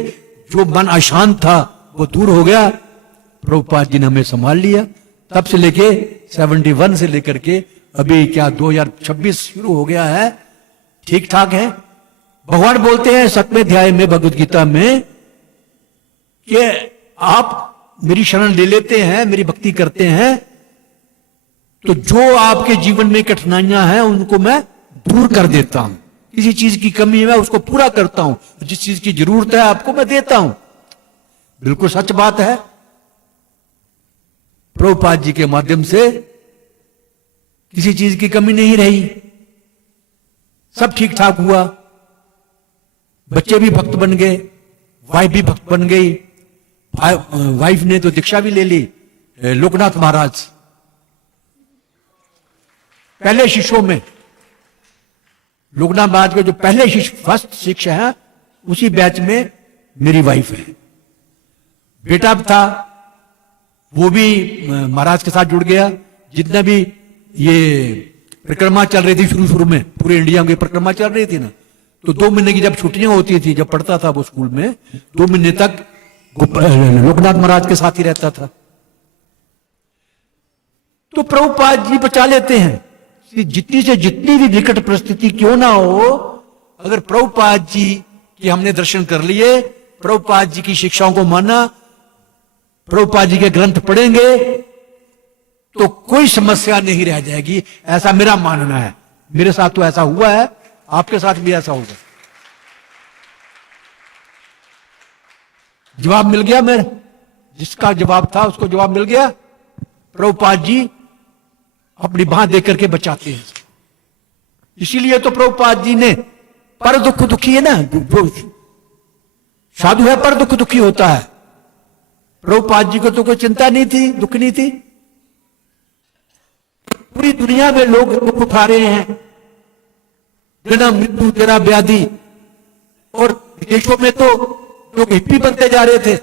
जो मन अशांत था वो दूर हो गया। प्रभुपाद जी ने हमें संभाल लिया। तब से लेके 71 से लेकर के अभी क्या 2026 शुरू हो गया है, ठीक ठाक है। भगवान बोलते हैं 7वें अध्याय में भगवत गीता में कि आप मेरी शरण ले लेते हैं, मेरी भक्ति करते हैं, तो जो आपके जीवन में कठिनाइयां हैं उनको मैं दूर कर देता हूं। किसी चीज की कमी है मैं उसको पूरा करता हूं, जिस चीज की जरूरत है आपको मैं देता हूं। बिल्कुल सच बात है। प्रभुपाद जी के माध्यम से किसी चीज की कमी नहीं रही, सब ठीक ठाक हुआ। बच्चे भी भक्त बन गए, वाइफ भी भक्त बन गई। वाइफ ने तो दीक्षा भी ले ली, लोकनाथ महाराज पहले शिष्यों में। लोकनाथ महाराज के जो पहले शिष्य, फर्स्ट शिष्य है, उसी बैच में मेरी वाइफ है। बेटा था, वो भी महाराज के साथ जुड़ गया। जितना भी ये परिक्रमा चल रही थी शुरू में, पूरे इंडिया में परिक्रमा चल रही थी ना, तो 2 महीने की जब छुट्टियां होती थी, जब पढ़ता था वो स्कूल में, 2 महीने तक लोकनाथ महाराज के साथ ही रहता था। तो प्रभुपाद जी बचा लेते हैं कि जितनी से जितनी भी विकट परिस्थिति क्यों ना हो, अगर प्रभुपाद जी के हमने दर्शन कर लिए, प्रभुपाद जी की शिक्षाओं को माना, प्रभुपाद जी के ग्रंथ पढ़ेंगे, तो कोई समस्या नहीं रह जाएगी। ऐसा मेरा मानना है। मेरे साथ तो ऐसा हुआ है, आपके साथ भी ऐसा होगा। जवाब मिल गया मेरा, जिसका जवाब था उसको जवाब मिल गया। प्रभुपाद जी अपनी बांह दे करके बचाते हैं। इसीलिए तो प्रभुपाद जी ने, पर दुख दुखी है ना, जो साधु है पर दुख दुखी होता है। प्रभुपाद जी को तो कोई चिंता नहीं थी, दुख नहीं थी। पूरी दुनिया में लोग दुख उठा रहे हैं, जन्म मृत्यु जरा व्याधि, और विदेशों में तो लोग हिप्पी बनते जा रहे थे।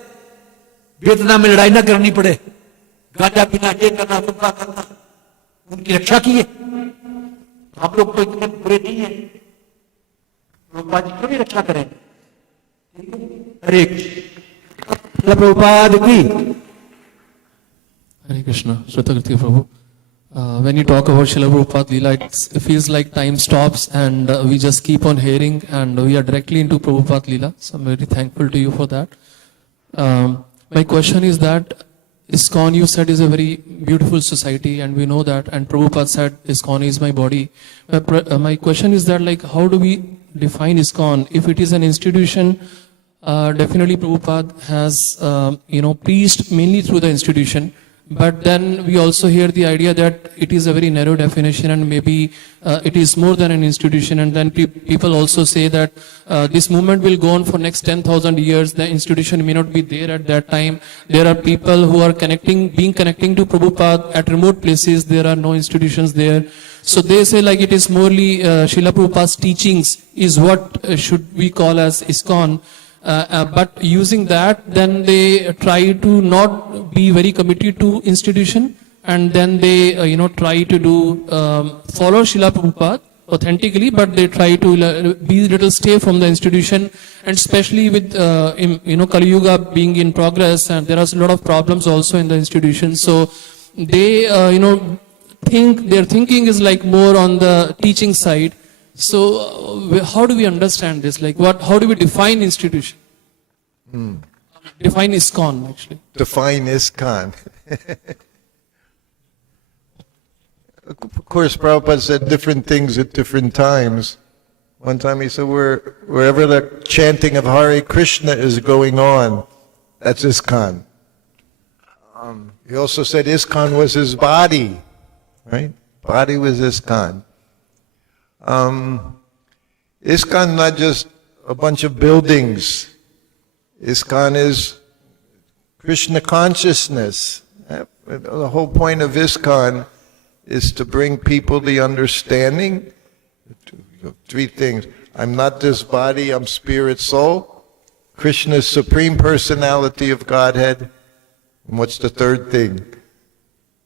वियतनाम में लड़ाई ना करनी पड़े, गांजा पीना, ये करना, सुनना करना, उनकी रक्षा की है। हम लोग तो इतने बुरे नहीं है, प्रभुपाद जी क्यों नहीं रक्षा करें। हरे प्रभुपाद की। Hare Krishna, Srutakirti Prabhu. When you talk about Srila Prabhupada Leela, it feels like time stops and we just keep on hearing and we are directly into Prabhupada Leela. So I'm very thankful to you for that. My question is that ISKCON, you said, is a very beautiful society and we know that, and Prabhupada said ISKCON is my body. My question is that, like, how do we define ISKCON? If it is an institution, definitely Prabhupada has, preached mainly through the institution. But then we also hear the idea that it is a very narrow definition and maybe it is more than an institution. And then people also say that this movement will go on for next 10,000 years. The institution may not be there at that time. There are people who are connecting to Prabhupada at remote places. There are no institutions there. So they say like it is morely Srila Prabhupada's teachings is what should we call as ISKCON. But using that, then they try to not be very committed to institution, and then they, try to do follow Srila Prabhupada authentically, but they try to be little stay from the institution, and especially with Kali Yuga being in progress, and there are a lot of problems also in the institution. So they, think their thinking is like more on the teaching side. So how do we understand this? Like how do we define institution? Define ISKCON, actually. Define ISKCON. Of course, Prabhupada said different things at different times. One time he said, wherever the chanting of Hare Krishna is going on, that's ISKCON. He also said ISKCON was his body, right? Body was ISKCON. ISKCON not just a bunch of buildings ISKCON is Krishna consciousness. The whole point of ISKCON is to bring people the understanding. Three things. I'm not this body, I'm spirit, soul. Krishna's supreme personality of Godhead. And what's the third thing?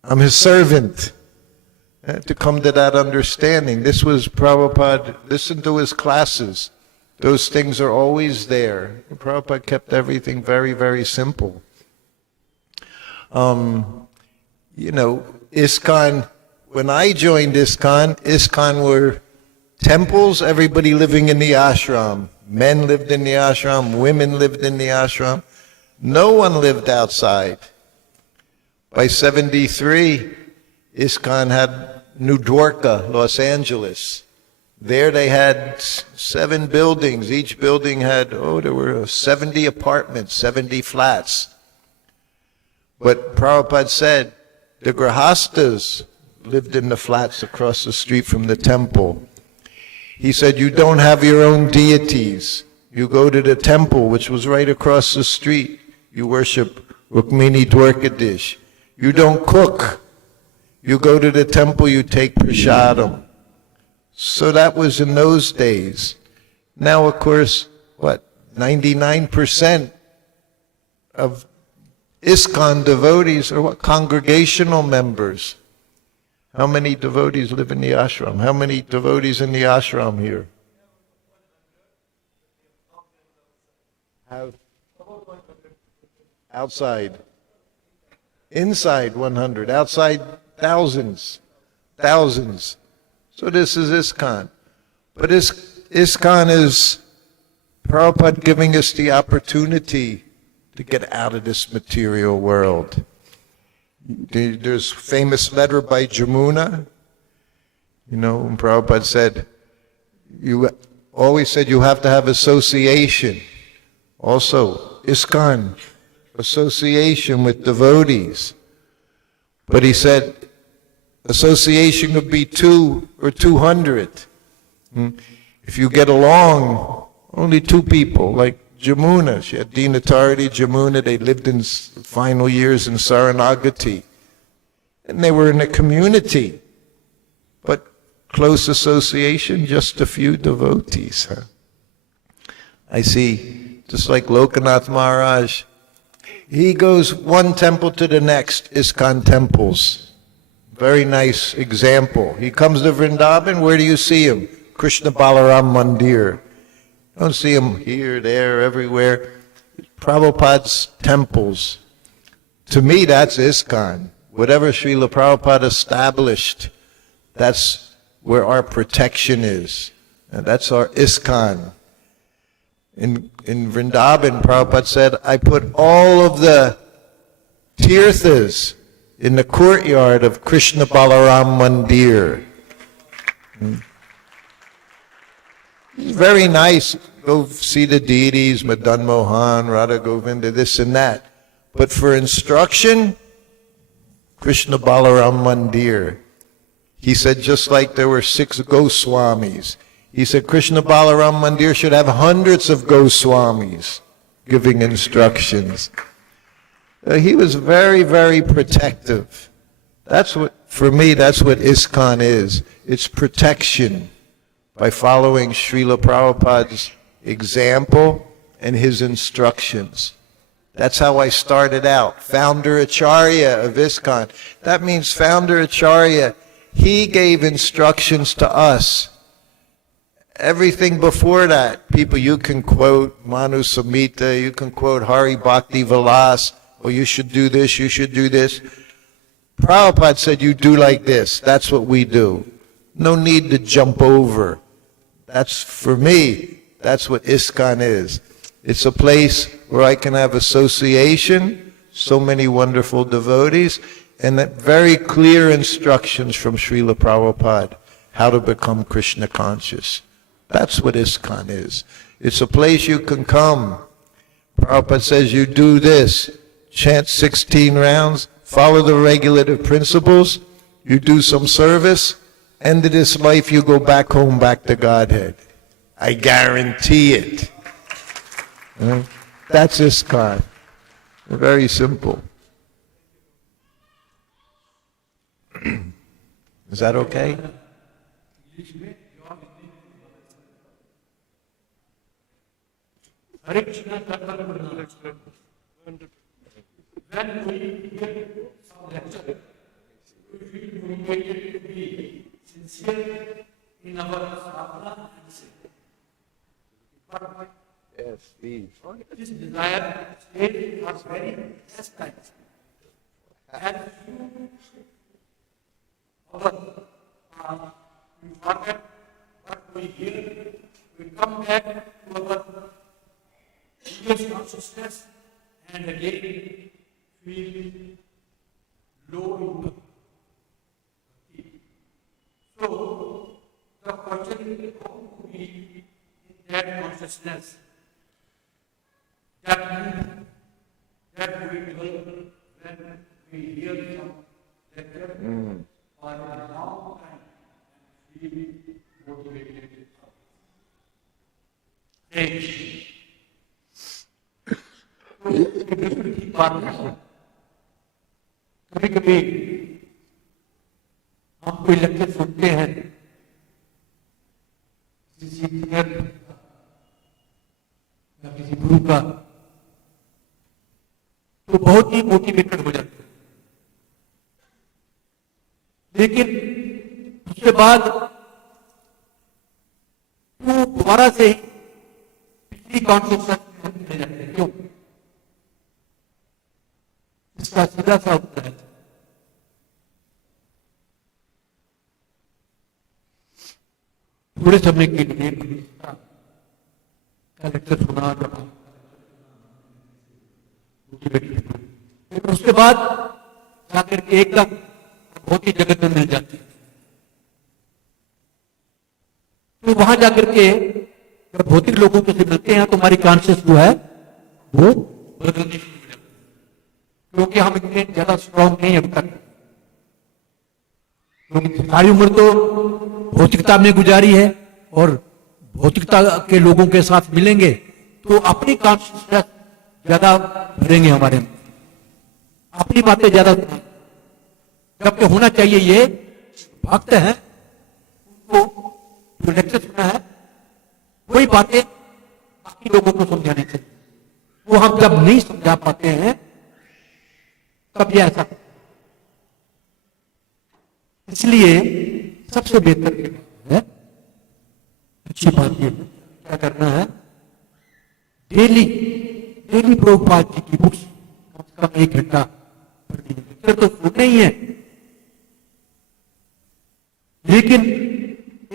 I'm his servant. To come to that understanding. This was Prabhupada, listen to his classes. Those things are always there. Prabhupada kept everything very, very simple. ISKCON, when I joined ISKCON were temples, everybody living in the ashram. Men lived in the ashram, women lived in the ashram. No one lived outside. By 73, ISKCON had New Dwarka, Los Angeles. There they had 7 buildings. Each building had, there were 70 apartments, 70 flats. But Prabhupada said the Grahastas lived in the flats across the street from the temple. He said, you don't have your own deities. You go to the temple, which was right across the street. You worship Rukmini Dwarkadish. You don't cook. You go to the temple, you take prasadam. So that was in those days. Now, of course, 99% of ISKCON devotees are congregational members. How many devotees live in the ashram? How many devotees in the ashram here? Outside. Inside 100. Outside thousands. Thousands. So this is ISKCON. But ISKCON is Prabhupada giving us the opportunity to get out of this material world. There's a famous letter by Jamuna. When Prabhupada said, you always said you have to have association. Also, ISKCON, association with devotees. But he said, association could be 2 or 200. If you get along, only 2 people, like Jamuna. She had Dinatardi, Jamuna. They lived in final years in Saranagati. And they were in a community. But close association, just a few devotees. I see, just like Lokanath Maharaj, he goes one temple to the next, ISKCON temples. Very nice example. He comes to Vrindavan, where do you see him? Krishna Balaram Mandir. Don't see him here, there, everywhere. Prabhupada's temples. To me, that's ISKCON. Whatever Srila Prabhupada established, that's where our protection is. And that's our ISKCON. In Vrindavan, Prabhupada said, I put all of the tirthas in the courtyard of Krishna Balaram Mandir. Very nice. Go see the deities, Madan Mohan, Radha Govinda, this and that. But for instruction, Krishna Balaram Mandir. He said just like there were 6 Goswamis. He said Krishna Balaram Mandir should have hundreds of Goswamis giving instructions. He was very, very protective. That's what, for me, that's what ISKCON is. It's protection by following Srila Prabhupada's example and his instructions. That's how I started out. Founder Acharya of ISKCON. That means Founder Acharya, he gave instructions to us. Everything before that, people, you can quote Manu Samhita, you can quote Hari Bhakti Vilas, or you should do this, you should do this. Prabhupada said, you do like this. That's what we do. No need to jump over. That's, for me, that's what ISKCON is. It's a place where I can have association, so many wonderful devotees, and that very clear instructions from Srila Prabhupada, how to become Krishna conscious. That's what ISKCON is. It's a place you can come. Prabhupada says you do this, chant 16 rounds, follow the regulative principles, you do some service, end of this life you go back home, back to Godhead. I guarantee it. That's ISKCON. Very simple. Is that okay? Hare Krishna, when we hear some lecture, we feel motivated to be sincere in our sadhana and say, but Yes, Steve. this desire stays for very less time. And we forget what we hear, we come back to our previous consciousness and again feel low in bhakti. So the question is how to be in that consciousness that we develop when we hear some lecture for a long time and feel motivated. Next. कभी कभी हम कोई lecture सुनते हैं किसी senior या किसी गुरु का तो बहुत ही मोटिवेटेड हो जाते हैं, लेकिन उसके बाद वो दोबारा से पिछली कॉन्शियसनेस में चले जाते हैं। क्यों? इसका सीधा सा उत्तर है थोड़े समय के लिए लेक्चर सुना लेकिन उसके बाद जाकर के एकदम बहुत ही जगत में मिल जाती है। तो वहां जाकर के जब भौतिक लोगों से मिलते हैं तो हमारी कॉन्शियस जो है वो बदलनी शुरू हो जाती है, क्योंकि हम इतने ज्यादा स्ट्रांग नहीं अब तक, क्योंकि सारी उम्र तो भौतिकता में गुजारी है और भौतिकता के लोगों के साथ मिलेंगे तो अपनी कॉन्शियसनेस ज्यादा भरेंगे हमारे में, अपनी बातें ज्यादा, जबकि होना चाहिए ये भक्त है उनको जो लेक्चर सुना है वही बातें बाकी लोगों को समझानी चाहिए। वो हम जब नहीं समझा पाते हैं तब ये ऐसा, इसलिए सबसे बेहतर है, अच्छी बात ये क्या करना है, डेली डेली प्रभुपाद जी की बुक्स कम से कम 1 घंटा पढ़नी है। लेक्चर तो सुनने ही है, लेकिन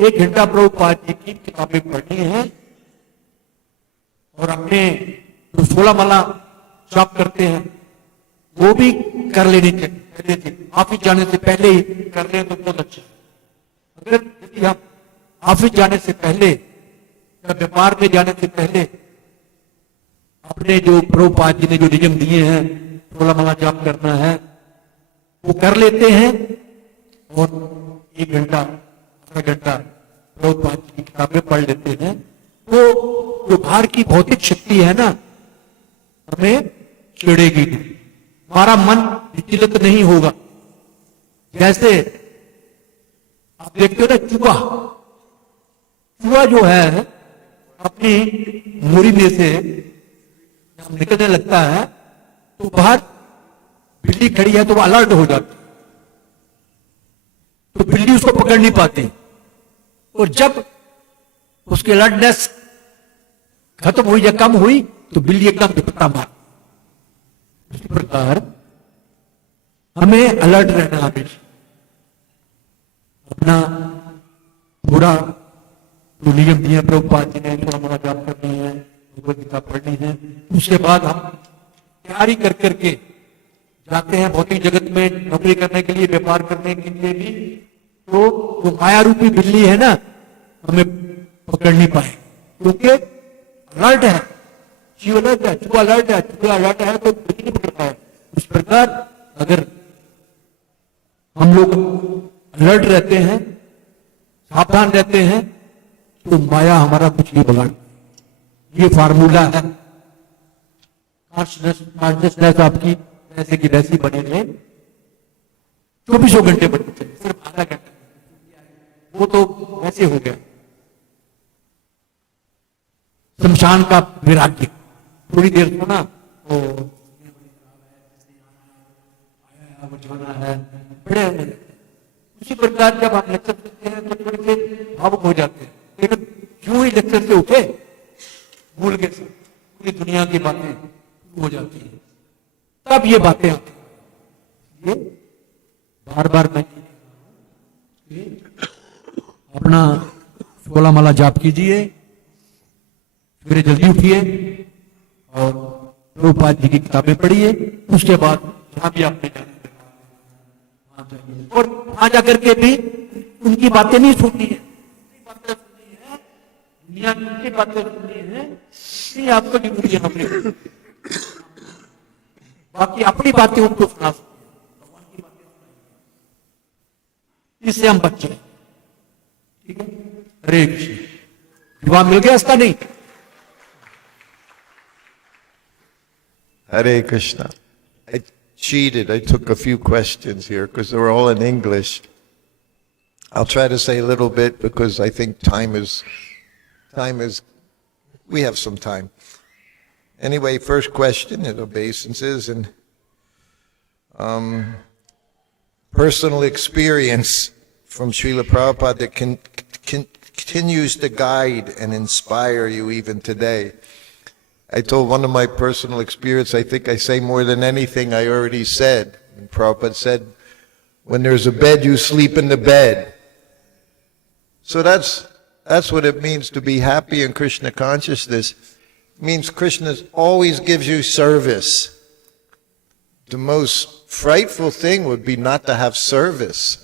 1 घंटा प्रभुपाद जी की किताबें पढ़नी है और अपने जो 16 माला जाप करते हैं वो भी कर लेनी चाहिए। ऑफिस जाने से पहले ही कर लें तो बहुत अच्छा है। अगर यदि हम ऑफिस जाने से पहले या व्यापार में जाने से पहले अपने जो प्रभुपाद जी ने जो नियम दिए हैं 16 माला जाप करना है वो कर लेते हैं और 1 घंटा आधा घंटा प्रभुपाद जी की किताबें पढ़ लेते हैं, तो जो बाहर की भौतिक शक्ति है ना हमें छेड़ेगी नहीं, हमारा मन विचलित नहीं होगा। जैसे आप देखते हो ना चूहा, चूहा जो है अपनी मोरी में से जब निकलने लगता है तो बाहर बिल्ली खड़ी है तो वो अलर्ट हो जाती, तो बिल्ली उसको पकड़ नहीं पाती, और जब उसकी अलर्टनेस खत्म हुई या कम हुई तो बिल्ली एकदम झपट्टा मार। इसी प्रकार हमें अलर्ट रहना, हमेशा अपना पूरा जो नियम दिए प्रभुपाद जी ने, थोड़ा मोड़ा जाप करनी है, भगवद गीता पढ़नी है, उसके बाद हम तैयारी कर करके जाते हैं भौतिक जगत में नौकरी करने के लिए, व्यापार करने के लिए भी, तो जो माया रूपी बिल्ली है ना हमें पकड़ नहीं पाए, क्योंकि अलर्ट है, जीव अलर्ट है, चूहा अलर्ट है, चूहा अलर्ट है तो बिल्ली नहीं पकड़ पाए। उस प्रकार अगर हम लोग अलर्ट रहते हैं, सावधान रहते हैं, तो माया हमारा कुछ नहीं बिगाड़। ये फार्मूला है, कॉन्शियसनेस आपकी वैसे की वैसी बनी रहे, 24 घंटे बननी चाहिए, सिर्फ आधा घंटा, वो तो वैसे हो गया। शमशान का विराग्य, थोड़ी देर सुना तो वो जाना है, बड़े उसी प्रकार जब आप लेक्चर सुनते हैं तो थोड़ी देर भावुक हो जाते हैं, लेकिन क्यों ही लेक्चर से उठे भूल गए सब, पूरी दुनिया की बातें हो जाती है, तब ये बातें आती हैं। ये बार बार मैं अपना 16 माला जाप कीजिए, फिर जल्दी उठिए और प्रभुपाद जी की किताबें पढ़िए, उसके बाद जहां भी आपने जाना और वहां जाकर के भी उनकी बातें नहीं सुननी है, बातें सुननी है, दुनिया की उनकी बातें सुननी है, नहीं आपको जरूरी है हमने, बाकी अपनी बातें उनको सुना सकते हैं, इससे हम बच्चे, ठीक है। हरे कृष्ण, जवाब मिल गया इसका? नहीं? Hare Krishna. I cheated. I took a few questions here because they were all in English. I'll try to say a little bit because I think time is, we have some time. Anyway, first question, obeisances and personal experience from Srila Prabhupada that continues to guide and inspire you even today. I told one of my personal experience, I think I say more than anything I already said. And Prabhupada said, when there's a bed, you sleep in the bed. So that's what it means to be happy in Krishna consciousness. It means Krishna always gives you service. The most frightful thing would be not to have service.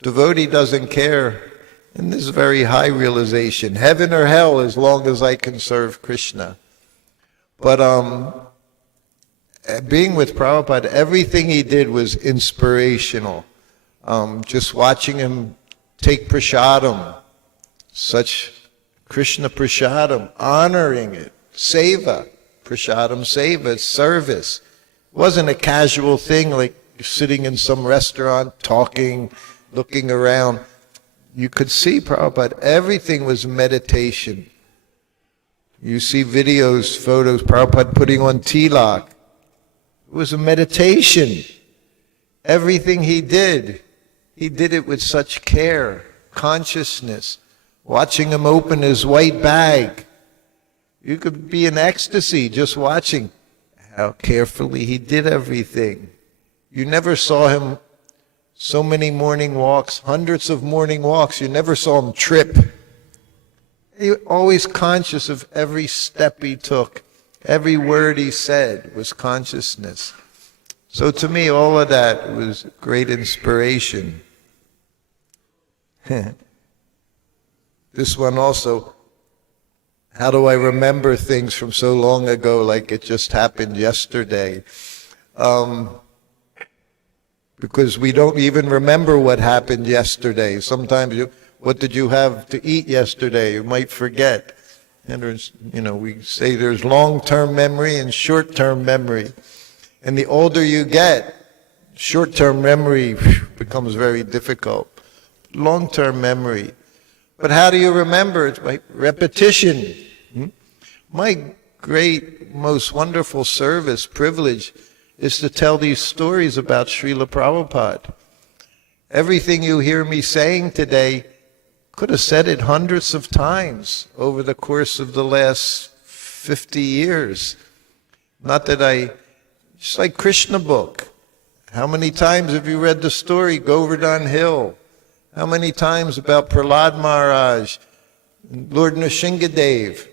Devotee doesn't care. And this is very high realization. Heaven or hell as long as I can serve Krishna. But being with Prabhupada, everything he did was inspirational. Just watching him take prasadam, such Krishna prasadam, honoring it, seva, prasadam seva, service. It wasn't a casual thing like you're sitting in some restaurant, talking, looking around. You could see Prabhupada, everything was meditation. You see videos, photos, Prabhupada putting on tilak. It was a meditation. Everything he did it with such care, consciousness. Watching him open his white bag. You could be in ecstasy just watching how carefully he did everything. You never saw him so many morning walks, hundreds of morning walks. You never saw him trip. He was always conscious of every step he took. Every word he said was consciousness. So to me, all of that was great inspiration. This one also, how do I remember things from so long ago like it just happened yesterday? Because we don't even remember what happened yesterday. Sometimes what did you have to eat yesterday? You might forget. And there's, we say there's long-term memory and short-term memory. And the older you get, short-term memory becomes very difficult. Long-term memory. But how do you remember? It's by repetition. My great, most wonderful service, privilege, is to tell these stories about Srila Prabhupada. Everything you hear me saying today, could have said it hundreds of times over the course of the last 50 years. Not that it's like Krishna book. How many times have you read the story, Govardhan Hill? How many times about Prahlad Maharaj, Lord Nrsingadev?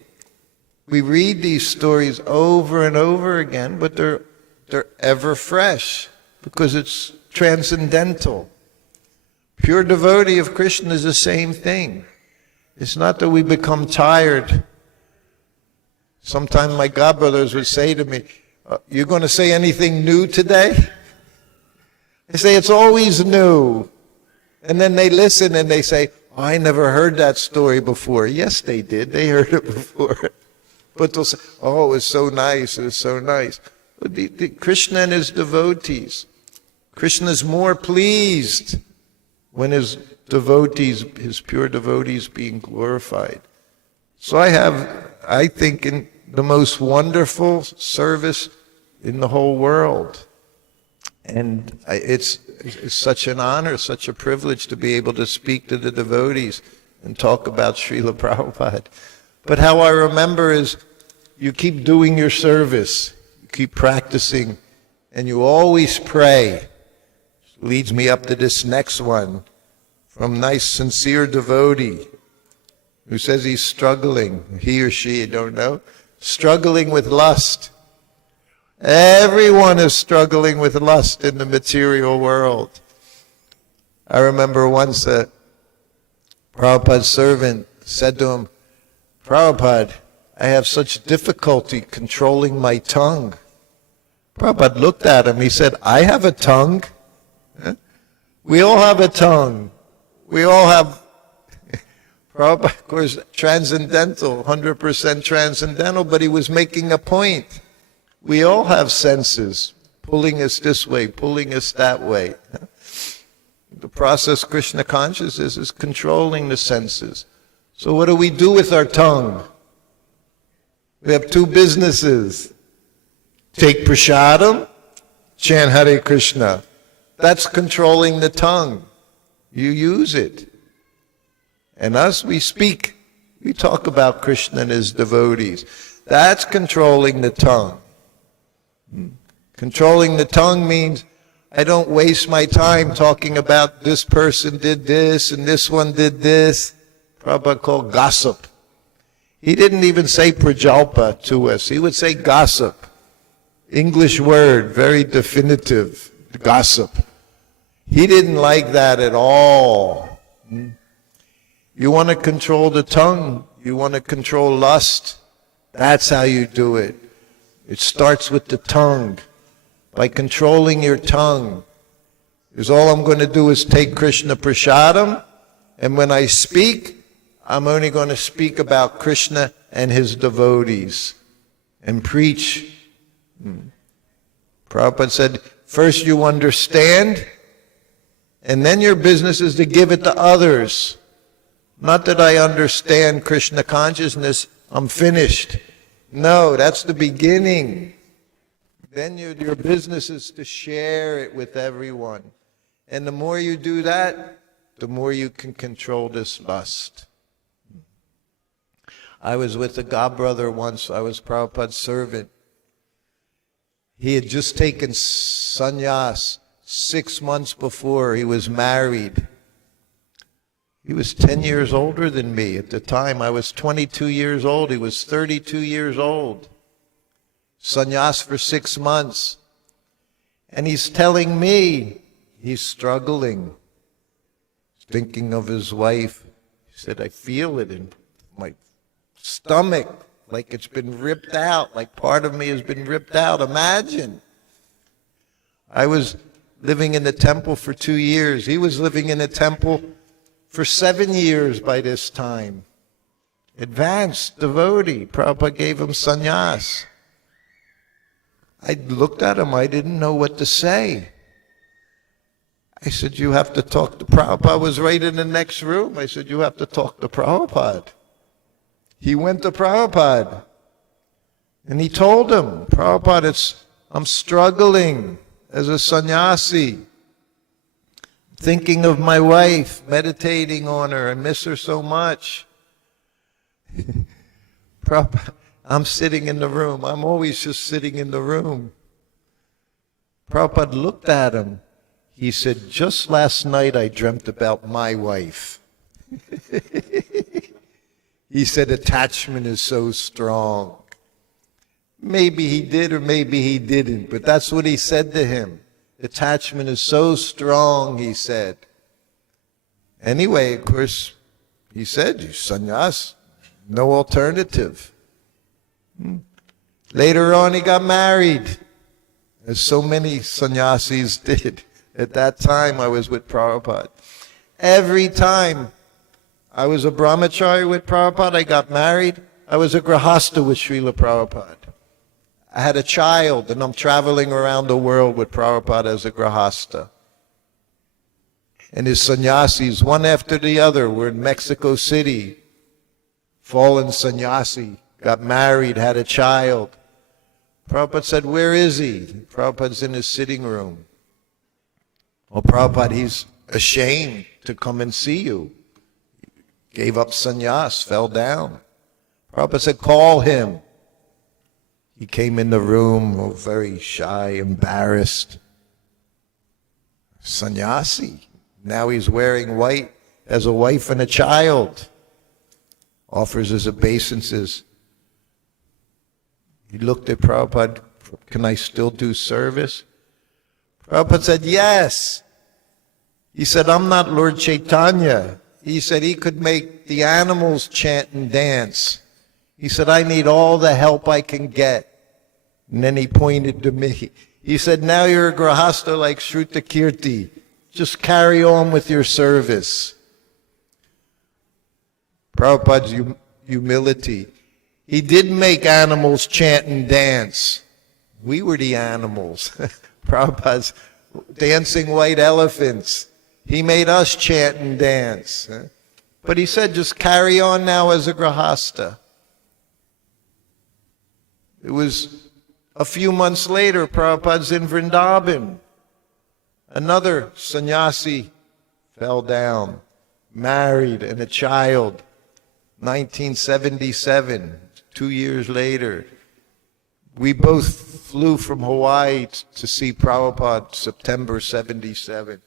We read these stories over and over again, but they're ever fresh because it's transcendental. Pure devotee of Krishna is the same thing. It's not that we become tired. Sometimes my godbrothers would say to me, "You going to say anything new today?" I say, "It's always new." And then they listen and they say, "Oh, I never heard that story before." Yes, they did. They heard it before. But they'll say, oh, it was so nice, it was so nice. But Krishna and his devotees, Krishna is more pleased when his devotees, his pure devotees, being glorified. So I think, in the most wonderful service in the whole world. And it's such an honor, such a privilege to be able to speak to the devotees and talk about Srila Prabhupada. But how I remember is you keep doing your service, you keep practicing, and you always pray. Leads me up to this next one from nice, sincere devotee who says he's struggling, he or she, I don't know, struggling with lust. Everyone is struggling with lust in the material world. I remember once a Prabhupada's servant said to him, Prabhupada, I have such difficulty controlling my tongue. Prabhupada looked at him, he said, I have a tongue. We all have a tongue. We all have, Prabhupada, of course, transcendental, 100% transcendental, but he was making a point. We all have senses, pulling us this way, pulling us that way. The process Krishna consciousness is controlling the senses. So what do we do with our tongue? We have two businesses. Take prasadam, chant Hare Krishna. That's controlling the tongue. You use it. And us, we speak. We talk about Krishna and his devotees. That's controlling the tongue. Controlling the tongue means I don't waste my time talking about this person did this and this one did this. Prabhupada called gossip. He didn't even say prajalpa to us. He would say gossip. English word, very definitive, gossip. He didn't like that at all. You want to control the tongue, you want to control lust, that's how you do it. It starts with the tongue. By controlling your tongue, because all I'm going to do is take Krishna prasadam, and when I speak, I'm only going to speak about Krishna and his devotees and preach. Prabhupada said, first you understand, and then your business is to give it to others. Not that I understand Krishna consciousness, I'm finished. No, that's the beginning. Then your business is to share it with everyone. And the more you do that, the more you can control this lust. I was with a godbrother once. I was Prabhupada's servant. He had just taken sannyas 6 months before he was married. He was 10 years older than me. At the time, I was 22 years old. He was 32 years old. Sannyas for 6 months. And he's telling me he's struggling. Thinking of his wife. He said, I feel it in my stomach, like it's been ripped out, like part of me has been ripped out. Imagine. I was living in the temple for 2 years. He was living in the temple for 7 years by this time. Advanced devotee. Prabhupada gave him sannyas. I looked at him, I didn't know what to say. I said, you have to talk to Prabhupada. I was right in the next room. I said, you have to talk to Prabhupada. He went to Prabhupada. And he told him, Prabhupada, I'm struggling as a sannyasi. Thinking of my wife, meditating on her. I miss her so much. Prabhupada, I'm sitting in the room. I'm always just sitting in the room. Prabhupada looked at him. He said, just last night I dreamt about my wife. He said, attachment is so strong. Maybe he did or maybe he didn't, but that's what he said to him. Attachment is so strong, he said. Anyway, of course, he said, you sannyas, no alternative. Later on, he got married, as so many sannyasis did. At that time, I was with Prabhupada. Every time I was a brahmachari with Prabhupada, I got married, I was a grahasta with Srila Prabhupada. I had a child, and I'm traveling around the world with Prabhupada as a grahasta. And his sannyasis, one after the other, were in Mexico City. Fallen sannyasi, got married, had a child. Prabhupada said, where is he? Prabhupada's in his sitting room. Well, Prabhupada, he's ashamed to come and see you. Gave up sannyas, fell down. Prabhupada said, call him. He came in the room, oh, very shy, embarrassed. Sannyasi. Now he's wearing white, has a wife and a child. Offers his obeisances. He looked at Prabhupada, can I still do service? Prabhupada said, yes. He said, I'm not Lord Chaitanya. He said he could make the animals chant and dance. He said, I need all the help I can get. And then he pointed to me. He said, now you're a grahasta like Srutakirti. Just carry on with your service. Prabhupada's humility. He didn't make animals chant and dance. We were the animals. Prabhupada's dancing white elephants. He made us chant and dance. But he said, just carry on now as a grahasta. It was a few months later, Prabhupada's in Vrindavan. Another sannyasi fell down, married and a child. 1977, 2 years later. We both flew from Hawaii to see Prabhupada, September 77.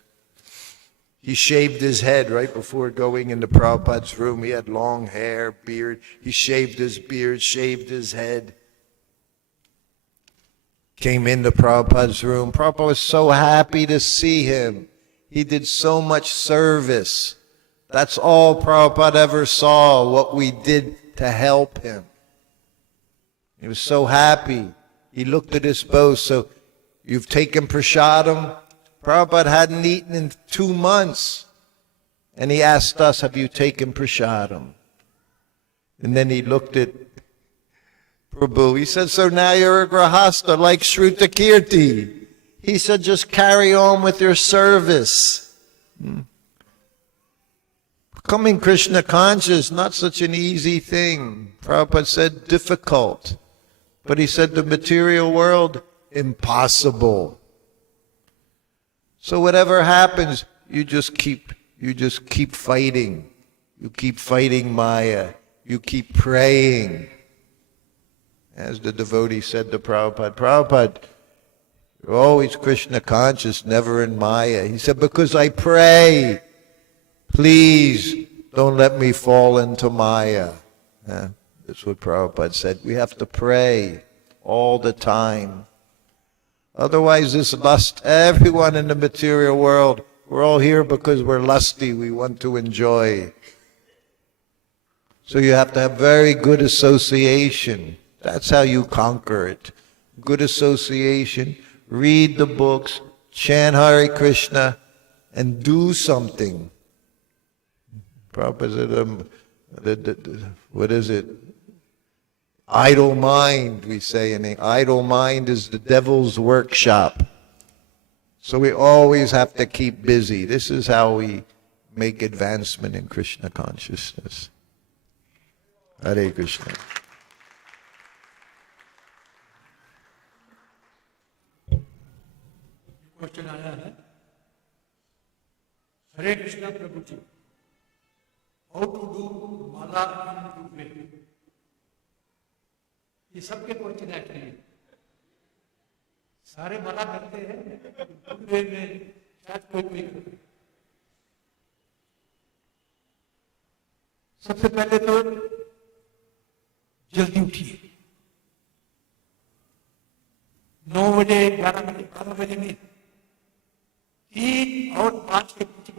He shaved his head right before going into Prabhupada's room. He had long hair, beard. He shaved his beard, shaved his head. Came into Prabhupada's room. Prabhupada was so happy to see him. He did so much service. That's all Prabhupada ever saw, what we did to help him. He was so happy. He looked at us both. So, you've taken prasadam? Prabhupada hadn't eaten in 2 months. And he asked us, have you taken prasadam? And then he looked at Prabhu. He said, so now you're a grahasta like Srutakirti. He said, just carry on with your service. Becoming Krishna conscious, not such an easy thing. Prabhupada said, difficult. But he said, the material world, impossible. So whatever happens, you just keep fighting. You keep fighting Maya. You keep praying. As the devotee said to Prabhupada, Prabhupada, you're always Krishna conscious, never in Maya. He said, because I pray. Please don't let me fall into Maya. That's what Prabhupada said. We have to pray all the time. Otherwise, this lust, everyone in the material world, we're all here because we're lusty. We want to enjoy. So you have to have very good association. That's how you conquer it. Good association. Read the books, chant Hare Krishna, and do something. Prabhupada said, what is it? Idle mind, we say in English. Idle mind is the devil's workshop. So we always have to keep busy. This is how we make advancement in Krishna consciousness. Hare Krishna. Question आया है हरे कृष्णा प्रभु जी how to do mala in good way ये सबके question actually सारे माला करते हैं good way में शायद कोई सबसे पहले तो जल्दी उठिए 9 बजे 11 बजे 12 बजे नहीं 3 और 5 के पीछे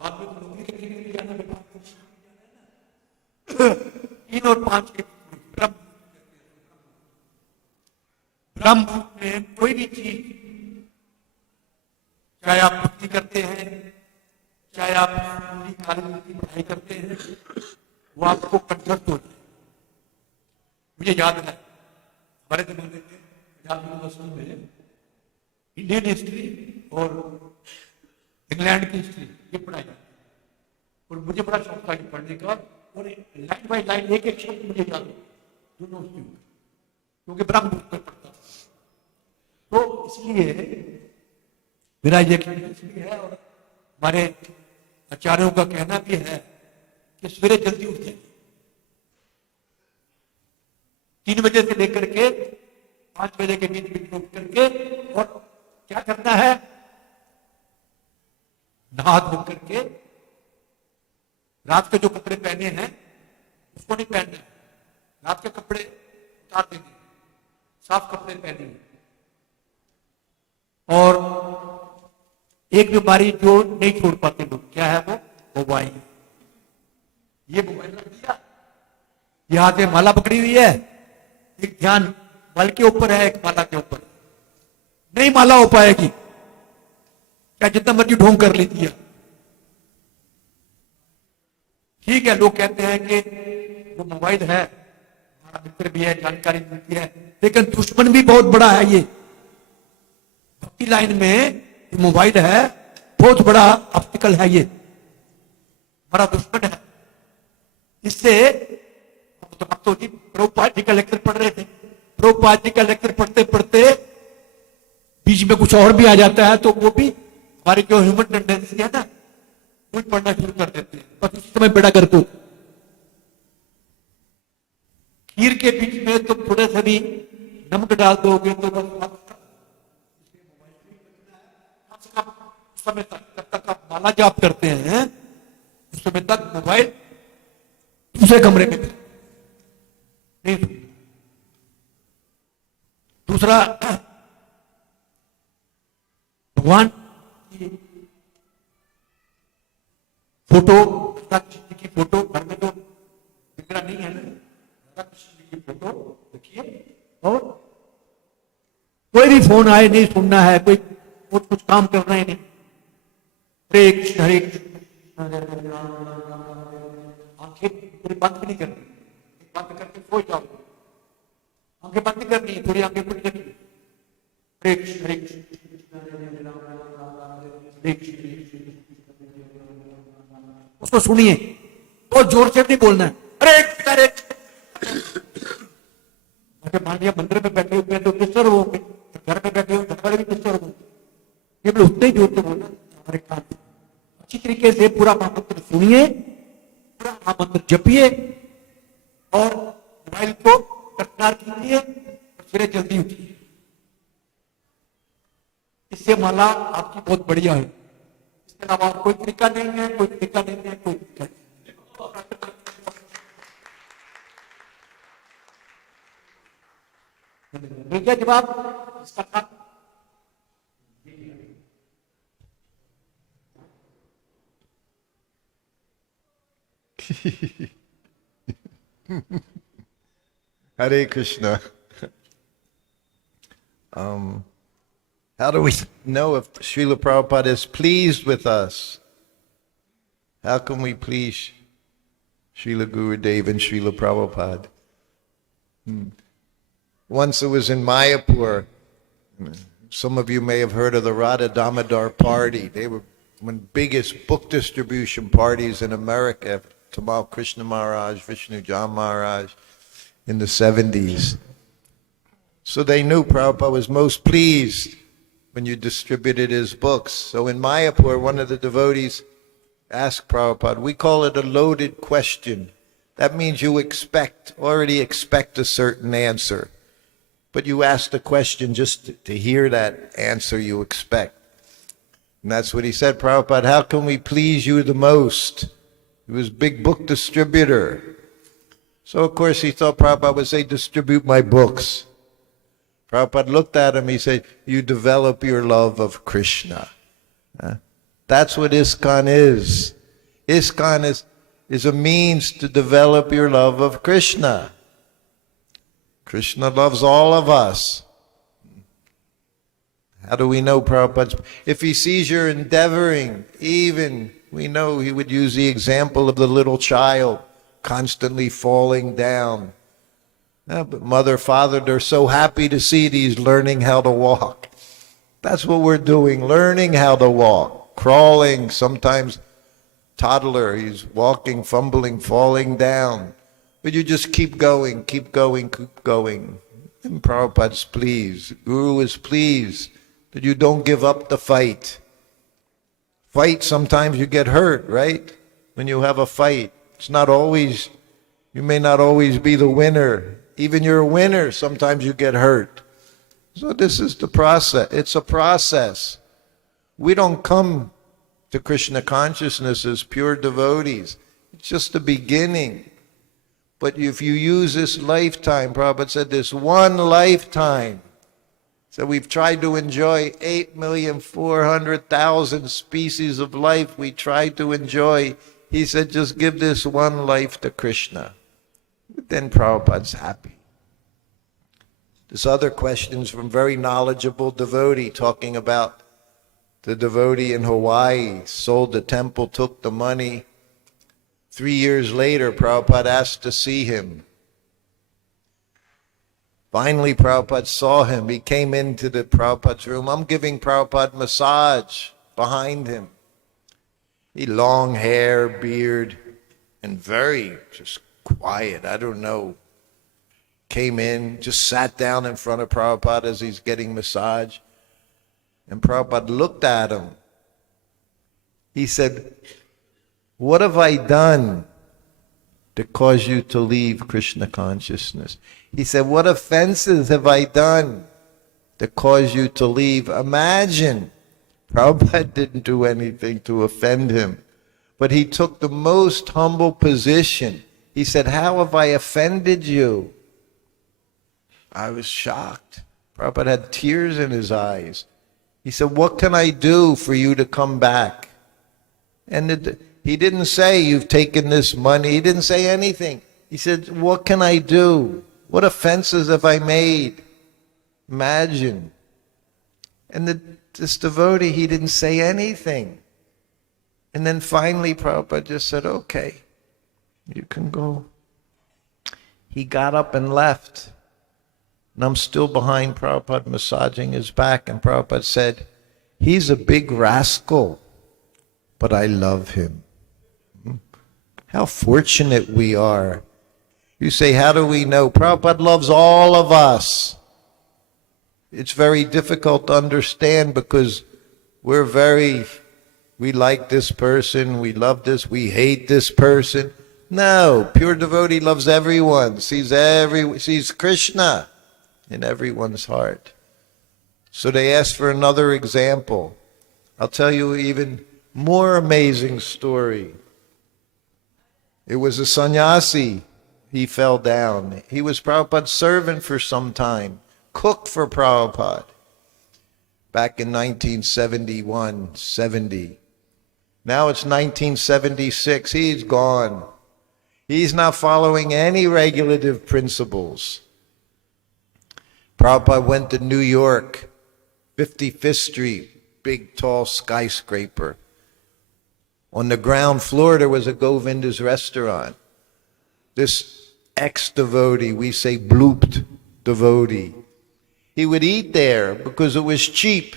बाद में नौकरी करने के लिए जाना बेटा 3 और 5 के ब्रह्म में कोई भी चीज चाहे आप भक्ति करते हैं चाहे आप पूरी काली की पढ़ाई करते हैं वो आपको कंठस्थ हो जाए। मुझे याद है हमारे जमाने में पंजाब यूनिवर्सिटी में इंडियन हिस्ट्री और इंग्लैंड की हिस्ट्री ये पढ़ाई जाती है। और मुझे बड़ा शौक था ये पढ़ने का, और लाइन बाय लाइन एक एक शब्द मुझे याद है दोनों हिस्ट्री में, क्योंकि ब्रह्म मुहूर्त में पढ़ता था। तो इसलिए मेरा ये इसलिए है, और हमारे आचार्यों का कहना भी है कि सवेरे जल्दी उठ जाए, 3 बजे से लेकर के 5 बजे के बीच में उठ करके, और क्या करना है, नहा धो करके रात के जो कपड़े पहने हैं उसको नहीं पहनना है, रात के कपड़े उतार देंगे, साफ कपड़े पहनेंगे। और एक बीमारी जो नहीं छोड़ पाते लोग, क्या है वो, मोबाइल। ये मोबाइल रख दिया, यहां से माला पकड़ी हुई है, एक ध्यान बल के ऊपर है, एक माला के ऊपर, नहीं माला हो पाएगी, क्या जितना मर्जी ढोंग कर लीजिए। ठीक है, लोग कहते हैं कि वो मोबाइल है हमारा मित्र भी है, जानकारी मिलती है, लेकिन दुश्मन भी बहुत बड़ा है। ये भक्ति लाइन में मोबाइल है, बहुत बड़ा ऑब्स्टिकल है, ये बड़ा दुश्मन है। इससे अब तो जी प्रभुपाद जी का लेक्चर पढ़ रहे थे, प्रभुपाद जी का लेक्चर पढ़ते पढ़ते बीच में कुछ और भी आ जाता है, तो वो भी हमारी जो ह्यूमन टेंडेंसी है ना, वो पढ़ना शुरू कर देते हैं। बस उसी समय बेड़ा कर दो। खीर के बीच में तो थोड़ा सा भी नमक डाल दोगे तो बस उस समय तक, जब तक आप माला जाप करते हैं उस समय तक मोबाइल दूसरे कमरे में नहीं। दूसरा, भगवान की फोटो, कृष्ण की फोटो घर में तो विग्रह नहीं है ना, कृष्ण की फोटो देखिए। और कोई भी फोन आए नहीं सुनना है, कोई और कुछ काम करना ही नहीं, हरे कृष्ण हरे कृष्ण, आंखें थोड़ी बंद भी नहीं करनी, बंद करके सो जाओ, आंखें बंद नहीं करनी, थोड़ी आंखें खुली रखनी, हरे कृष्ण हरे कृष्ण, उसको सुनिए, बहुत जोर से नहीं बोलना है, अरे अरे। मान लिया मंदिर में बैठे हुए तो डिस्टर्ब होंगे, घर में बैठे हुए घर वाले भी डिस्टर्ब होंगे, ये भी उतने ही जोर से बोलना हमारे कान। अच्छी तरीके से पूरा महामंत्र सुनिए, पूरा महामंत्र जपिए, और मोबाइल को करतार कीजिए, फिर जल्दी उठिए। इससे माला आपकी बहुत बढ़िया है। इसके अलावा कोई तरीका नहीं है, कोई तरीका नहीं है, कोई तरीका नहीं है। मिल गया जवाब इसका था? Hare Krishna. How do we know if Srila Prabhupada is pleased with us? How can we please Srila Gurudev and Srila Prabhupada? Once it was in Mayapur. Some of you may have heard of the Radha Damodar party. They were one of the biggest book distribution parties in America. Tamal Krishna Maharaj, Vishnu Jan Maharaj in the 70s. So they knew Prabhupada was most pleased when you distributed his books. So in Mayapur, one of the devotees asked Prabhupada, we call it a loaded question. That means you already expect a certain answer. But you ask the question just to hear that answer you expect. And that's what he said, Prabhupada, how can we please you the most? He was a big book distributor. So of course he thought Prabhupada would say, distribute my books. Prabhupada looked at him, he said, you develop your love of Krishna. That's what ISKCON is. ISKCON is a means to develop your love of Krishna. Krishna loves all of us. How do we know Prabhupada? If he sees you're endeavoring, even, we know he would use the example of the little child constantly falling down. Yeah, but mother, father, they're so happy to see these learning how to walk. That's what we're doing, learning how to walk, crawling, sometimes toddler, he's walking, fumbling, falling down. But you just keep going, keep going, keep going. And Prabhupada's pleased, Guru is pleased that you don't give up the fight. Fight, sometimes you get hurt, right? When you have a fight, it's not always, you may not always be the winner. Even you're a winner, sometimes you get hurt. So this is the process. It's a process. We don't come to Krishna consciousness as pure devotees. It's just the beginning. But if you use this lifetime, Prabhupada said this one lifetime. So we've tried to enjoy 8,400,000 species of life. We tried to enjoy. He said, just give this one life to Krishna. Then Prabhupada's happy. This other questions from very knowledgeable devotee talking about the devotee in Hawaii, sold the temple, took the money. 3 years later, Prabhupada asked to see him. Finally, Prabhupada saw him. He came into the Prabhupada's room. I'm giving Prabhupada massage behind him. He long hair, beard, and very just quiet. I don't know. Came in, just sat down in front of Prabhupada as he's getting massage. And Prabhupada looked at him. He said, what have I done to cause you to leave Krishna consciousness? He said, what offenses have I done to cause you to leave? Imagine, Prabhupada didn't do anything to offend him, but he took the most humble position. He said, how have I offended you? I was shocked. Prabhupada had tears in his eyes. He said, what can I do for you to come back? And he didn't say, you've taken this money. He didn't say anything. He said, what can I do? What offenses have I made? Imagine. And this devotee, he didn't say anything. And then finally, Prabhupada just said, okay, you can go. He got up and left. And I'm still behind Prabhupada massaging his back. And Prabhupada said, he's a big rascal, but I love him. How fortunate we are. You say, how do we know? Prabhupada loves all of us. It's very difficult to understand because we like this person, we love this, we hate this person. No, pure devotee loves everyone, sees Krishna in everyone's heart. So they asked for another example. I'll tell you an even more amazing story. It was a sannyasi. He fell down. He was Prabhupada's servant for some time, cook for Prabhupada. Back in 1971, 70. Now it's 1976. He's gone. He's not following any regulative principles. Prabhupada went to New York, 55th Street, big tall skyscraper. On the ground floor there was a Govinda's restaurant. This ex-devotee, we say blooped devotee, he would eat there because it was cheap.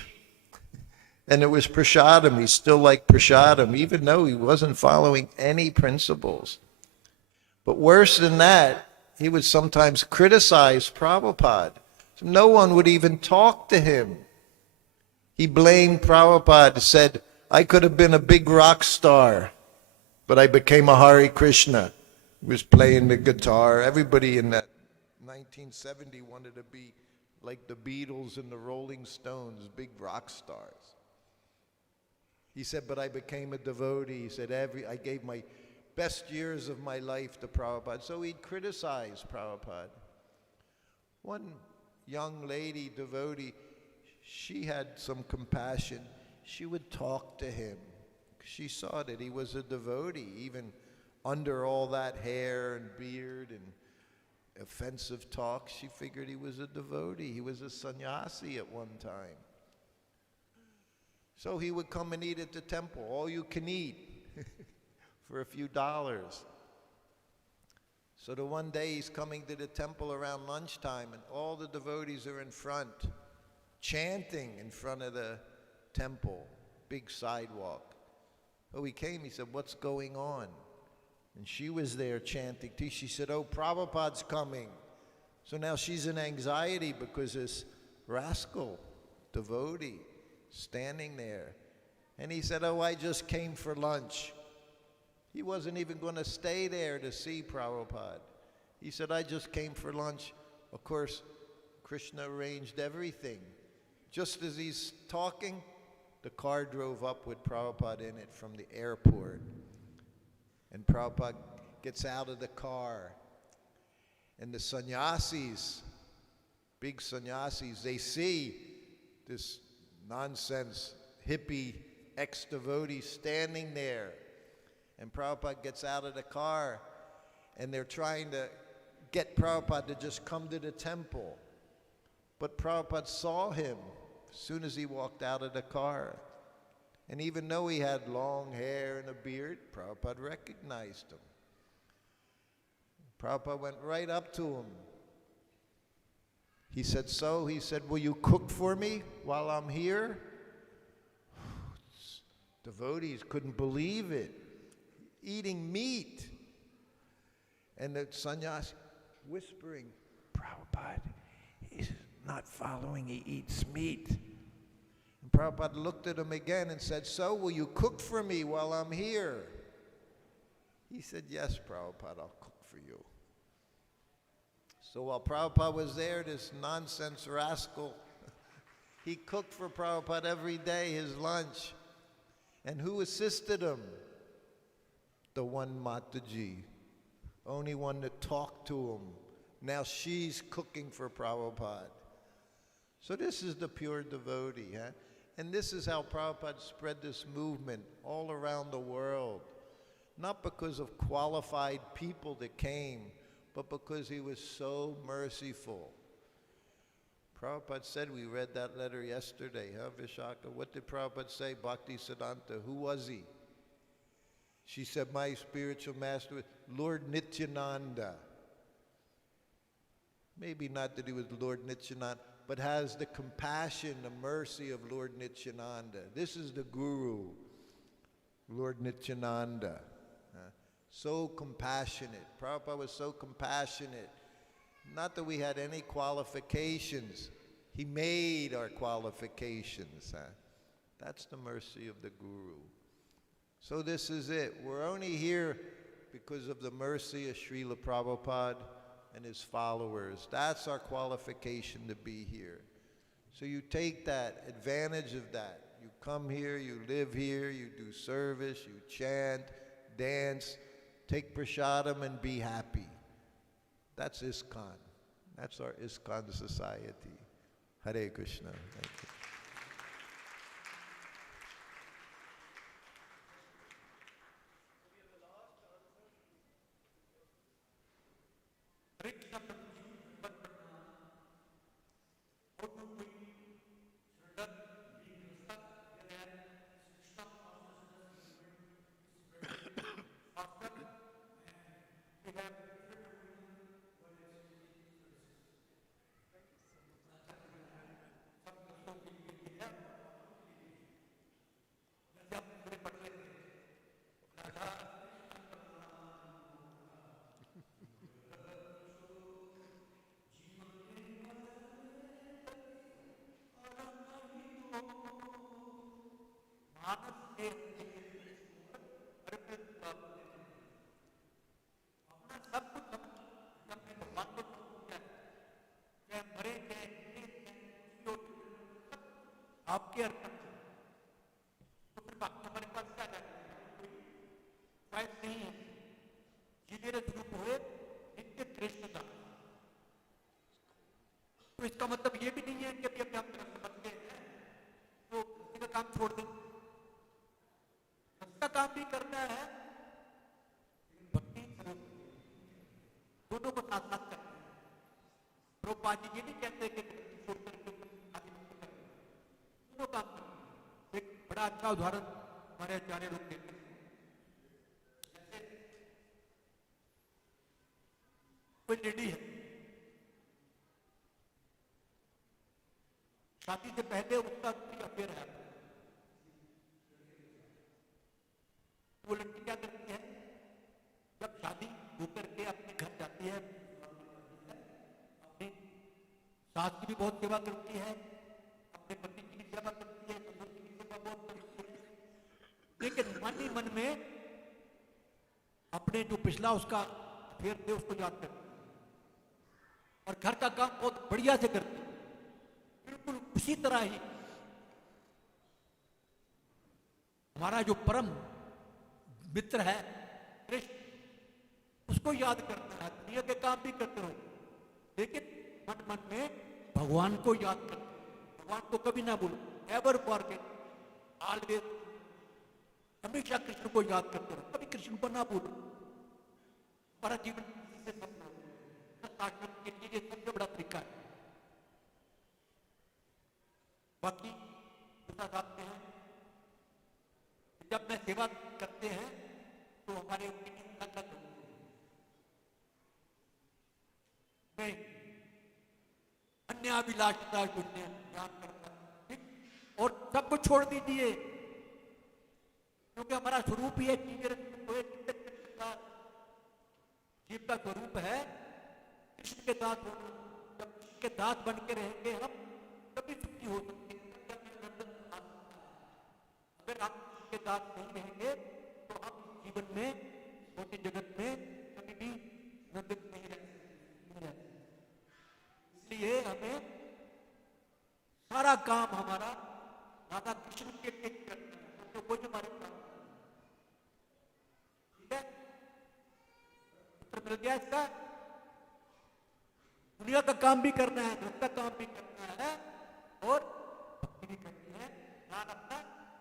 And it was prasadam. He still liked prasadam, even though he wasn't following any principles. But worse than that, he would sometimes criticize Prabhupada. So no one would even talk to him. He blamed Prabhupada, said, I could have been a big rock star, but I became a Hare Krishna. He was playing the guitar. Everybody in that 1970 wanted to be like the Beatles and the Rolling Stones, big rock stars. He said, but I became a devotee. He said, I gave my best years of my life to Prabhupada. So he'd criticize Prabhupada. One young lady devotee, she had some compassion. She would talk to him. She saw that he was a devotee, even under all that hair and beard and offensive talk. She figured he was a devotee. He was a sannyasi at one time. So he would come and eat at the temple, all you can eat, for a few dollars. So the one day he's coming to the temple around lunchtime, and all the devotees are in front, chanting in front of the temple, big sidewalk. Oh, he came, he said, "What's going on?" And she was there chanting too. She said, "Oh, Prabhupada's coming." So now she's in anxiety because this rascal devotee standing there. And he said, "Oh, I just came for lunch." He wasn't even going to stay there to see Prabhupada. He said, "I just came for lunch." Of course, Krishna arranged everything. Just as he's talking, the car drove up with Prabhupada in it from the airport. And Prabhupada gets out of the car. And the sannyasis, big sannyasis, they see this nonsense hippie ex-devotee standing there. And Prabhupada gets out of the car, and they're trying to get Prabhupada to just come to the temple. But Prabhupada saw him as soon as he walked out of the car. And even though he had long hair and a beard, Prabhupada recognized him. Prabhupada went right up to him. He said, he said, "Will you cook for me while I'm here?" Devotees couldn't believe it. Eating meat. And the sannyasi whispering, "Prabhupada, he's not following, he eats meat." And Prabhupada looked at him again and said, "So, will you cook for me while I'm here?" He said, "Yes, Prabhupada, I'll cook for you." So while Prabhupada was there, this nonsense rascal, he cooked for Prabhupada every day, his lunch. And who assisted him? The one Mataji, only one that talked to him. Now she's cooking for Prabhupada. So this is the pure devotee, huh? And this is how Prabhupada spread this movement all around the world. Not because of qualified people that came, but because he was so merciful. Prabhupada said, we read that letter yesterday, huh, Vishaka? What did Prabhupada say? Bhakti Siddhanta, who was he? She said, my spiritual master was Lord Nityananda. Maybe not that he was Lord Nityananda, but has the compassion, the mercy of Lord Nityananda. This is the Guru, Lord Nityananda. So compassionate. Prabhupada was so compassionate. Not that we had any qualifications. He made our qualifications. That's the mercy of the Guru. So this is it. We're only here because of the mercy of Srila Prabhupada and his followers. That's our qualification to be here. So you take that, advantage of that. You come here, you live here, you do service, you chant, dance, take prasadam and be happy. That's ISKCON. That's our ISKCON society. Hare Krishna. Thank you. आपके अर्पण तो फिर बाकी हमारे पास क्या जाएगा? कोई फायदा नहीं है। जिधर ध्रुव हुए नित्य कृष्णता। तो इसका मतलब ये भी नहीं है कि अभी हम कृष्ण बन गए हैं तो इसका काम छोड़ दें। उसका काम भी करना है, भक्ति दोनों को साथ साथ करना है। प्रभुपाद जी ये नहीं कहते कि छोड़ करके दोनों काम करना। एक बड़ा अच्छा उदाहरण हमारे आचार्य लोग देते हैं। कोई लेडी है, शादी से पहले उसका कोई अफेयर है, वो लड़की क्या करती है, जब शादी होकर के अपने घर जाती है, अपनी सास की भी बहुत सेवा करती है, अपने पति की भी सेवा करती है, ससुर की भी सेवा बहुत करती है, लेकिन मन ही मन में अपने जो पिछला उसका अफेयर थे उसको याद करती है और घर का काम बहुत बढ़िया से करती है। बिल्कुल उसी तरह ही हमारा जो परम मित्र है कृष्ण, उसको याद करना है, दुनिया के काम भी करते रहो, लेकिन मन मन में भगवान को याद करते, भगवान को कभी ना भूलो, एवर फॉरगेट, ऑलवेज, हमेशा कृष्ण को याद करते रहो, कभी कृष्ण को ना भूलो। हमारा जीवन से के लिए ये सबसे बड़ा तरीका है। बाकी दूसरा साथते हैं, जब मैं सेवा करते हैं तो हमारे ओपिनियन अलग होते हैं, मैं अन्य अभिलाषता को ध्यान करता हूं, ठीक, और सब कुछ छोड़ दीजिए, क्योंकि हमारा स्वरूप ही है जीव का स्वरूप है कृष्ण के दास होना। जब कृष्ण के दास बन के रहेंगे हम तभी सुखी हो सकते हैं। अगर आप कृष्ण के दास नहीं रहेंगे तो हम जीवन में, छोटे जगत में कभी भी नंदित नहीं रह सकते। इसलिए हमें सारा काम हमारा राधा कृष्ण के लिए करना है, तो कोई हमारे काम, ठीक है, उत्तर मिल गया इसका। दुनिया का काम भी करना है, घर का काम भी करना है और भक्ति भी करनी है। ध्यान अपना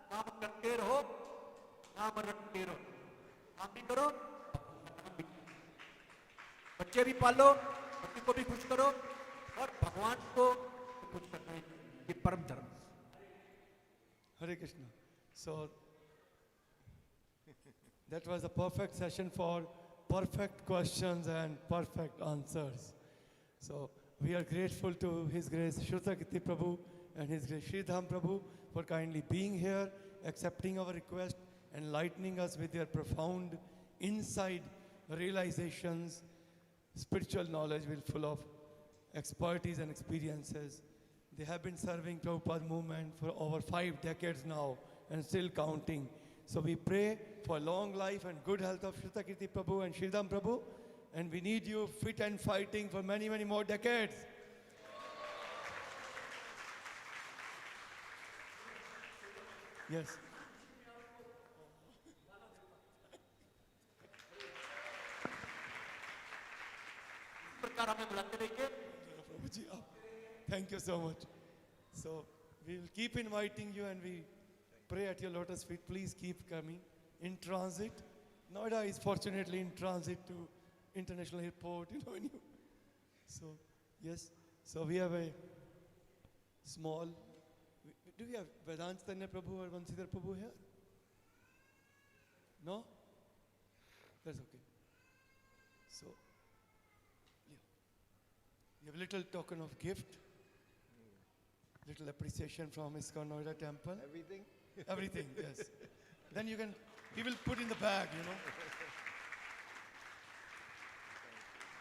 काम करते रहो, नाम रटते रहो, काम भी करो, काम भी करो, बच्चे भी पालो, पति को भी खुश करो और भगवान को खुश करना है, ये परम धर्म। Hare Krishna. So that was a perfect session for perfect questions and perfect answers. So we are grateful to His Grace Srutakirti Prabhu and His Grace Sridham Prabhu for kindly being here, accepting our request, enlightening us with their profound inside realizations, spiritual knowledge will full of expertise and experiences. They have been serving Prabhupada movement for over 5 decades now and still counting. So we pray for long life and good health of Srutakirti Prabhu and Sridham Prabhu, and we need you fit and fighting for many, many more decades. Yes. प्रकार हमें बुलाते रहिए। Prabhuji, thank you so much. So we will keep inviting you and we pray at your lotus feet. Please keep coming in transit. NOIDA is fortunately in transit to international airport, when you. So yes, so we have a small. Do we have Vedantanya Prabhu or Vansidhar Prabhu here? No? That's okay. So yeah, we have a little token of gift. Little appreciation from iskconnoida temple. Everything? Everything, yes. Then you can, he will put in the bag,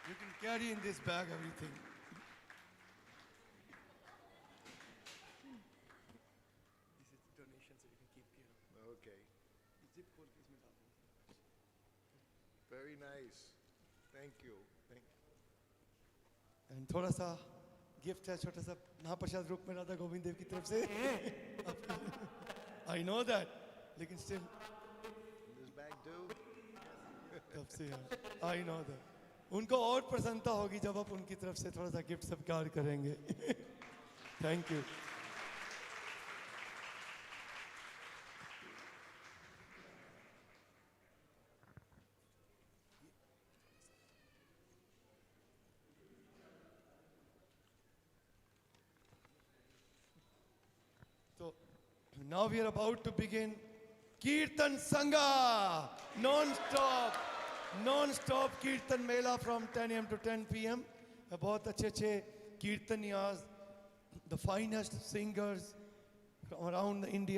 You can carry in this bag everything. This is donation, so you can keep care of. Okay. Zip खोल के इसमें डाल दो. Very nice. Thank you. Thank you. And थोड़ा सा gift है, छोटा सा महाप्रसाद रूप में राधा गोविंद देव की तरफ से. I know that, लेकिन still This bag too? तब से है. I know that. उनको और प्रसन्नता होगी जब आप उनकी तरफ से थोड़ा सा गिफ्ट स्वीकार करेंगे. Thank you. So now we are about to begin Kirtan Sangha, non-stop. Non-stop Kirtan Mela from 10 a.m. to 10 p.m. बहुत अच्छे कीर्तनियाज, the finest singers around India.